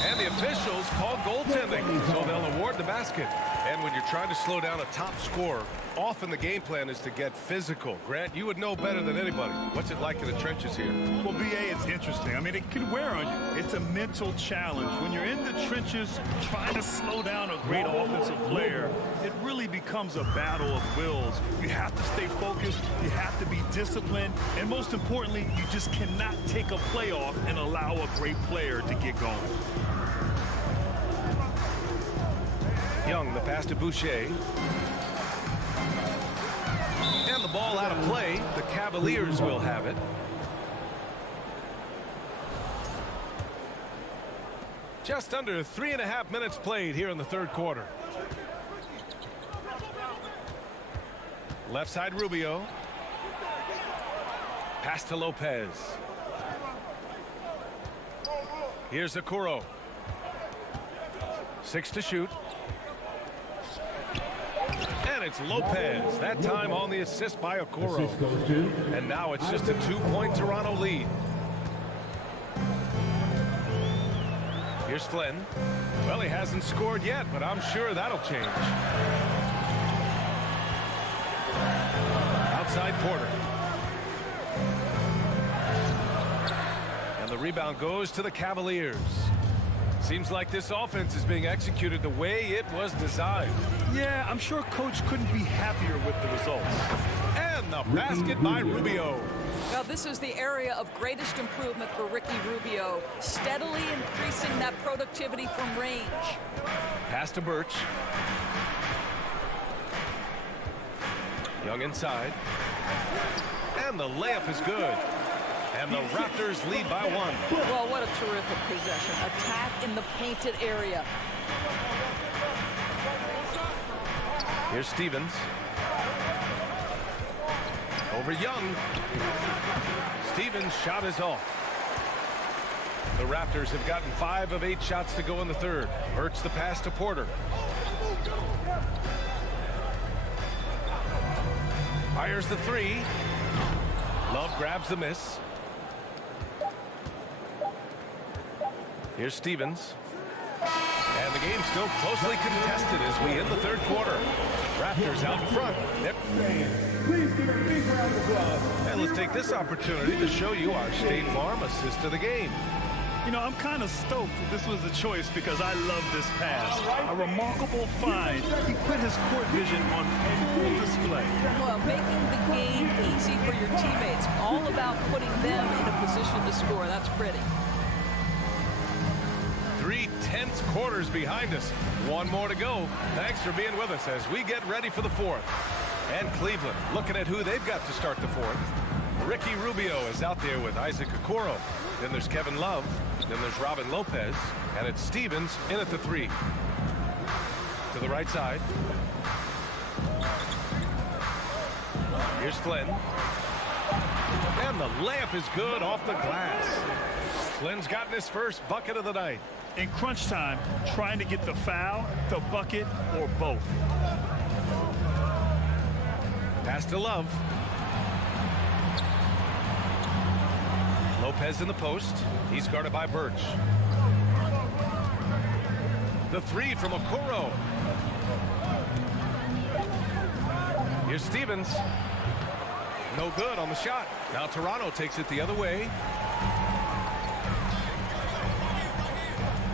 And the officials called goaltending, so they'll award the basket. And when you're trying to slow down a top scorer, often the game plan is to get physical. Grant, you would know better than anybody. What's it like in the trenches here? Well, BA, it's interesting. I mean, it can wear on you. It's a mental challenge. When you're in the trenches trying to slow down a great offensive player, it really becomes a battle of wills. You have to stay focused. You have to be disciplined. And most importantly, you just cannot take a play off and allow a great player to get going. Young, the pass to Boucher. And the ball out of play. The Cavaliers will have it. Just under 3.5 minutes played here in the third quarter. Left side, Rubio. Pass to Lopez. Here's Okoro. 6 to shoot. And it's Lopez. That time on the assist by Okoro. And now it's just a 2-point Toronto lead. Here's Flynn. Well, he hasn't scored yet, but I'm sure that'll change. Outside Porter. And the rebound goes to the Cavaliers. Seems like this offense is being executed the way it was designed. Yeah, I'm sure Coach couldn't be happier with the results. And the basket by Rubio. Now, this is the area of greatest improvement for Ricky Rubio, steadily increasing that productivity from range. Pass to Birch. Young inside. And the layup is good. And the Raptors lead by 1. Well, what a terrific possession. Attack in the painted area. Here's Stevens. Over Young. Stevens' shot is off. The Raptors have gotten 5 of 8 shots to go in the third. Birch the pass to Porter. Fires the 3. Love grabs the miss. Here's Stevens. And the game's still closely contested as we end the third quarter. Raptors out in front. Please give a big round of applause. And let's take this opportunity to show you our State Farm assist of the game. You know, I'm kind of stoked that this was a choice because I love this pass. A remarkable find. He put his court vision on full display. Well, making the game easy for your teammates. All about putting them in a position to score. That's pretty. 3 tense quarters behind us. 1 more to go. Thanks for being with us as we get ready for the fourth. And Cleveland looking at who they've got to start the fourth. Ricky Rubio is out there with Isaac Okoro. Then there's Kevin Love. Then there's Robin Lopez. And it's Stevens in at the 3. To the right side. Here's Flynn. And the layup is good off the glass. Flynn's gotten his first bucket of the night. In crunch time, trying to get the foul, the bucket, or both. Pass to Love. Lopez in the post. He's guarded by Birch. The 3 from Okoro. Here's Stevens. No good on the shot. Now Toronto takes it the other way.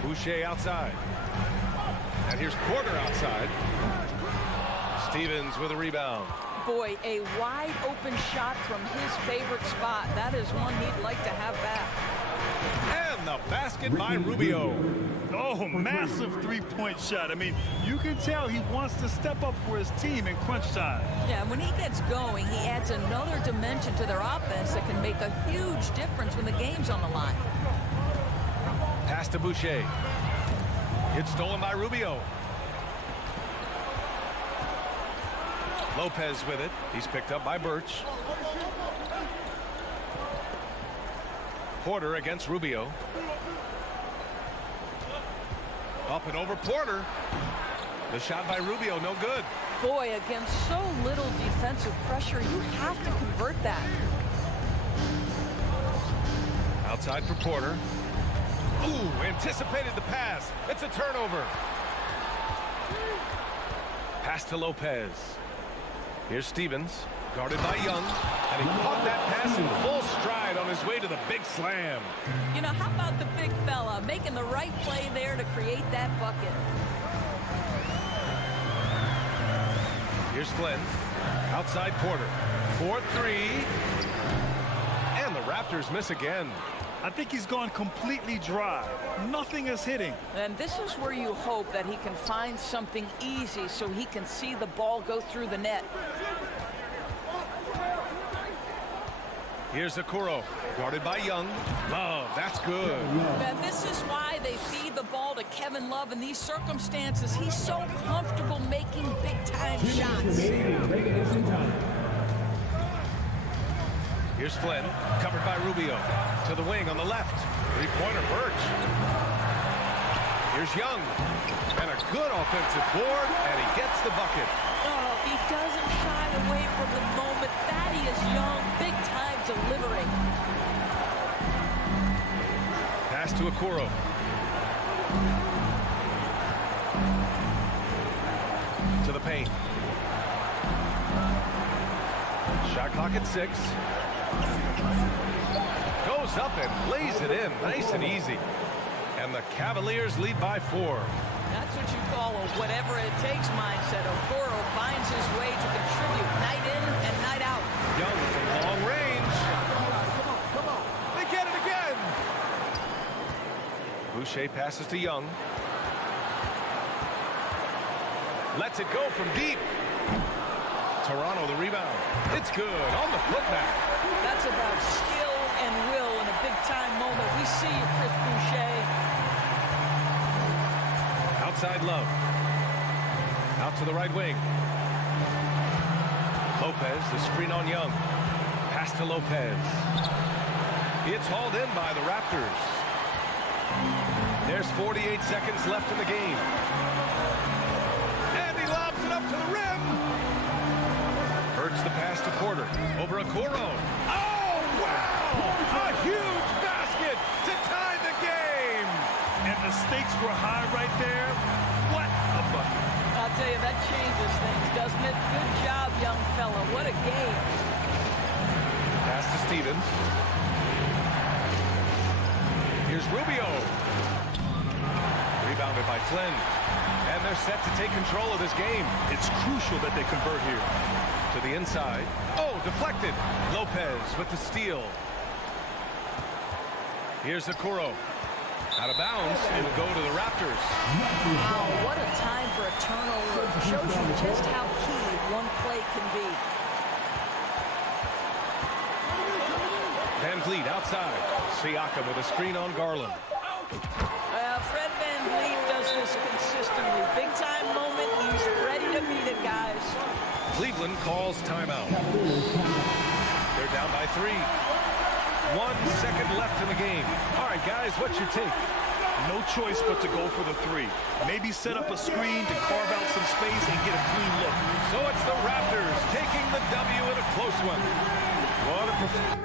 Boucher outside. And here's Porter outside. Stevens with a rebound. Boy, a wide open shot from his favorite spot. That is one he'd like to have back. And And the basket by Rubio. Oh, massive three-point shot. I mean, you can tell he wants to step up for his team in crunch time. Yeah, when he gets going, he adds another dimension to their offense that can make a huge difference when the game's on the line. Pass to Boucher. It's stolen by Rubio. Lopez with it. He's picked up by Birch. Porter against Rubio. Up and over Porter. The shot by Rubio, no good. Boy, against so little defensive pressure, you have to convert that. Outside for Porter. Ooh, anticipated the pass. It's a turnover. Pass to Lopez. Here's Stevens, guarded by Young, and he caught that pass in full stride on his way to the big slam. You know, how about the big fella making the right play there to create that bucket? Here's Flynn, outside Porter, 4-3, and the Raptors miss again. I think he's gone completely dry. Nothing is hitting. And this is where you hope that he can find something easy so he can see the ball go through the net. Here's Okoro, guarded by Young. Love, that's good. And this is why they feed the ball to Kevin Love in these circumstances. He's so comfortable making big-time shots. Here's Flynn, covered by Rubio. To the wing on the left. Three-pointer, Birch. Here's Young. And a good offensive board, and he gets the bucket. Oh, he doesn't shy away from the moment. Thaddeus Young, big-time delivering. Pass to Okoro. To the paint. Shot clock at 6. Goes up and lays it in, nice and easy. And the Cavaliers lead by 4. That's what you call a whatever it takes mindset. Okoro finds his way to contribute night in and night out. Young from long range. Come on. They get it again. Boucher passes to Young. Lets it go from deep. Toronto the rebound. It's good on the putback. That's about skill and will in a big-time moment. We see you, Chris Boucher. Outside Love. Out to the right wing. Lopez, the screen on Young. Pass to Lopez. It's hauled in by the Raptors. There's 48 seconds left in the game. And he lobs it up to the rim. Hurts the pass to Porter. Over Okoro. Oh, wow! A huge basket to tie the game. And the stakes were high right there. What a bucket. I'll tell you, that changes things, doesn't it? Good job, young fella. What a game. Pass to Stevens. Here's Rubio. Rebounded by Flynn. And they're set to take control of this game. It's crucial that they convert here. To the inside. Oh, deflected. Lopez with the steal. Here's Okoro. Out of bounds. It'll go to the Raptors. Wow, what a time for a turnover. Shows you just how key one play can be. Van Vliet outside. Siakam with a screen on Garland. Fred Van Vliet does this consistently. Big time moment. He's ready to meet it, guys. Cleveland calls timeout. They're down by 3. 1 second left in the game. All right, guys, what's your take? No choice but to go for the 3. Maybe set up a screen to carve out some space and get a clean look. So it's the Raptors taking the W in a close one. What a performance.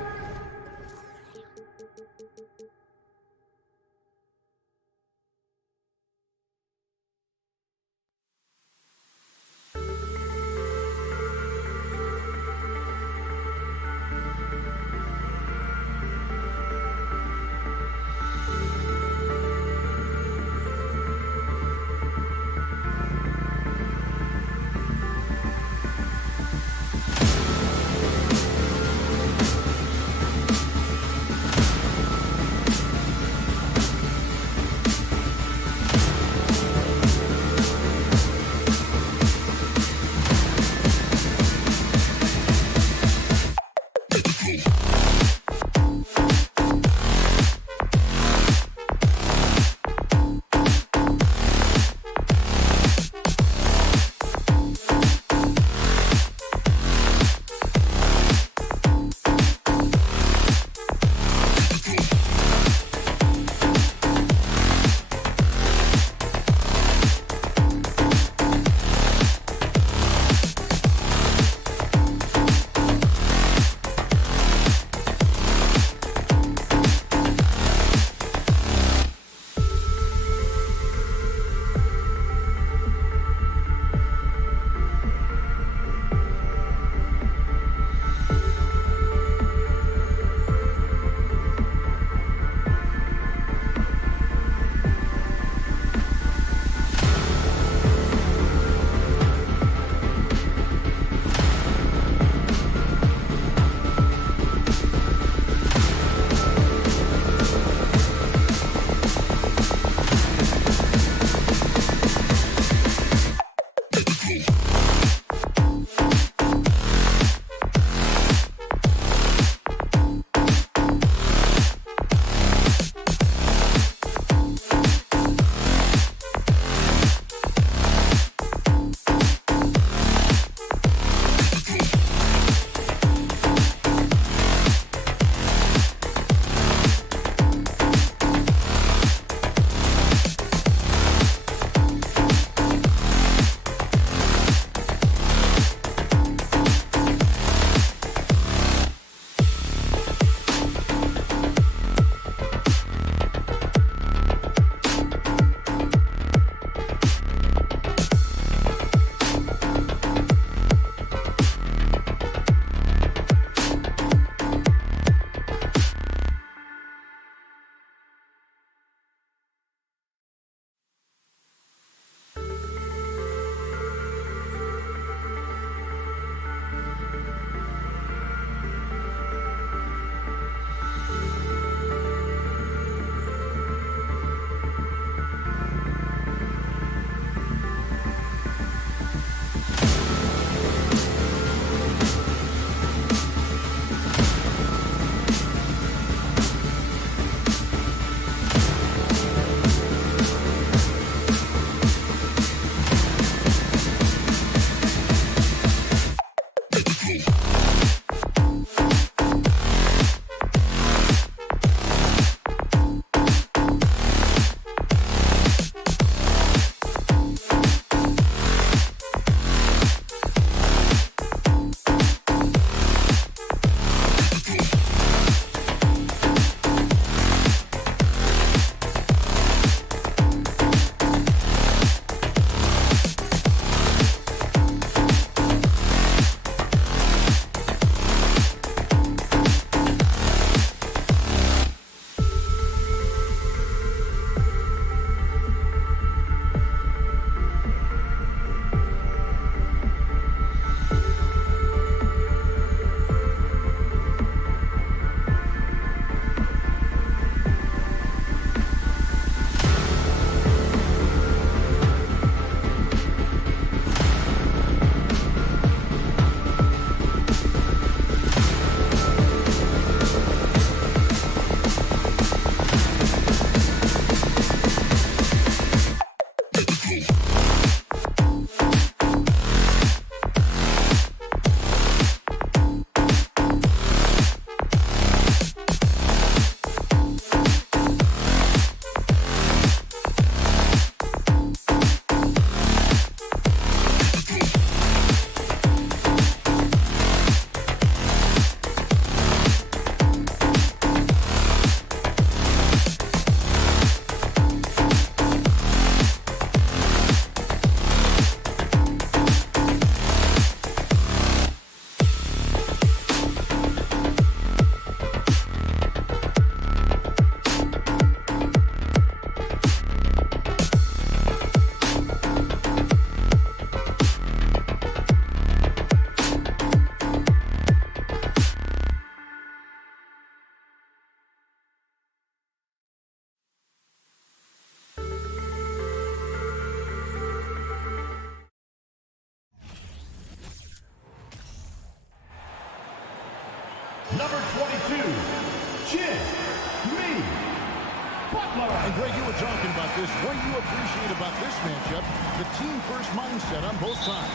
And Greg, you were talking about this. What you appreciate about this matchup, the team-first mindset on both sides.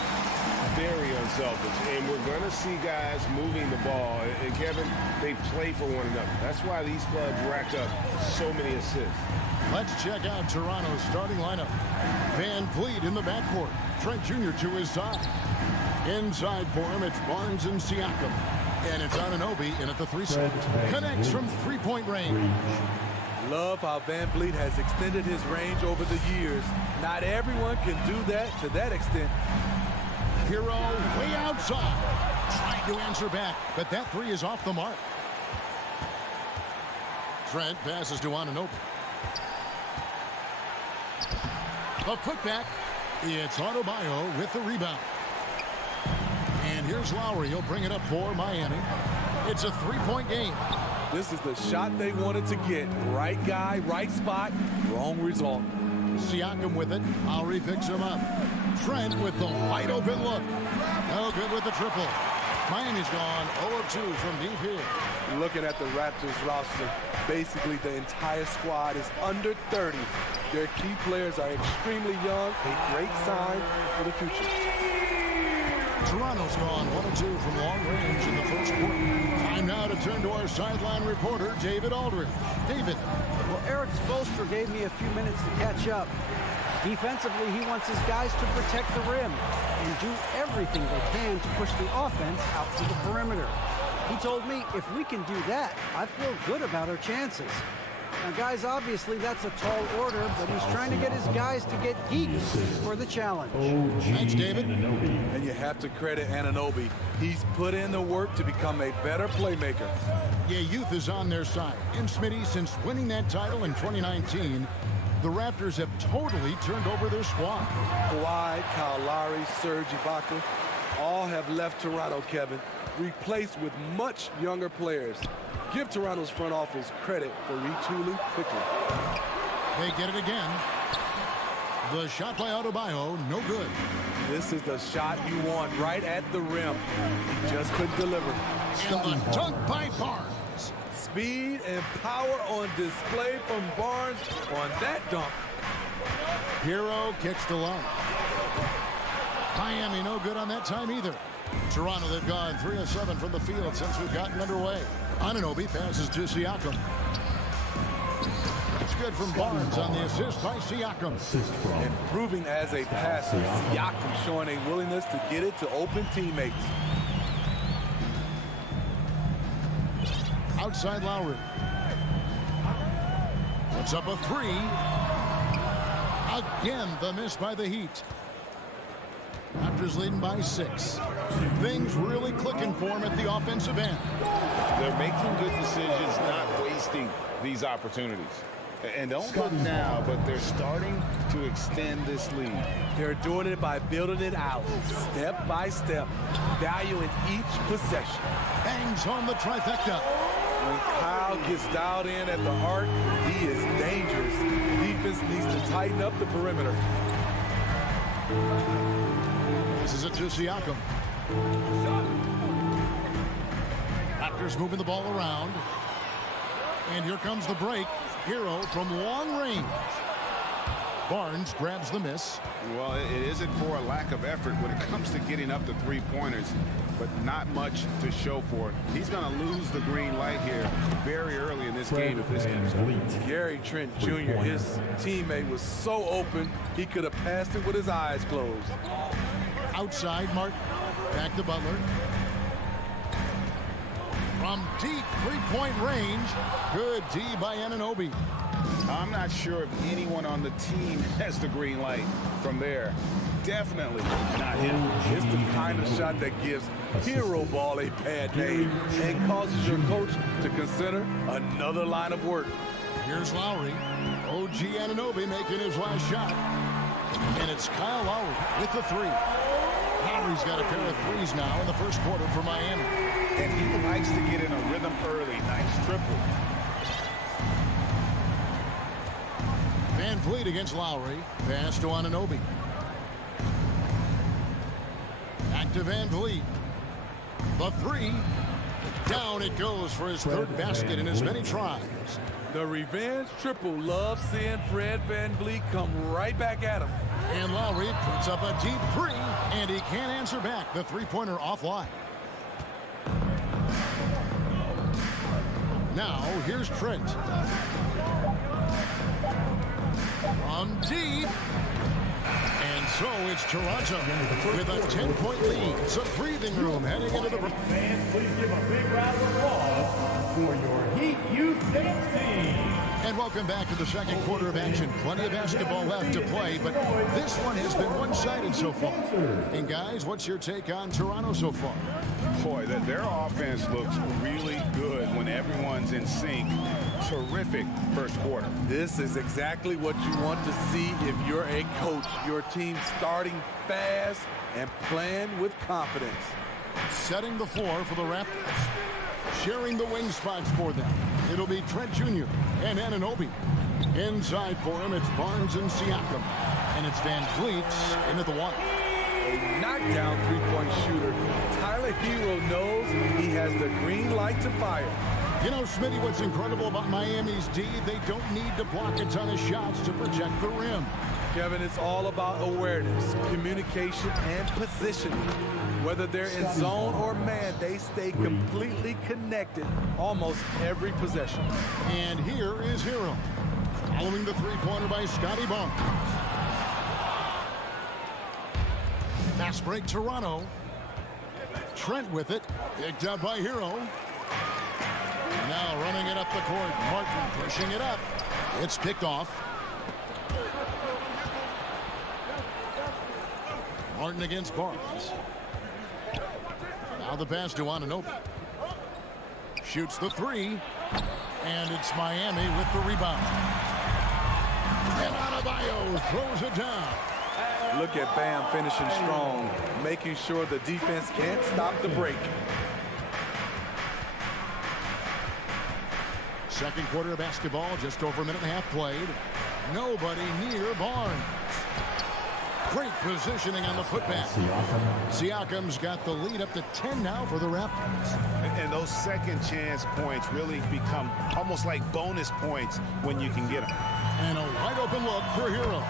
Very unselfish, and we're going to see guys moving the ball. And Kevin, they play for one another. That's why these clubs rack up so many assists. Let's check out Toronto's starting lineup. Van Vliet in the backcourt. Trent Jr. to his side. Inside for him, it's Barnes and Siakam. And it's Anunoby in at the 3 spot. Connects from three-point range. Love how Van Vliet has extended his range over the years. Not everyone can do that to that extent. Hero way outside. Trying to answer back, but that three is off the mark. Trent passes to Anunoby. A putback. It's Adebayo with the rebound. And here's Lowry. He'll bring it up for Miami. It's a three-point game. This is the shot they wanted to get. Right guy, right spot, wrong result. Siakam with it. Lowry picks him up. Trent with the wide open look. No good with the triple. Miami's gone 0 of 2 from deep here. Looking at the Raptors roster, basically the entire squad is under 30. Their key players are extremely young, a great sign for the future. Toronto's gone 1 of 2 from long range in the first quarter. Time now to turn to our sideline reporter, David Aldridge. David. Well, Eric Spoelstra gave me a few minutes to catch up. Defensively, he wants his guys to protect the rim and do everything they can to push the offense out to the perimeter. He told me if we can do that, I feel good about our chances. Now, guys, obviously that's a tall order, but he's trying to get his guys to get deep for the challenge. Thanks, David. And you have to credit Anunoby. He's put in the work to become a better playmaker. Yeah, youth is on their side. And Smitty, since winning that title in 2019, the Raptors have totally turned over their squad. Kawhi, Kyle Lowry, Serge Ibaka, all have left Toronto, Kevin, replaced with much younger players. Give Toronto's front office credit for retooling quickly. They get it again. The shot by Adebayo, no good. This is the shot you want right at the rim. He just couldn't deliver. And the dunk by Barnes. Speed and power on display from Barnes on that dunk. Hero kicks to line. Miami no good on that time either. Toronto, they've gone 3 of 7 from the field since we've gotten underway. Anunoby passes to Siakam. It's good from Barnes on the assist by Siakam. Improving as a passer, Siakam showing a willingness to get it to open teammates. Outside Lowry. Puts up a 3. Again, the miss by the Heat. Raptors leading by 6. Things really clicking for him at the offensive end. They're making good decisions, not wasting these opportunities. And don't look now, but they're starting to extend this lead. They're doing it by building it out, step by step, valuing each possession. Bangs home the trifecta. When Kyle gets dialed in at the arc, he is dangerous. Defense needs to tighten up the perimeter. This is it to Siakam. Raptors moving the ball around. And here comes the break. Hero from long range. Barnes grabs the miss. Well, it isn't for a lack of effort when it comes to getting up the three-pointers, but not much to show for it. He's going to lose the green light here very early in this game if this comes out. Gary Trent Jr., his teammate, was so open, he could have passed it with his eyes closed. Outside, Martin. Back to Butler. From deep three-point range. Good D by Anunoby. I'm not sure if anyone on the team has the green light from there. Definitely not him. It's the kind of shot that gives hero ball a bad name and causes your coach to consider another line of work. Here's Lowry. OG Anunoby making his last shot. And it's Kyle Lowry with the 3. Lowry's got a pair of 3s now in the first quarter for Miami. And he likes to get in a rhythm early. Nice triple. Van Vliet against Lowry. Pass to Anunoby. Back to Van Vliet. The 3. Down it goes for his third basket in as many tries. The revenge triple loves seeing Fred VanVleet come right back at him. And Lowry puts up a deep three, and he can't answer back. The three-pointer offline. Now, here's Trent. From deep. And so it's Toronto with a 10-point lead. Some breathing room heading into the... Fans, please give a big round of applause for your Heat Youth Dance Team. And welcome back to the second quarter of action. Plenty of basketball left to play, but this one has been one-sided so far. And guys, what's your take on Toronto so far? Boy, their offense looks really good when everyone's in sync. Terrific first quarter. This is exactly what you want to see if you're a coach. Your team starting fast and playing with confidence. Setting the floor for the Raptors. Sharing the wing spots for them. It'll be Trent Jr. and Anunoby. Inside for him, it's Barnes and Siakam. And it's VanVleet into the one. A knockdown three-point shooter. Tyler Hero knows he has the green light to fire. You know, Smitty, what's incredible about Miami's D, they don't need to block a ton of shots to protect the rim. Kevin, it's all about awareness, communication, and positioning. Whether they're in zone or man, they stay completely connected almost every possession. And here is Hero, following the three-pointer by Scotty Barnes. Fast break, Toronto. Trent with it, picked up by Hero. Now running it up the court, Martin pushing it up. It's picked off. Martin against Barnes. Now the pass to Anunoby. Shoots the three. And it's Miami with the rebound. And Adebayo throws it down. Look at Bam finishing strong, making sure the defense can't stop the break. Second quarter of basketball, just over a minute and a half played. Nobody near Barnes. Great positioning on the putback. Siakam's got the lead up to 10 now for the Raptors. And those second chance points really become almost like bonus points when you can get them. And a wide open look for Hero.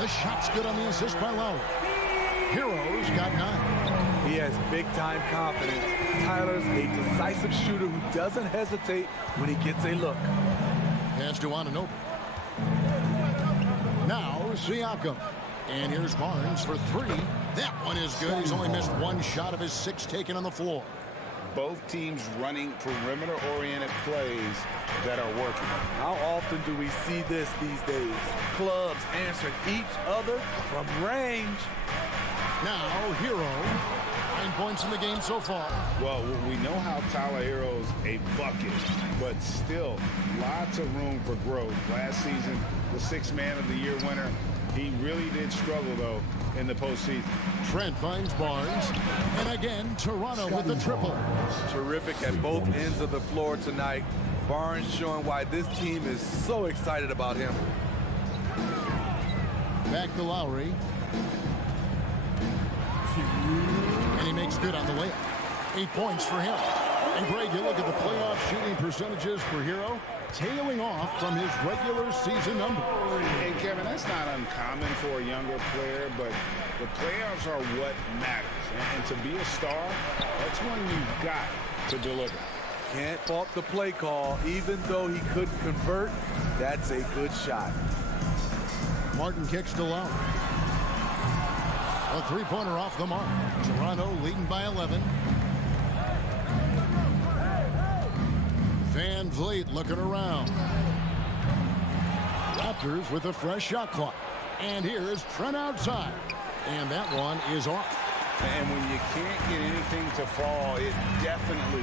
The shot's good on the assist by Lowry. Hero's got 9. He has big-time confidence. Tyler's a decisive shooter who doesn't hesitate when he gets a look. Pass to Anunoby. Now Siakam. And here's Barnes for 3. That one is good. He's only missed one shot of his 6 taken on the floor. Both teams running perimeter-oriented plays that are working. How often do we see this these days? Clubs answering each other from range. Now Hero. 9 points in the game so far. Well, we know how Tyler Hero's a bucket, but still lots of room for growth. Last season, the 6th Man of the Year winner. He really did struggle, though, in the postseason. Trent finds Barnes. And again, Toronto with the triple. Terrific at both ends of the floor tonight. Barnes showing why this team is so excited about him. Back to Lowry. And he makes good on the layup. 8 points for him. And Greg, you look at the playoff shooting percentages for Hero, tailing off from his regular season number. And Kevin, that's not uncommon for a younger player, but the playoffs are what matters. And to be a star, that's when you've got to deliver. Can't fault the play call. Even though he couldn't convert, that's a good shot. Martin kicks to Lowry. A three-pointer off the mark. Toronto leading by 11. VanVleet looking around. Raptors with a fresh shot clock. And here's Trent outside. And that one is off. And when you can't get anything to fall, it definitely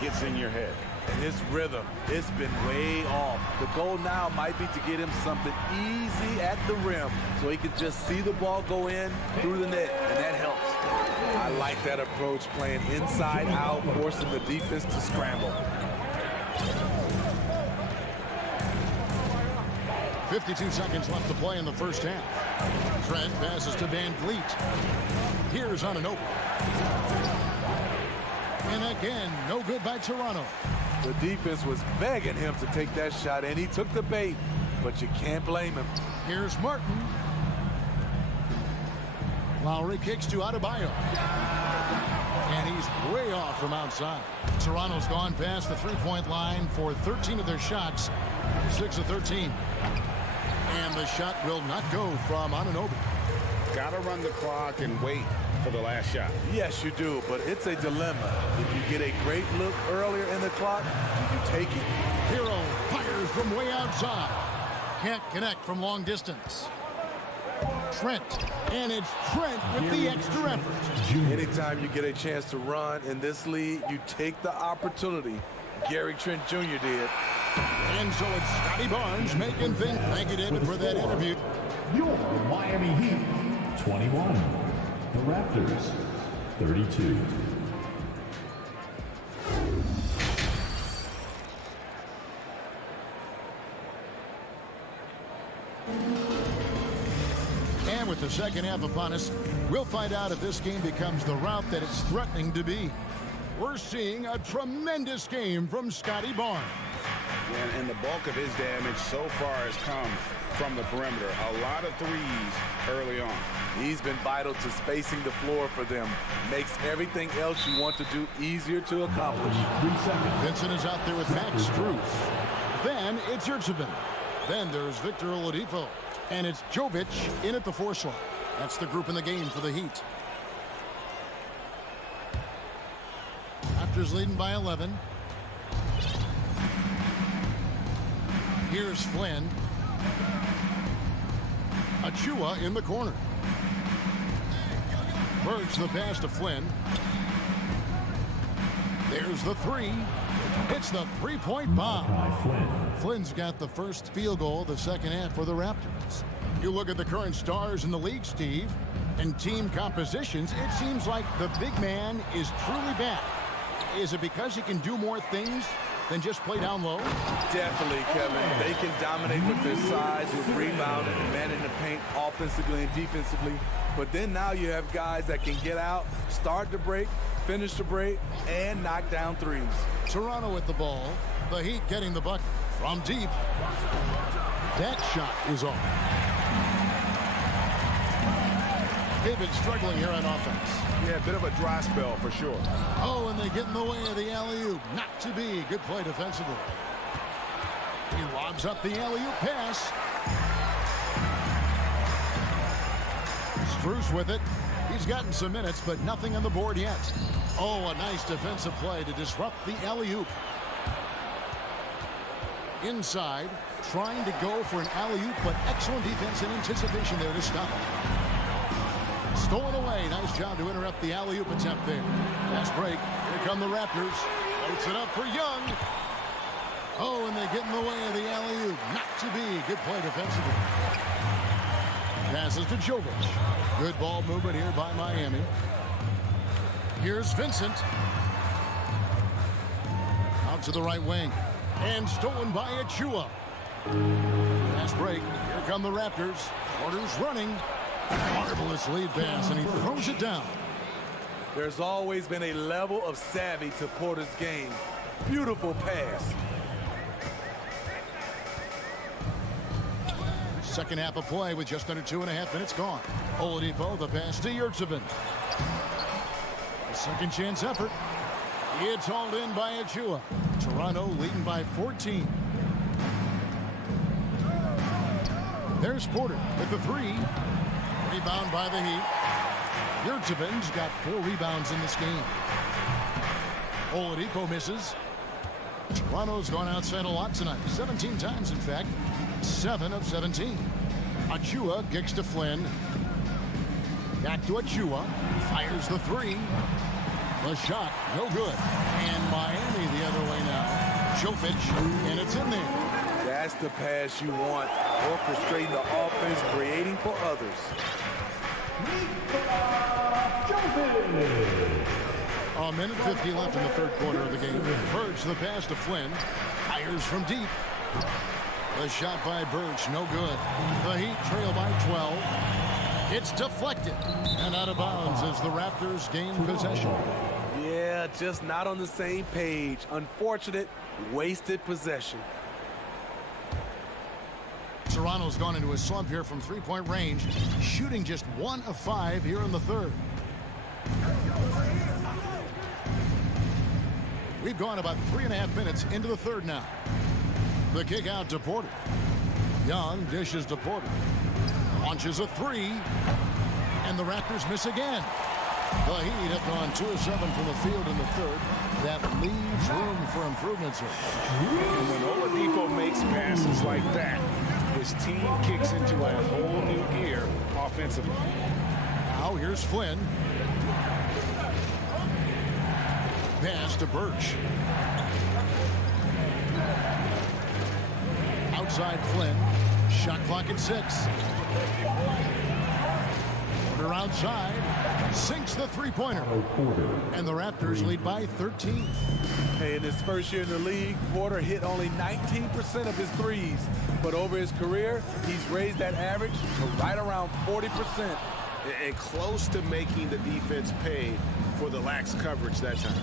gets in your head. And his rhythm, it's been way off. The goal now might be to get him something easy at the rim so he can just see the ball go in through the net, and that helps. I like that approach, playing inside out, forcing the defense to scramble. 52 seconds left to play in the first half. Trent passes to VanVleet. Here's Anunoby. And again, no good by Toronto. The defense was begging him to take that shot, and he took the bait, but you can't blame him. Here's Martin. Lowry kicks to Adebayo. And he's way off from outside. Toronto's gone past the three-point line for 13 of their shots, 6 of 13. And the shot will not go from Anunoby. Got to run the clock and wait for the last shot. Yes, you do, but it's a dilemma. If you get a great look earlier in the clock, you take it. Hero fires from way outside. Can't connect from long distance. Trent, and it's Trent with the extra effort. Anytime you get a chance to run in this league, you take the opportunity. Gary Trent Jr. did. And so it's Scotty Barnes making things. Thank you, David, for that interview. Your Miami Heat, 21. The Raptors, 32. And with the second half upon us, we'll find out if this game becomes the rout that it's threatening to be. We're seeing a tremendous game from Scotty Barnes. And the bulk of his damage so far has come from the perimeter. A lot of threes early on. He's been vital to spacing the floor for them. Makes everything else you want to do easier to accomplish. Vincent is out there with Max Strus. Then it's Yurtseven. Then there's Victor Oladipo. And it's Jovic in at the 4 slot. That's the group in the game for the Heat. Raptors leading by 11. Here's Flynn. Achua in the corner. Birds the pass to Flynn. There's the 3. It's the three-point bomb. Flynn's got the first field goal of the second half for the Raptors. You look at the current stars in the league, Steve, and team compositions, it seems like the big man is truly back. Is it because he can do more things than just play down low? Definitely, Kevin. They can dominate with their size, with rebounding and manning the paint offensively and defensively. But then now you have guys that can get out, start the break, finish the break, and knock down threes. Toronto with the ball. The Heat getting the bucket from deep. That shot is off. They've been struggling here on offense. Yeah, a bit of a dry spell for sure. Oh, and they get in the way of the alley-oop. Not to be. Good play defensively. He lobs up the alley-oop pass. Strus with it. He's gotten some minutes, but nothing on the board yet. Oh, a nice defensive play to disrupt the alley-oop. Inside, trying to go for an alley-oop, but excellent defense and anticipation there to stop it. Stolen away. Nice job to interrupt the alley-oop attempt there. Fast break. Here come the Raptors. Floats it up for Young. Oh, and they get in the way of the alley-oop. Not to be. Good play defensively. Passes to Jovic. Good ball movement here by Miami. Here's Vincent. Out to the right wing. And stolen by Achua. Fast break. Here come the Raptors. Porter's running. Marvelous lead pass, and he throws it down. There's always been a level of savvy to Porter's game. Beautiful pass. Second half of play with just under 2.5 minutes gone. Oladipo, the pass to Yurtseven. A second chance effort. It's hauled in by Achua. Toronto leading by 14. There's Porter with the 3. Rebound by the Heat. Yurtseven's got 4 rebounds in this game. Oladipo misses. Toronto's gone outside a lot tonight. 17 times, in fact. 7 of 17. Achua kicks to Flynn. Back to Achua. Fires the 3. The shot, no good. And Miami the other way now. Jovic, and it's in there. That's the pass you want. Orchestrating the offense, creating for others. A minute 50 left in the third quarter of the game. Birch the pass to Flynn. Fires from deep. The shot by Birch, no good. The Heat trail by 12. It's deflected and out of bounds as the Raptors gain possession. Yeah, just not on the same page. Unfortunate, wasted possession. Toronto's gone into a slump here from three-point range, shooting just 1 of 5 here in the third. We've gone about 3.5 minutes into the third now. The kick out to Porter. Young dishes to Porter. Launches a three. And the Raptors miss again. The Heat have gone 2 of 7 from the field in the third. That leaves room for improvement, sir. And when Oladipo makes passes like that, his team kicks into a whole new gear offensively. Now here's Flynn. Pass to Birch. Outside Flynn. Shot clock at 6. Porter outside. Sinks the three-pointer. And the Raptors lead by 13. Hey, in his first year in the league, Porter hit only 19% of his threes. But over his career, he's raised that average to right around 40%. And close to making the defense pay for the lax coverage that time.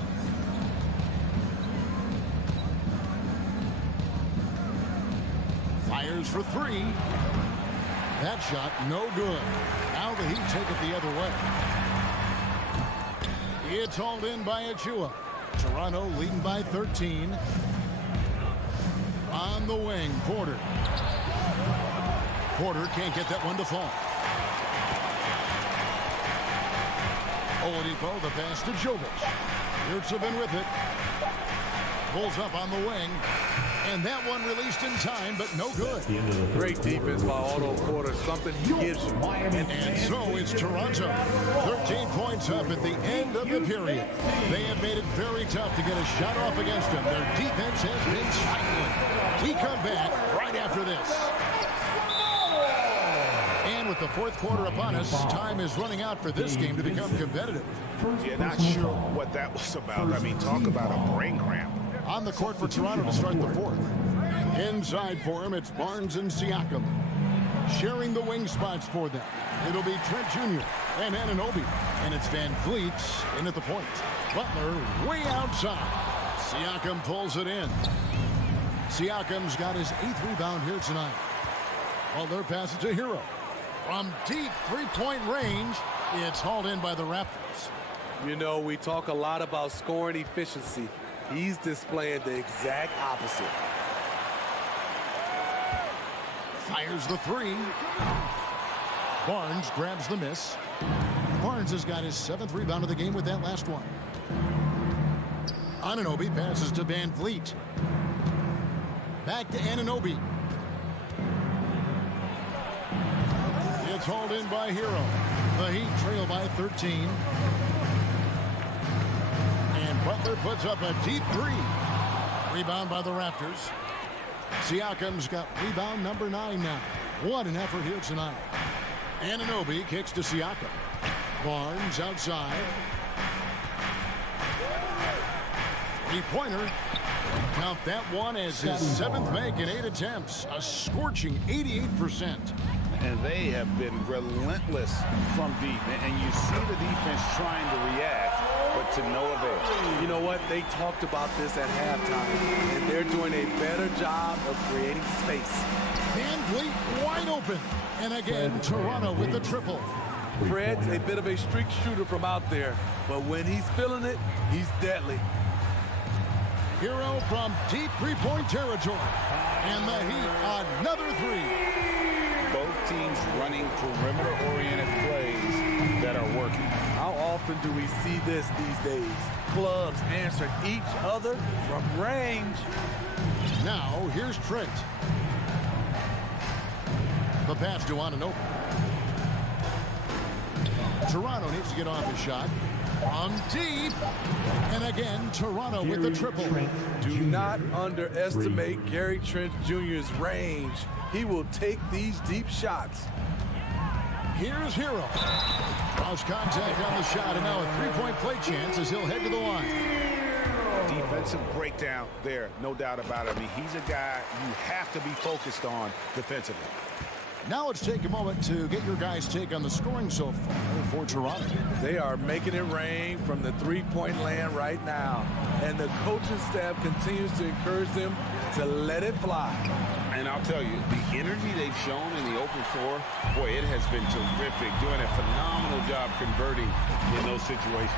Fires for 3. That shot no good. Now the Heat take it the other way. It's hauled in by Achua. Toronto leading by 13. On the wing, Porter. Porter can't get that one to fall. Oladipo, the pass to Jovic. Yurtsevin with it. Pulls up on the wing. And that one released in time, but no good. Great defense by Otto Porter, something he gives you. And so it's Toronto. 13 points up at the end of the period. They have made it very tough to get a shot off against them. Their defense has been stifling. We come back right after this. And with the fourth quarter upon us, time is running out for this game to become competitive. Yeah, not sure what that was about. I mean, talk about a brain cramp. On the court for Toronto to start the fourth. Inside for him, it's Barnes and Siakam. Sharing the wing spots for them. It'll be Trent Jr. and Anunoby. And it's Van Vliet in at the point. Butler way outside. Siakam pulls it in. Siakam's got his 8th rebound here tonight. Butler passes to Hero. From deep three-point range, it's hauled in by the Raptors. You know, we talk a lot about scoring efficiency. He's displaying the exact opposite. Fires the 3. Barnes grabs the miss. Barnes has got his 7th rebound of the game with that last one. Anunoby passes to Van Vliet. Back to Anunoby. It's hauled in by Hero. The Heat trail by 13. Butler puts up a deep 3. Rebound by the Raptors. Siakam's got rebound number 9 now. What an effort here tonight. Anunoby kicks to Siakam. Barnes outside. Three-pointer. Count that one as his 7th make in 8 attempts. A scorching 88%. And they have been relentless from deep. And you see the defense trying to react, but to no avail. You know what? They talked about this at halftime, and they're doing a better job of creating space. Van Vliet wide open. And again, Toronto with the triple. Fred's a bit of a streak shooter from out there, but when he's feeling it, he's deadly. Hero from deep three-point territory. And the Heat, another 3. Both teams running perimeter-oriented plays that are working. How often do we see this these days? Clubs answering each other from range. Now, here's Trent. The pass to Anunoby. Toronto needs to get off his shot. From deep. And again, Toronto with the triple. Do not underestimate Gary Trent Jr.'s range. He will take these deep shots. Here's Hero. Cross contact on the shot, and now a three-point play chance as he'll head to the line. Defensive breakdown there, no doubt about it. I mean, he's a guy you have to be focused on defensively. Now let's take a moment to get your guys' take on the scoring so far for Toronto. They are making it rain from the three-point land right now. And the coaching staff continues to encourage them to let it fly. And I'll tell you, the energy they've shown in the open floor, boy, it has been terrific. Doing a phenomenal job converting in those situations.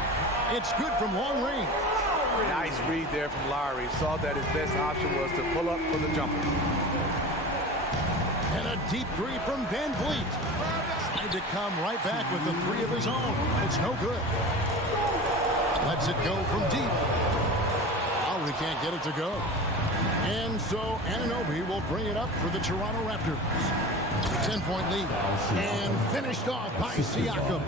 It's good from long range. Nice read there from Lowry. Saw that his best option was to pull up for the jumper. And a deep three from Van Vliet. Tried to come right back with the three of his own. It's no good. Lets it go from deep. Lowry can't get it to go. And so Anunoby will bring it up for the Toronto Raptors. A 10-point lead. And finished off by Siakam.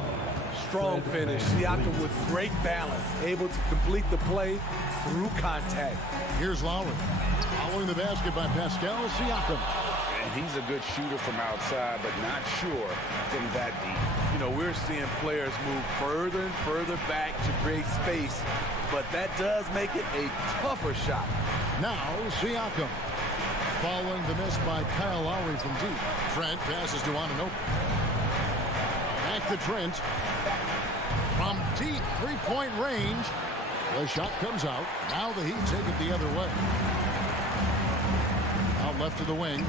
Strong finish. Siakam with great balance. Able to complete the play through contact. Here's Lowry. Following the basket by Pascal Siakam. And he's a good shooter from outside, but not sure from that deep. You know, we're seeing players move further and further back to create space, but that does make it a tougher shot. Now Siakam. Following the miss by Kyle Lowry from deep. Trent passes to Anunoby. Back to Trent. From deep three-point range. The shot comes out. Now the Heat take it the other way. Out left to the wing.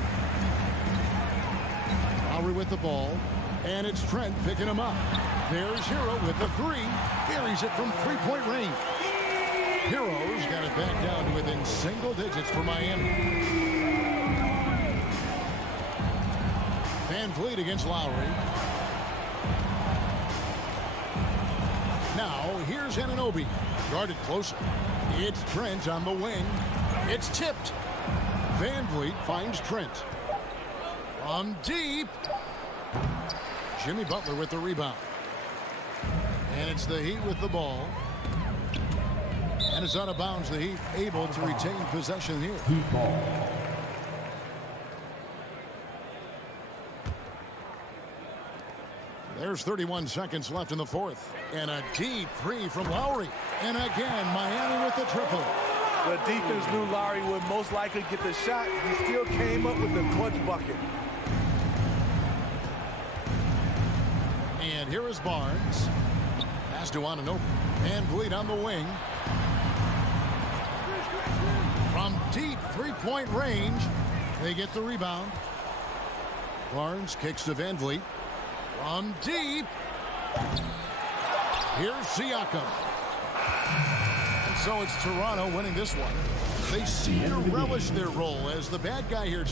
Lowry with the ball. And it's Trent picking him up. There's Hero with the three. Buries it from three-point range. Hero's got it back down to within single digits for Miami. Van Vliet against Lowry. Now here's Anunoby. Guarded closer. It's Trent on the wing. It's tipped. Van Vliet finds Trent. From deep. Jimmy Butler with the rebound. And it's the Heat with the ball. And it's out of bounds. The Heat able to retain possession here. Heat ball. There's 31 seconds left in the fourth. And a deep three from Lowry. And again, Miami with the triple. The defense knew Lowry would most likely get the shot. He still came up with the clutch bucket. And here is Barnes. Pass to Anunoby. Van Vliet on the wing. From deep three-point range, they get the rebound. Barnes kicks to Van Vliet. From deep. Here's Siakam. And so it's Toronto winning this one. They seem to relish their role as the bad guy here.